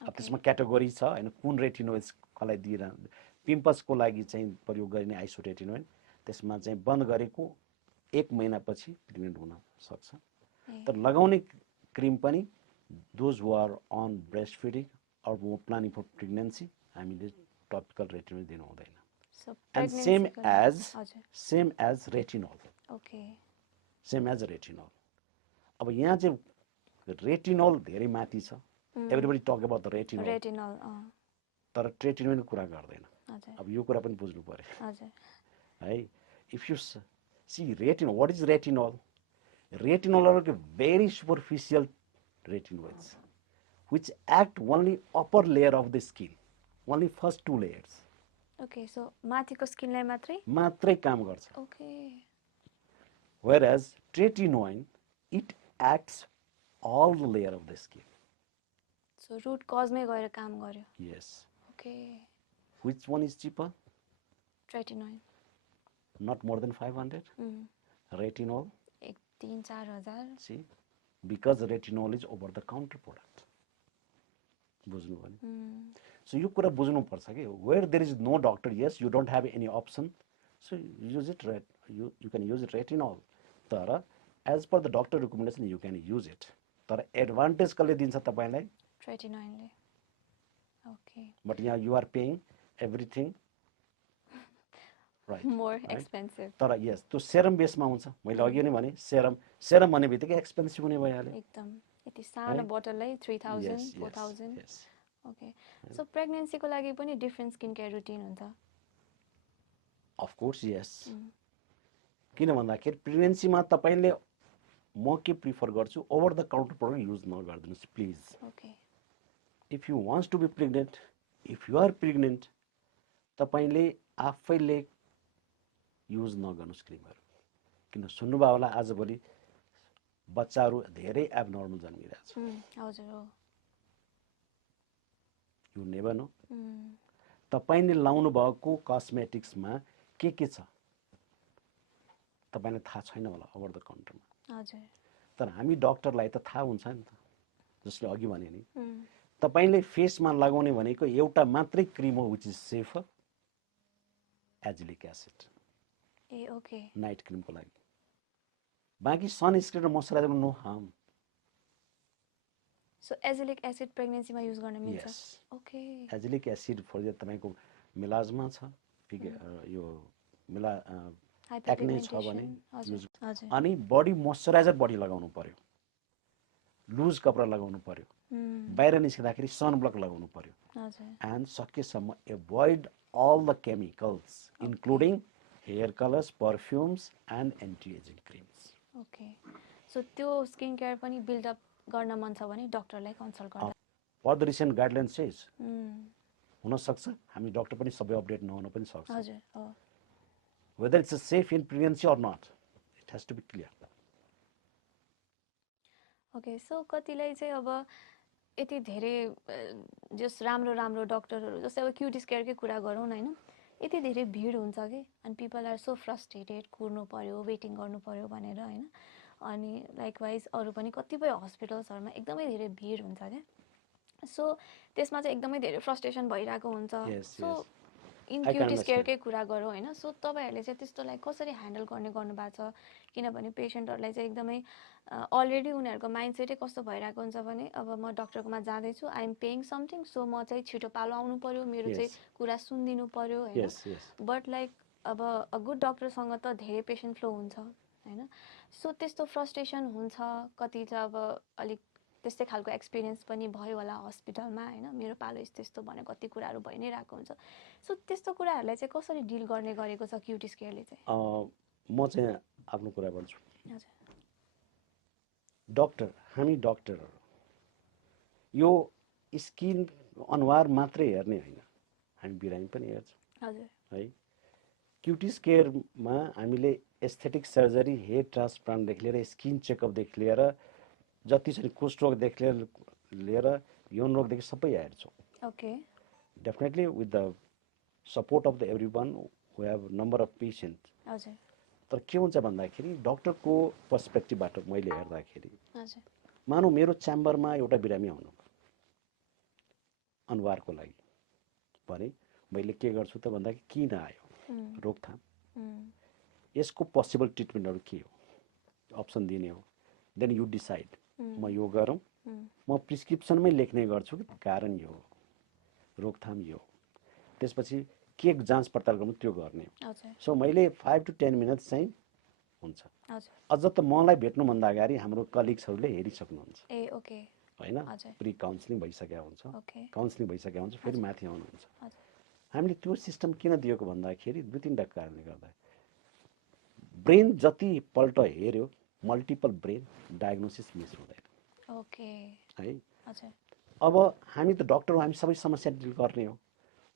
अब त्यसमा क्याटेगोरी छ होइन, कुन रेटिनोइड्स कसलाई दिइरहनु। पिम्पल्सको लागि चाहिँ प्रयोग गरिने आइसोरेटिनोइड, त्यसमा चाहिँ बन्द गरेको 1 महिनापछि प्रेग्नेन्ट हुन सक्छ। तर लगाउने क्रिम पनि those who are on breast feeding or planning for pregnancy हामीले टपिकल रेटिनोइड दिनु हुँदैन। And same as retinol. Okay, same as retinol. अब यहाँ चाहिँ रेटिनोल धेरै माथि छ। Everybody talk about the retinol, तर ट्रेटिनोइडको कुरा गर्दैन। अब यो कुरा पनि बुझ्नु पर्यो है। If you see retinol, what is retinol? Retinol are very superficial retinoids which act only upper layer of the skin, only first 2 layers. Okay, so माथिको स्किनलाई मात्रै काम गर्छ। Okay. Whereas tretinoin, it acts all the layer of the skin. So root cause मै गएर काम गर्यो। Yes. Okay. Which one is cheaper? Tretinoin. Not more than 500. Retinol. 3-4 हजार। See, because retinol is over the counter product. बुझ्नु पर्यो। So यो कुरा बुझ्नु पर्छ कि where there is no doctor, yes, you don't have any option, so use it. You can use retinol. तर as per the doctor recommendation you can use it. तर advantage कसले दिन्छ तपाईलाई? Tretinoinले। Okay. But yeah, you are paying everything. Right. More expensive. तर yes, त्यो serum बेसमा हुन्छ। मैले अघि नै भने सेरम भन्ने बित्तिकै एक्सपेन्सिभ हुने भइहाल्यो। एकदम यति सानो बोतललाई 3000 4000। ओके, सो प्रेग्नेन्सीको लागि पनि डिफरेन्ट स्किन केयर रुटिन हुन्छ? Of course yes. किन भन्दाखेरि प्रेग्नेन्सीमा तपाईले म के प्रिफर गर्छु, over the counter product use नगर्दिनुस् please. Okay, if you wants to be pregnant, if you are pregnant, तपाईले आफैले युज नगर्नुस् क्रिमहरू। किन सुन्नुभयो होला आजभोलि बच्चाहरू धेरै एबनर्मल जन्मिरहेछ। हजुर हो। You never know. तपाईले लाउनु भएको कस्मेटिक्समा के छ तपाईलाई थाहा छैन होला ओभर द काउन्टरमा। हजुर। तर हामी डक्टरलाई त थाहा हुन्छ नि त। जसले अघि भने नि तपाईले फेसमा लगाउने भनेको एउटा मात्रै क्रिम हो which is safe, azelaic acid. Ah okay, night क्रिमको लागि। बाँकी सनस्क्रिन र moisturiser no harm. So azelaic acid प्रेग्नेन्सीमा युज गर्न मिल्छ? ओके, एजिलिक एसिड फर तपाईको मेलाजमा छ, यो एक्ने छ भने युज। अनि बडी मोइस्चराइजर बडी लगाउनु पर्यो, लुज कपडा लगाउनु पर्यो, बाहिर निस्किँदाखेरि सन ब्लक लगाउनु पर्यो। एन्ड सकेसम्म avoid all the chemicals including hair colors, perfumes and anti-aging creams. Okay, so त्यो स्किन केयर पनि बिल्ड अप गर्न मन छ भने डक्टरलाई कन्सल्ट गर्दा what the recent guideline says हुन सक्छ हामी डक्टर पनि सबै अपडेट नहुन पनि सक्छ हजुर हो whether it's a safe in pregnancy or not it has to be clear okay so कतिलाई चाहिँ अब यति धेरै जस राम्रो राम्रो डक्टरहरू जस्तै अब क्युटिस केयरकै कुरा गरौँ न हैन यति धेरै भिड हुन्छ कि अनि पिपल आर सो फ्रस्ट्रेटेड कुर्नु पर्यो वेटिङ गर्नु पर्यो भनेर हैन अनि लाइकवाइज अरू पनि कतिपय हस्पिटल्सहरूमा एकदमै धेरै भिड हुन्छ क्या सो त्यसमा चाहिँ एकदमै धेरै फ्रस्ट्रेसन भइरहेको हुन्छ सो इन क्युटिस केयरकै कुरा गरौँ हैन सो तपाईँहरूले चाहिँ त्यस्तोलाई कसरी ह्यान्डल गर्ने गर्नुभएको छ किनभने पेसेन्टहरूलाई चाहिँ एकदमै अलरेडी उनीहरूको माइन्डसेटै कस्तो भइरहेको हुन्छ भने अब म डक्टरकोमा जाँदैछु I am paying something so म चाहिँ छिटो पालो आउनु पर्यो मेरो चाहिँ कुरा सुनिदिनु पर्यो हैन बट लाइक अब अ गुड डक्टरसँग त धेरै पेसेन्ट फ्लो हुन्छ हैन सो त्यस्तो फ्रस्ट्रेसन हुन्छ कति चाहिँ अब अलिक त्यस्तै खालको एक्सपिरियन्स पनि भयो होला हस्पिटलमा हैन मेरो पालो यस्तो यस्तो भने कति कुराहरू भइ नै रहेको हुन्छ सो त्यस्तो कुराहरूलाई चाहिँ कसरी डिल गर्ने गरेको छ क्युटिस केयरले चाहिँ म चाहिँ आफ्नो कुरा गर्छु हजुर डक्टर हामी डक्टरहरू यो स्किन अनुहार मात्रै हेर्ने होइन हामी बिरामी पनि हेर्छौँ हजुर है क्युटिस केयरमा हामीले एस्थेटिक सर्जरी हेयर ट्रान्सप्लान्टदेखि लिएर स्किन चेकअपदेखि लिएर जति छ कुष्ठरोगदेखि लिएर यौन रोगदेखि सबै हेर्छौँ okay definitely with the support of the every one who have number of patient हजुर तर के हुन्छ भन्दाखेरि डक्टरको पर्सपेक्टिभबाट मैले हेर्दाखेरि हजुर मानौ मेरो च्याम्बरमा एउटा बिरामी आउनु अनुहारको लागि भने मैले के गर्छु त भन्दाखेरि किन आयो रोकथाम यसको पोसिबल ट्रिटमेन्टहरू के हो अप्सन दिने हो देन यु डिसाइड म यो गरौँ म प्रिस्क्रिप्सनमै लेख्ने गर्छु कि कारण यो हो रोकथाम यो त्यसपछि के जाँच पडताल गर्नु त्यो गर्ने सो मैले 5 to 10 मिनट्स चाहिँ हुन्छ अझ त मलाई भेट्नुभन्दा अगाडि हाम्रो कलिग्सहरूले हेरिसक्नुहुन्छ ए ओके हैन प्री काउन्सिलिङ भइसकेको हुन्छ काउन्सिलिङ भइसकेको हुन्छ फेरि माथि आउनुहुन्छ हामीले त्यो सिस्टम किन दिएको भन्दाखेरि दुई तीनटा कारणले गर्दा ब्रेन जति पल्ट हेर्यो मल्टिपल ब्रेन डायग्नोसिस मिस हुँदैन ओके है हजुर अब हामी त डक्टर हो हामी सबै समस्या डिल गर्ने हो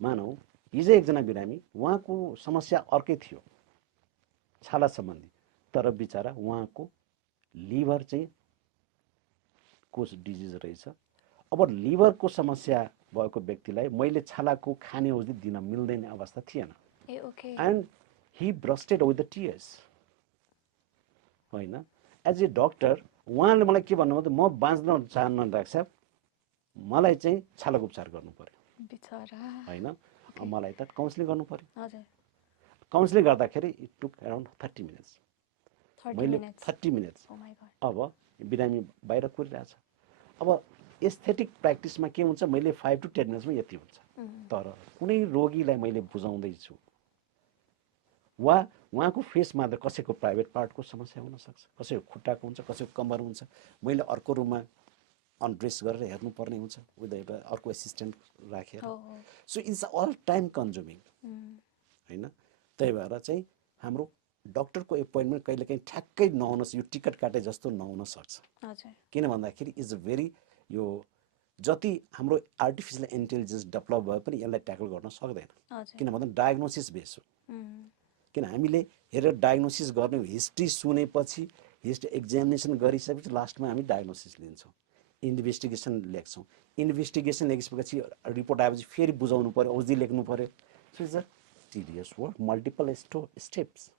मानौ हिजो एकजना बिरामी उहाँको समस्या अर्कै थियो छाला सम्बन्धी तर बिचारा उहाँको लिभर चाहिँ को डिजिज रहेछ अब लिभरको समस्या भएको व्यक्तिलाई मैले छालाको खाने औषधि दिन मिल्दैन अवस्था थिएन and he bursted with the tears होइन एज ए डक्टर उहाँले मलाई के भन्नुभयो त म बाँच्न चाहन्न डाक्टर साहब मलाई चाहिँ छालाको उपचार गर्नु पर्यो होइन मलाई त काउन्सिलिङ गर्नु पर्यो काउन्सिलिङ गर्दाखेरि इट टुक अराउन्ड 30 मिनट्स मैले 30 मिनट्स अब बिरामी बाहिर कुरिरहेछ अब एस्थेटिक प्र्याक्टिसमा के हुन्छ मैले 5 to 10 मिनट्समा यति हुन्छ तर कुनै रोगीलाई मैले बुझाउँदैछु वा उहाँको फेसमा त कसैको प्राइभेट पार्टको समस्या हुनसक्छ कसैको खुट्टाको हुन्छ कसैको कम्मर हुन्छ मैले अर्को रुममा अनड्रेस गरेर हेर्नुपर्ने हुन्छ विथ एउटा अर्को एसिस्टेन्ट राखेर so it's all time consuming होइन त्यही भएर चाहिँ हाम्रो डक्टरको एपोइन्टमेन्ट कहिलेकाहीँ ठ्याक्कै नहुन यो टिकट काटे जस्तो नहुन सक्छ किन भन्दाखेरि इज अ भेरी यो जति हाम्रो आर्टिफिसियल इन्टेलिजेन्स डेभलप भए पनि यसलाई ट्याकल गर्न सक्दैन किन भन्दा डायग्नोसिस बेस हो किन हामीले हेरेर डायग्नोसिस गर्ने हिस्ट्री सुनेपछि हिस्ट्री एक्जामिनेसन गरिसकेपछि लास्टमा हामी डायग्नोसिस लिन्छौँ इन्भेस्टिगेसन लेख्छौँ इन्भेस्टिगेसन लेखिसकेपछि रिपोर्ट आएपछि फेरि बुझाउनु पर्यो औषधि लेख्नु पर्यो so is a tedious work multiple steps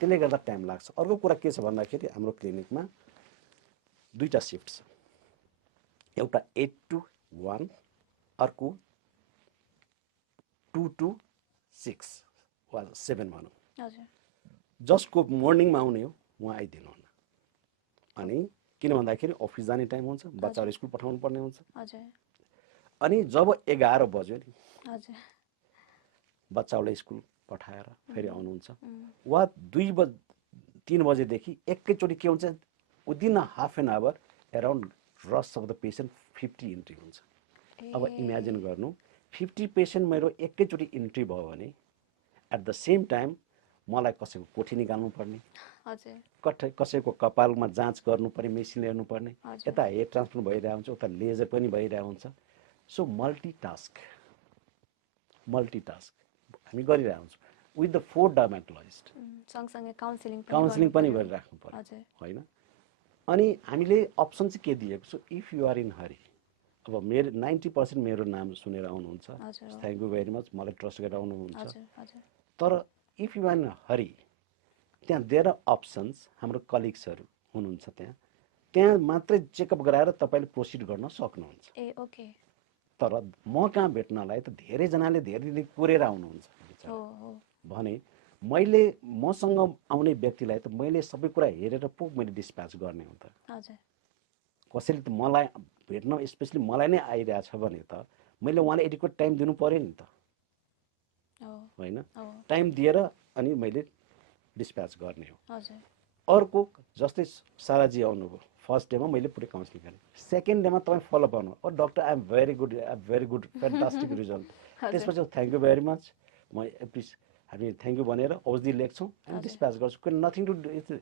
त्यसले गर्दा टाइम लाग्छ अर्को कुरा के छ भन्दाखेरि हाम्रो क्लिनिकमा दुईवटा सिफ्ट छ एउटा 8 to 1 अर्को 2 to 6 वा 7 भनौँ जसको मर्निङमा आउने हो उहाँ आइदिनुहुन्न अनि किन भन्दाखेरि अफिस जाने टाइम हुन्छ बच्चाहरू स्कुल पठाउनु पर्ने हुन्छ अनि जब 11 बज्यो नि बच्चाहरूलाई स्कुल पठाएर फेरि आउनुहुन्छ वा 3 बजेदेखि एकैचोटि के हुन्छ within half an hour around rush of the patient 50 entry हुन्छ अब इमेजिन गर्नु 50 पेसेन्ट मेरो एकैचोटि इन्ट्री भयो भने एट द सेम टाइम मलाई कसैको कोठी निकाल्नु पर्ने, हजुर कसैको कपालमा जाँच गर्नुपर्ने, मेसिन ल्याउनु पर्ने, हजुर यता हेयर ट्रान्सप्लान्ट भइरहेको हुन्छ, उता लेजर पनि भइरहेको हुन्छ। सो मल्टिटास्क हामी गरिरहेको हुन्छौँ विथ द 4 डर्मेटोलोजिस्ट। सँगसँगै काउन्सिलिङ पनि गरिराख्नु पर्यो हजुर होइन। अनि हामीले अप्सन चाहिँ के दिएको छु, इफ यु आर इन हरी, अब मेरो 90% मेरो नाम सुनेर आउनुहुन्छ, थ्याङ्क यू भेरी मच, मलाई ट्रस्ट गरेर आउनुहुन्छ। तर इफ यु आर इन हरी, त्यहाँ देयर आर अप्सन्स, हाम्रो कलिग्सहरू हुनुहुन्छ त्यहाँ मात्रै चेकअप गराएर तपाईँले प्रोसिड गर्न सक्नुहुन्छ। Ah okay. तर म कहाँ भेट्नलाई त धेरैजनाले धेरै दिन कुरेर आउनुहुन्छ भने मैले मसँग आउने व्यक्तिलाई त मैले सबै कुरा हेरेर पो मैले डिस्प्याच गर्ने हो त। कसैले त मलाई भेट्न स्पेसली मलाई नै आइरहेछ भने त मैले उहाँलाई एडिक्वेट टाइम दिनु पर्यो नि त होइन। टाइम दिएर अनि मैले डिस्प्याच गर्ने हो। अर्को जस्तै साराजी आउनुभयो, फर्स्ट डेमा मैले पुरै काउन्सिलिङ गरेँ, सेकेन्ड डेमा तपाईँ फलोअप गर्नु, oh doctor I am very good fantastic result. त्यसपछि थ्याङ्क यू भेरी मच, म प्लिज हामी थ्याङ्क यू भनेर औषधि लेख्छौँ अनि डिस्प्याच गर्छौँ, nothing to do.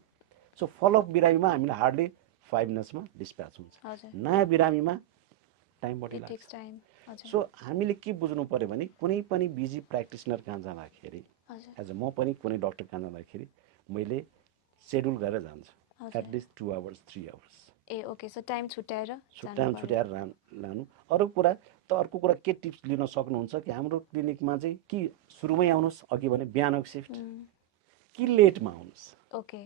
So follow up बिरामीमा हामीले हार्डली 5 मिनट्समा डिस्प्याच हुन्छ, नयाँ बिरामीमा टाइम बढी लाग्छ। सो हामीले के बुझ्नु पर्यो भने कुनै पनि बिजी प्र्याक्टिसनर कहाँ जाँदाखेरि, एज म पनि कुनै डक्टर कहाँ जाँदाखेरि मैले सेड्युल गरेर जान्छु, एटलिस्ट 2 आवर्स 3 आवर्स। ए ओके। सो टाइम छुट्याएर लानु। अर्को कुरा के टिप्स लिन सक्नुहुन्छ कि हाम्रो क्लिनिकमा चाहिँ कि सुरुमै आउनुहोस्, अघि भने बिहानको सिफ्ट, कि लेटमा आउनुहोस्। Okay,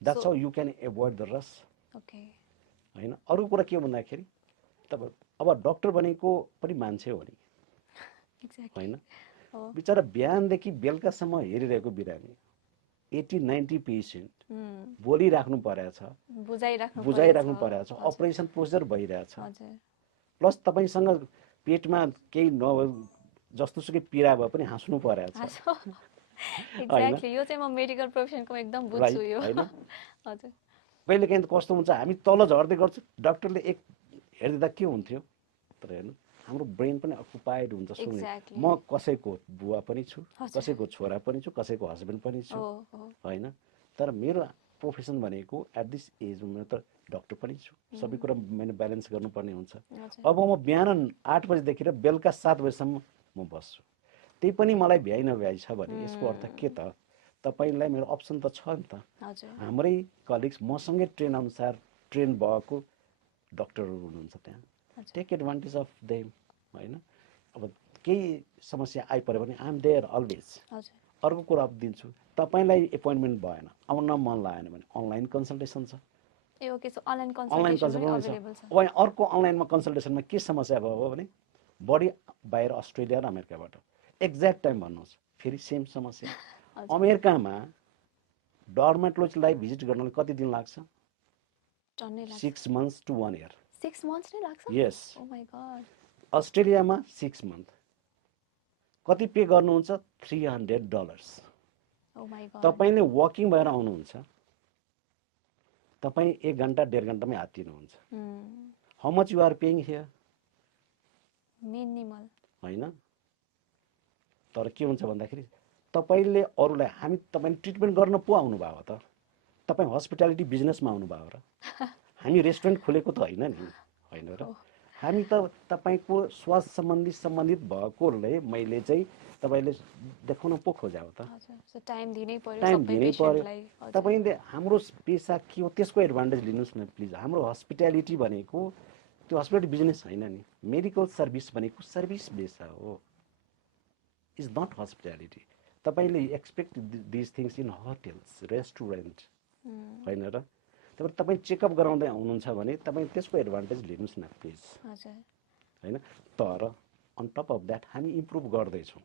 that's how you can avoid the रस। ओके होइन। अर्को कुरा के भन्दाखेरि तपाईँ अब डक्टर भनेको पनि मान्छे हो नि होइन। बिचरा बिहानदेखि बेलुकासम्म हेरिरहेको बिरामी 80-90 पेसेन्ट बोलिराख्नु परेको छ, बुझाइराख्नु परेको छ, अपरेसन प्रोसिजर भइरहेछ, प्लस तपाईँसँग पेटमा केही जस्तोसुकै पीडा भए पनि हाँस्नु परेको छ। एक्ज्याक्टली, यो चाहिँ म मेडिकल प्रोफेसनको एकदम बुझ्छु यो। हजुर। कहिलेकाहीँ त कस्तो हुन्छ, हामी तल झर्दै गर्छौँ, डक्टरले एक हेरिदिँदा के हुन्थ्यो, तर हेर्नु हाम्रो ब्रेन पनि अकुपाइड हुन्छ। सुन्नु, म कसैको बुवा पनि छु, कसैको छोरा पनि छु, कसैको हस्बेन्ड पनि छु होइन। तर मेरो प्रोफेसन भनेको एट दिस एजमा त डक्टर पनि छु, सबै कुरा मैले ब्यालेन्स गर्नुपर्ने हुन्छ। अब म बिहान 8 बजीदेखि र बेलुका 7 बजीसम्म म बस्छु, त्यही पनि मलाई भ्याइ नभ्याइ छ भने यसको अर्थ के त, तपाईँलाई मेरो अप्सन त छ नि त। हाम्रै कलिग्स मसँगै ट्रेन अनुसार ट्रेन भएको डक्टरहरू हुनुहुन्छ त्यहाँ, टेक एडभान्टेज अफ देम होइन। अब केही समस्या आइपऱ्यो भने आइ एम देयर अलवेज। अर्को कुरा दिन्छु, तपाईँलाई एपोइन्टमेन्ट भएन, आउन मन लागेन भने अनलाइन कन्सल्टेसन छ। अनलाइन कन्सल्टेसन छ। अब अर्को अनलाइनमा कन्सल्टेसनमा के समस्या भयो भने बढी बाहिर अस्ट्रेलिया र अमेरिकाबाट एक्ज्याक्ट टाइम भन्नुहोस्, फेरि सेम समस्या। अमेरिकामा डर्मेटोलोजीलाई भिजिट गर्नलाई कति दिन लाग्छ? 6 months to 1 year। 6 months नै लाग्छ? यस। Oh my God. अस्ट्रेलियामा 6 month। कति पे गर्नुहुन्छ? $300। Oh my God. तपाईले वकिङ भएर आउनुहुन्छ, तपाई 1 घण्टा 1.5 घण्टामै हात्तिनुहुन्छ। How much you are paying here? Minimal हैन। तर के हुन्छ भन्दाखेरि तपाईले अरूलाई, हामी तपाईले ट्रिटमेन्ट गर्न पो आउनु भयो त, तपाई हस्पिटालिटी बिजनेसमा आउनु भयो र? हामी रेस्टुरेन्ट खोलेको त हैन नि, हैन र? हामी त तपाईको स्वास्थ्य सम्बन्धित भएकोले मैले चाहिँ तपाईले देखाउन पो खोजाओ त। टाइम दिनै पर्यो सबै पेशेन्टलाई। तपाईले हाम्रो पेशा के हो त्यसको एडभान्टेज लिनुस् न प्लिज। हाम्रो हस्पिटालिटी भनेको त्यो हस्पिटालिटी बिजनेस हैन नि, मेडिकल सर्भिस भनेको सर्भिस पेशा हो, इज नट हस्पिटालिटी। तपाईले expect this things in hotels, restaurant हैन र? तपाईँ चेकअप गराउँदै आउनुहुन्छ भने तपाईँ त्यसको एडभान्टेज लिनुहोस् न प्लिज हैन। तर अन टप अफ द्याट हामी इम्प्रुभ गर्दैछौँ।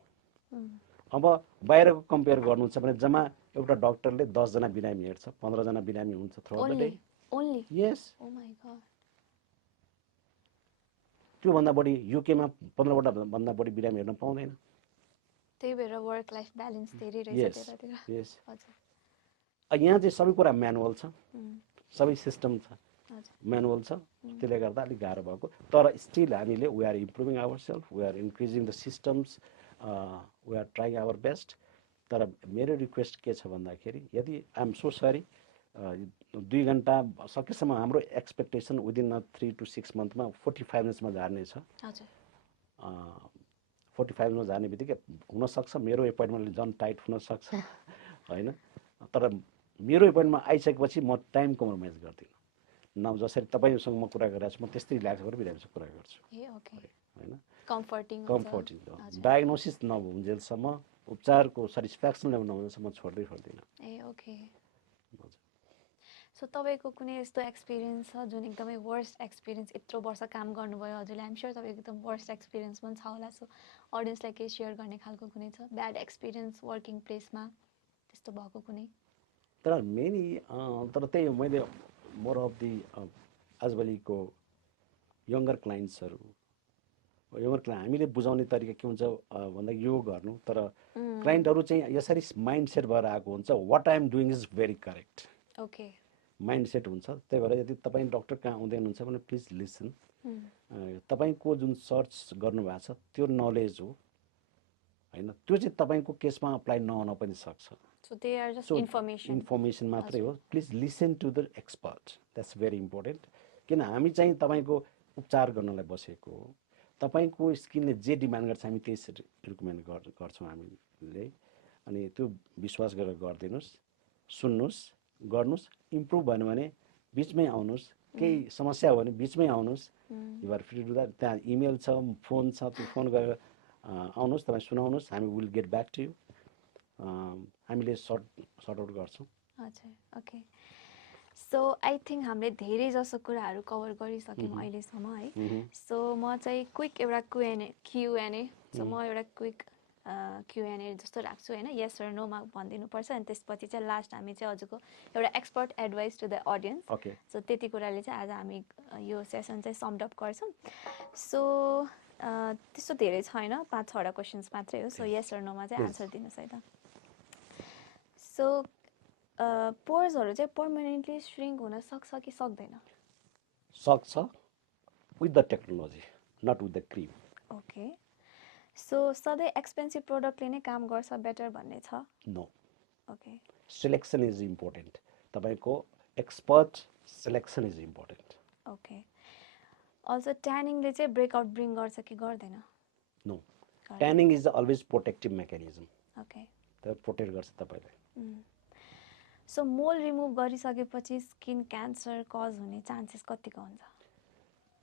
अब बाहिरको कम्पेयर गर्नुहुन्छ भने जम्मा एउटा डक्टरले 10 जना बिरामी हेर्छ, 15 जना बिरामी हुन्छ through the day. Only? Yes. Oh my god. त्यो भन्दा बढी युकेमा 15 भन्दा बढी बिरामी हेर्न पाउँदैन। त्यही भएर वर्क लाइफ ब्यालेन्स धेरै रहेछ त्यतातिर। यस। यहाँ चाहिँ सबै कुरा म्यानुअल छ, सबै सिस्टम छ, म्यानुअल छ, त्यसले गर्दा अलिक गाह्रो भएको। तर स्टिल हामीले we are improving our self, we are increasing the systems, we are trying our best. तर मेरो रिक्वेस्ट के छ भन्दाखेरि यदि आई एम सो सरी 2 घन्टा सकेसम्म हाम्रो एक्सपेक्टेसन विदिन 3 to 6 मन्थमा 45 मिनट्समा झार्ने छ। हजुर 45 मिनट जाने बित्तिकै हुनसक्छ मेरो एपोइन्टमेन्टले झन् टाइट हुनसक्छ होइन, तर मेरो एपोइन्टमेन्टमा आइसकेपछि म टाइम कम्प्रोमाइज गर्दिनँ न। जसरी तपाईँसँग म कुरा गरिरहेको छु म त्यस्तै रिल्याक्स गरेर बिरामीसँग कुरा गर्छु होइन। कम्फर्टिङ डायग्नोसिस नहुन्जेलसम्म उपचारको सेटिस्फ्याक्सन लेभल नहुन्जेलसम्म छोड्दिनँ। ओके। सो तपाईँको कुनै यस्तो एक्सपिरियन्स छ जुन एकदमै वर्स्ट एक्सपिरियन्स, यत्रो वर्ष काम गर्नुभयो हजुरले, आइम स्योर तपाईँको एकदम वर्स्ट एक्सपिरियन्स पनि छ होला। सो अडियन्सलाई केही सेयर गर्ने खालको कुनै छ ब्याड एक्सपिरियन्स वर्किङ प्लेसमा त्यस्तो भएको कुनै? तर मेनी तर त्यही मैले मोर अफ दि आजभोलिको यङ्गर क्लाइन्ट्सहरू हामीले बुझाउने तरिका के हुन्छ भन्दा यो गर्नु, तर क्लाइन्टहरू चाहिँ यसरी माइन्ड सेट भएर आएको हुन्छ what I am doing is very correct. Okay. Mind set हुन्छ। त्यही भएर यदि तपाईँ डक्टर कहाँ आउँदै हुनुहुन्छ भने प्लिज लिसन। तपाईँको जुन सर्च गर्नुभएको छ त्यो नलेज हो होइन, त्यो चाहिँ तपाईँको केसमा अप्लाई नहुन पनि सक्छ। इन्फर्मेसन मात्रै हो। Please listen to the expert, that's very important. किन हामी चाहिँ तपाईँको उपचार गर्नलाई बसेको हो। तपाईँको स्किनले जे डिमान्ड गर्छ हामी त्यही रिकमेन्ड गर्छौँ हामीले। अनि त्यो विश्वास गरेर गरिदिनुहोस्, सुन्नुहोस्, गर्नुहोस्। इम्प्रुभ भएन भने बिचमै आउनुहोस्, केही समस्या हो भने बिचमै आउनुहोस्। You are free to that. त्यहाँ इमेल छ, फोन छ, त्यो फोन गरेर आउनुहोस्, तपाईँ सुनाउनुहोस्, हामी will get back to you. हामीले सर्ट आउट गर्छौँ। हजुर ओके। सो आई थिङ्क हामीले धेरै जसो कुराहरू कभर गरिसक्यौँ अहिलेसम्म है। सो म चाहिँ क्विक एउटा क्युएनए सो म एउटा क्विक क्युएनए जस्तो राख्छु होइन, यस र नोमा भनिदिनुपर्छ। अनि त्यसपछि चाहिँ लास्ट हामी चाहिँ हजुरको एउटा expert advice to the audience. So त्यति कुराले चाहिँ आज हामी यो सेसन चाहिँ समड अप गर्छौँ। सो त्यस्तो धेरै छैन, 5-6वटा क्वेसन्स मात्रै हो। सो यस र नोमा चाहिँ आन्सर दिनुहोस् है त। सो पोर्सहरू चाहिँ पर्मानेन्टली श्रिङ्क हुन सक्छ कि सक्दैन? सक्छ, with the technology, not with the cream. Okay. So सधैँ एक्सपेन्सिभ प्रोडक्टले नै काम गर्छ बेटर भन्ने छ? No. Okay. Selection is important. तपाईँको expert selection is important. Okay. Also ट्यानिङले चाहिँ ब्रेकआउट ब्रिङ गर्छ कि गर्दैन? No, tanning is always protective mechanism. Okay. त्यो प्रोटेक्ट गर्छ तपाईँलाई। सो मोल रिमुभ गरिसकेपछि स्किन क्यान्सर कज हुने चान्सेस कतिको हुन्छ?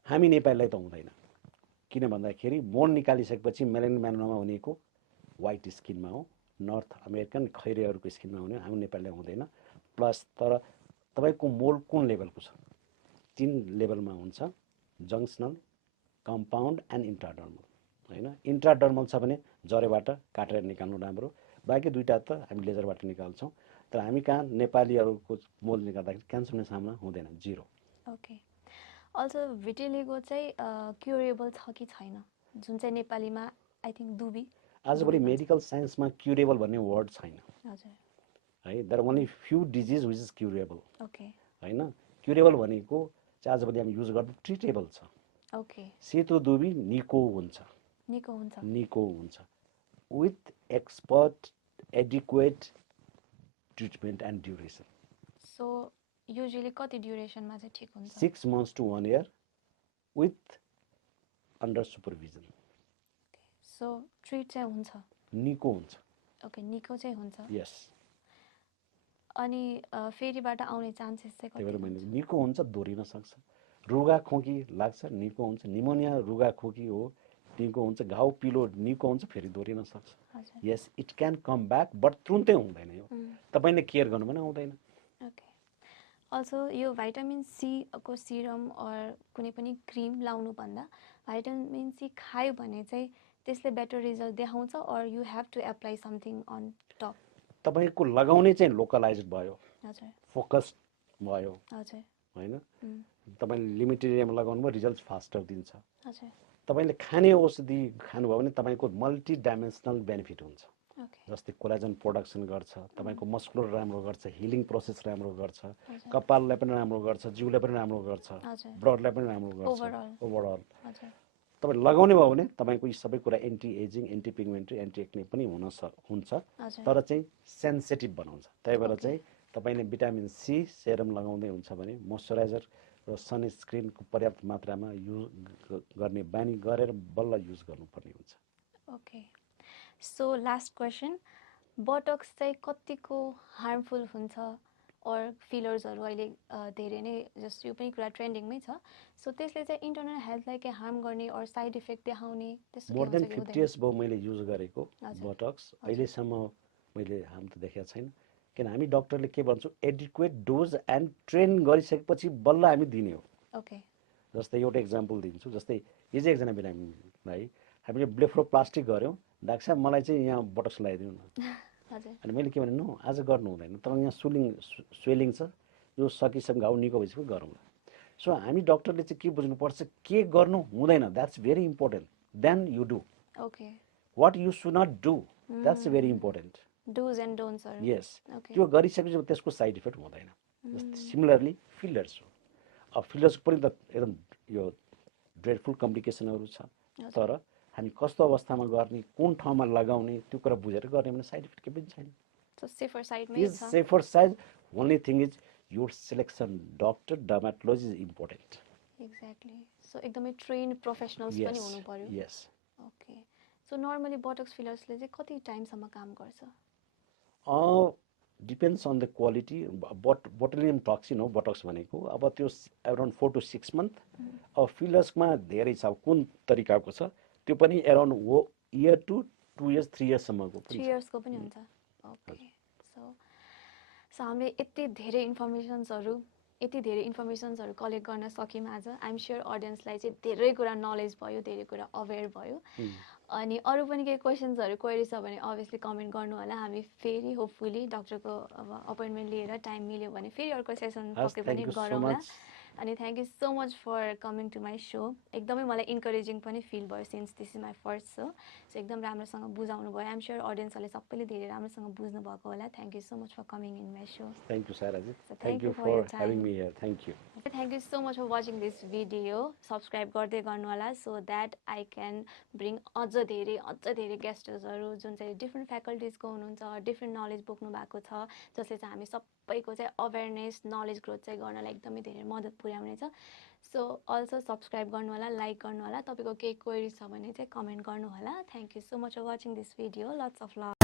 हामी नेपालीलाई त हुँदैन। किन भन्दाखेरि मोल निकालिसकेपछि मेलानिन मेलानोमा भनेको वाइट स्किनमा हो, नर्थ अमेरिकन खैरेहरूको स्किनमा हुने, हामी नेपालीलाई हुँदैन। प्लस तर तपाईँको मोल कुन लेभलको छ? 3 लेभलमा हुन्छ, जङ्सनल, कम्पाउन्ड एन्ड इन्ट्राडर्मल होइन। इन्ट्राडर्मल छ भने जरेबाट काटेर निकाल्नु राम्रो, बाँकी 2टा त हामी लेजरबाट निकाल्छौँ। तर हामी कहाँ नेपालीहरूको मोल निकाल्दाखेरि क्यान्सर हुने सामना हुँदैन, 0। ओके। अल्सो भिटिलिगो चाहिँ क्युरेबल छ कि छैन, जुन चाहिँ नेपालीमा आई थिङ्क दुबी? आजभोलि मेडिकल साइन्समा क्युरेबल भन्ने वर्ड छैन। हजुर है, there are only few disease which is curable. Okay. होइन, क्युरेबल भनेको चाहिँ आजभोलि हामी युज गर्दा ट्रिटेबल छ। ओके। सेतो दुबी निको हुन्छ, with expert adequate treatment and duration. So usually कति ड्युरेसनमा चाहिँ ठिक हुन्छ? 6 months to 1 year with under supervision. So treat चाहिँ हुन्छ, निको हुन्छ। ओके, निको चाहिँ हुन्छ। यस। अनि फेरिबाट आउने चान्सेस चाहिँ कति हुन्छ? निको हुन्छ, दोहोरिन सक्छ। रुगा खोकी लाग्छ, निको हुन्छ। निमोनिया रुगा खोकी हो, निको हुन्छ। घाउ पिलो निको हुन्छ, फेरि दोहोरिन सक्छ। Yes, it can come back, but तुरुन्तै हुँदैन। यो तपाईँले केयर गर्नु भने आउँदैन। ओके। अल्सो यो भाइटामिन सी को सिरम अर कुनै पनि क्रिम लाउनुभन्दा भाइटामिन सी खायो भने चाहिँ त्यसले बेटर रिजल्ट देखाउँछ or you have to apply something on top? तपाईँको लगाउने चाहिँ लोकलाइज्ड भयो, हजुर, फोकस्ड भयो, हजुर होइन। तपाईँले लिमिटेड एरियामा लगाउनु भयो, रिजल्ट फास्टर दिन्छ। हजुर। तपाईँले खाने औषधि खानुभयो भने तपाईँको मल्टी डाइमेन्सनल बेनिफिट हुन्छ। जस्तै कोलाजन प्रोडक्सन गर्छ, तपाईँको मस्कुलर राम्रो गर्छ, हिलिङ प्रोसेस राम्रो गर्छ, कपाललाई पनि राम्रो गर्छ, जिउलाई पनि राम्रो गर्छ, ब्लडलाई पनि राम्रो गर्छ, ओभरअल। तपाईँ लगाउने भयो भने तपाईँको यी सबै कुरा anti ageing, anti pigmentary, anti acne पनि हुन्छ, तर चाहिँ सेन्सिटिभ बनाउँछ। त्यही भएर चाहिँ तपाईँले भिटामिन सी सेरम लगाउँदै हुन्छ भने मोइस्चराइजर र सनस्क्रिनको पर्याप्त मात्रामा युज गर्ने बानी गरेर बल्ल युज गर्नुपर्ने हुन्छ। Okay, so last question, Botox चाहिँ कतिको हार्मफुल हुन्छ और फिलर्सहरू अहिले धेरै नै जस्तो यो पनि कुरा ट्रेन्डिङमै छ, सो त्यसले चाहिँ इन्टरनल हेल्थलाई के हार्म गर्ने और साइड इफेक्ट देखाउने त्यस्तो के मोर हुन्छ देन 50 इयर्स भयो मैले युज गरेको बोटक्स, अहिलेसम्म मैले हार्म त देखेको छैन। किन हामी डक्टरले के भन्छौँ, एडिक्वेट डोज एन्ड ट्रेन गरिसकेपछि बल्ल हामी दिने हो। ओके, जस्तै एउटा इक्जाम्पल दिन्छु, जस्तै हिजो एकजना बिरामी भाइ हामीले ब्लेफरोप्लास्टिक गऱ्यौँ, डाक्टर साहब मलाई चाहिँ यहाँ बोटक्स लगाइदिनु न। अनि मैले के भने, नो आज गर्नु हुँदैन, तर यहाँ स्वेलिङ छ, यो सकिसक्यो, घाउ निको भइसक्यो, गरौँला। सो हामी डक्टरले चाहिँ के बुझ्नुपर्छ, के गर्नु हुँदैन, that's very important, then you do. Okay, what you should not do, that's very important. Dos and don'ts. Yes, त्यो गरिसकेपछि त्यसको साइड इफेक्ट हुँदैन। सिमिलरली फिलर्स हो, अब फिलर्सको पनि त एकदम यो ड्रेडफुल कम्प्लिकेसनहरू छ, तर हामी कस्तो अवस्थामा गर्ने, कुन ठाउँमा लगाउने, त्यो कुरा बुझेर गर्ने भने साइड इफेक्ट केही पनि छैन। सो सेफर साइडमै छ। Safer side, only thing is your selection doctor, dermatology is important. Exactly, so एकदमै ट्रेन्ड प्रोफेसनल्स पनि हुनु पर्यो। Yes. Okay, so normally Botox फिलर्सले चाहिँ कति टाइमसम्म काम गर्छ? Depends on the quality. Botulinum toxin हो बोटक्स भनेको, अब त्यो एराउन्ड 4 to 6 month। अब फिलर्समा धेरै छ, अब कुन तरिकाको छ, त्यो पनि एराउन्ड इयर टु 2 years 3 yearsसम्मको 3 yearsको पनि हुन्छ। ओके, सो हामीले यति धेरै इन्फर्मेसन्सहरू कलेक्ट गर्न सक्यौँ आज। आइएम स्योर अडियन्सलाई चाहिँ धेरै कुरा नलेज भयो, धेरै कुरा अवेर भयो। अनि अरू पनि केही क्वेसन्सहरू क्वेरी छ भने अभियसली कमेन्ट गर्नु होला। हामी फेरि होपफुली डक्टरको अब अपोइन्टमेन्ट लिएर टाइम मिल्यो भने फेरि अर्को सेसन पक्कै पनि गरौँला। अनि thank you so much for coming to my show. एकदमै मलाई इन्करेजिङ पनि फिल भयो since this is my first show. So एकदम राम्रोसँग बुझाउनु भयो। आइएम स्योर अडियन्सहरूले सबैले धेरै राम्रोसँग बुझ्नु भएको होला। Thank you so much for coming in my show. Thank you Sara ji, thank you for having me here, thank you. Thank you so much for watching this video. Subscribe गर्दै गर्नु होला so that I can bring अझ धेरै गेस्टर्सहरू जुन चाहिँ different फ्याकल्टिजको हुनुहुन्छ, different knowledge बोक्नु भएको छ, जसले चाहिँ हामी सबैको चाहिँ अवेरनेस नलेज ग्रोथ चाहिँ गर्नलाई एकदमै धेरै मद्दत पुर्याउनेछ। सो अल्सो सब्सक्राइब गर्नु होला, लाइक गर्नु होला। तपाईँको केही क्वेरी छ भने चाहिँ कमेन्ट गर्नु होला। Thank you so much for watching this video. Lots of love.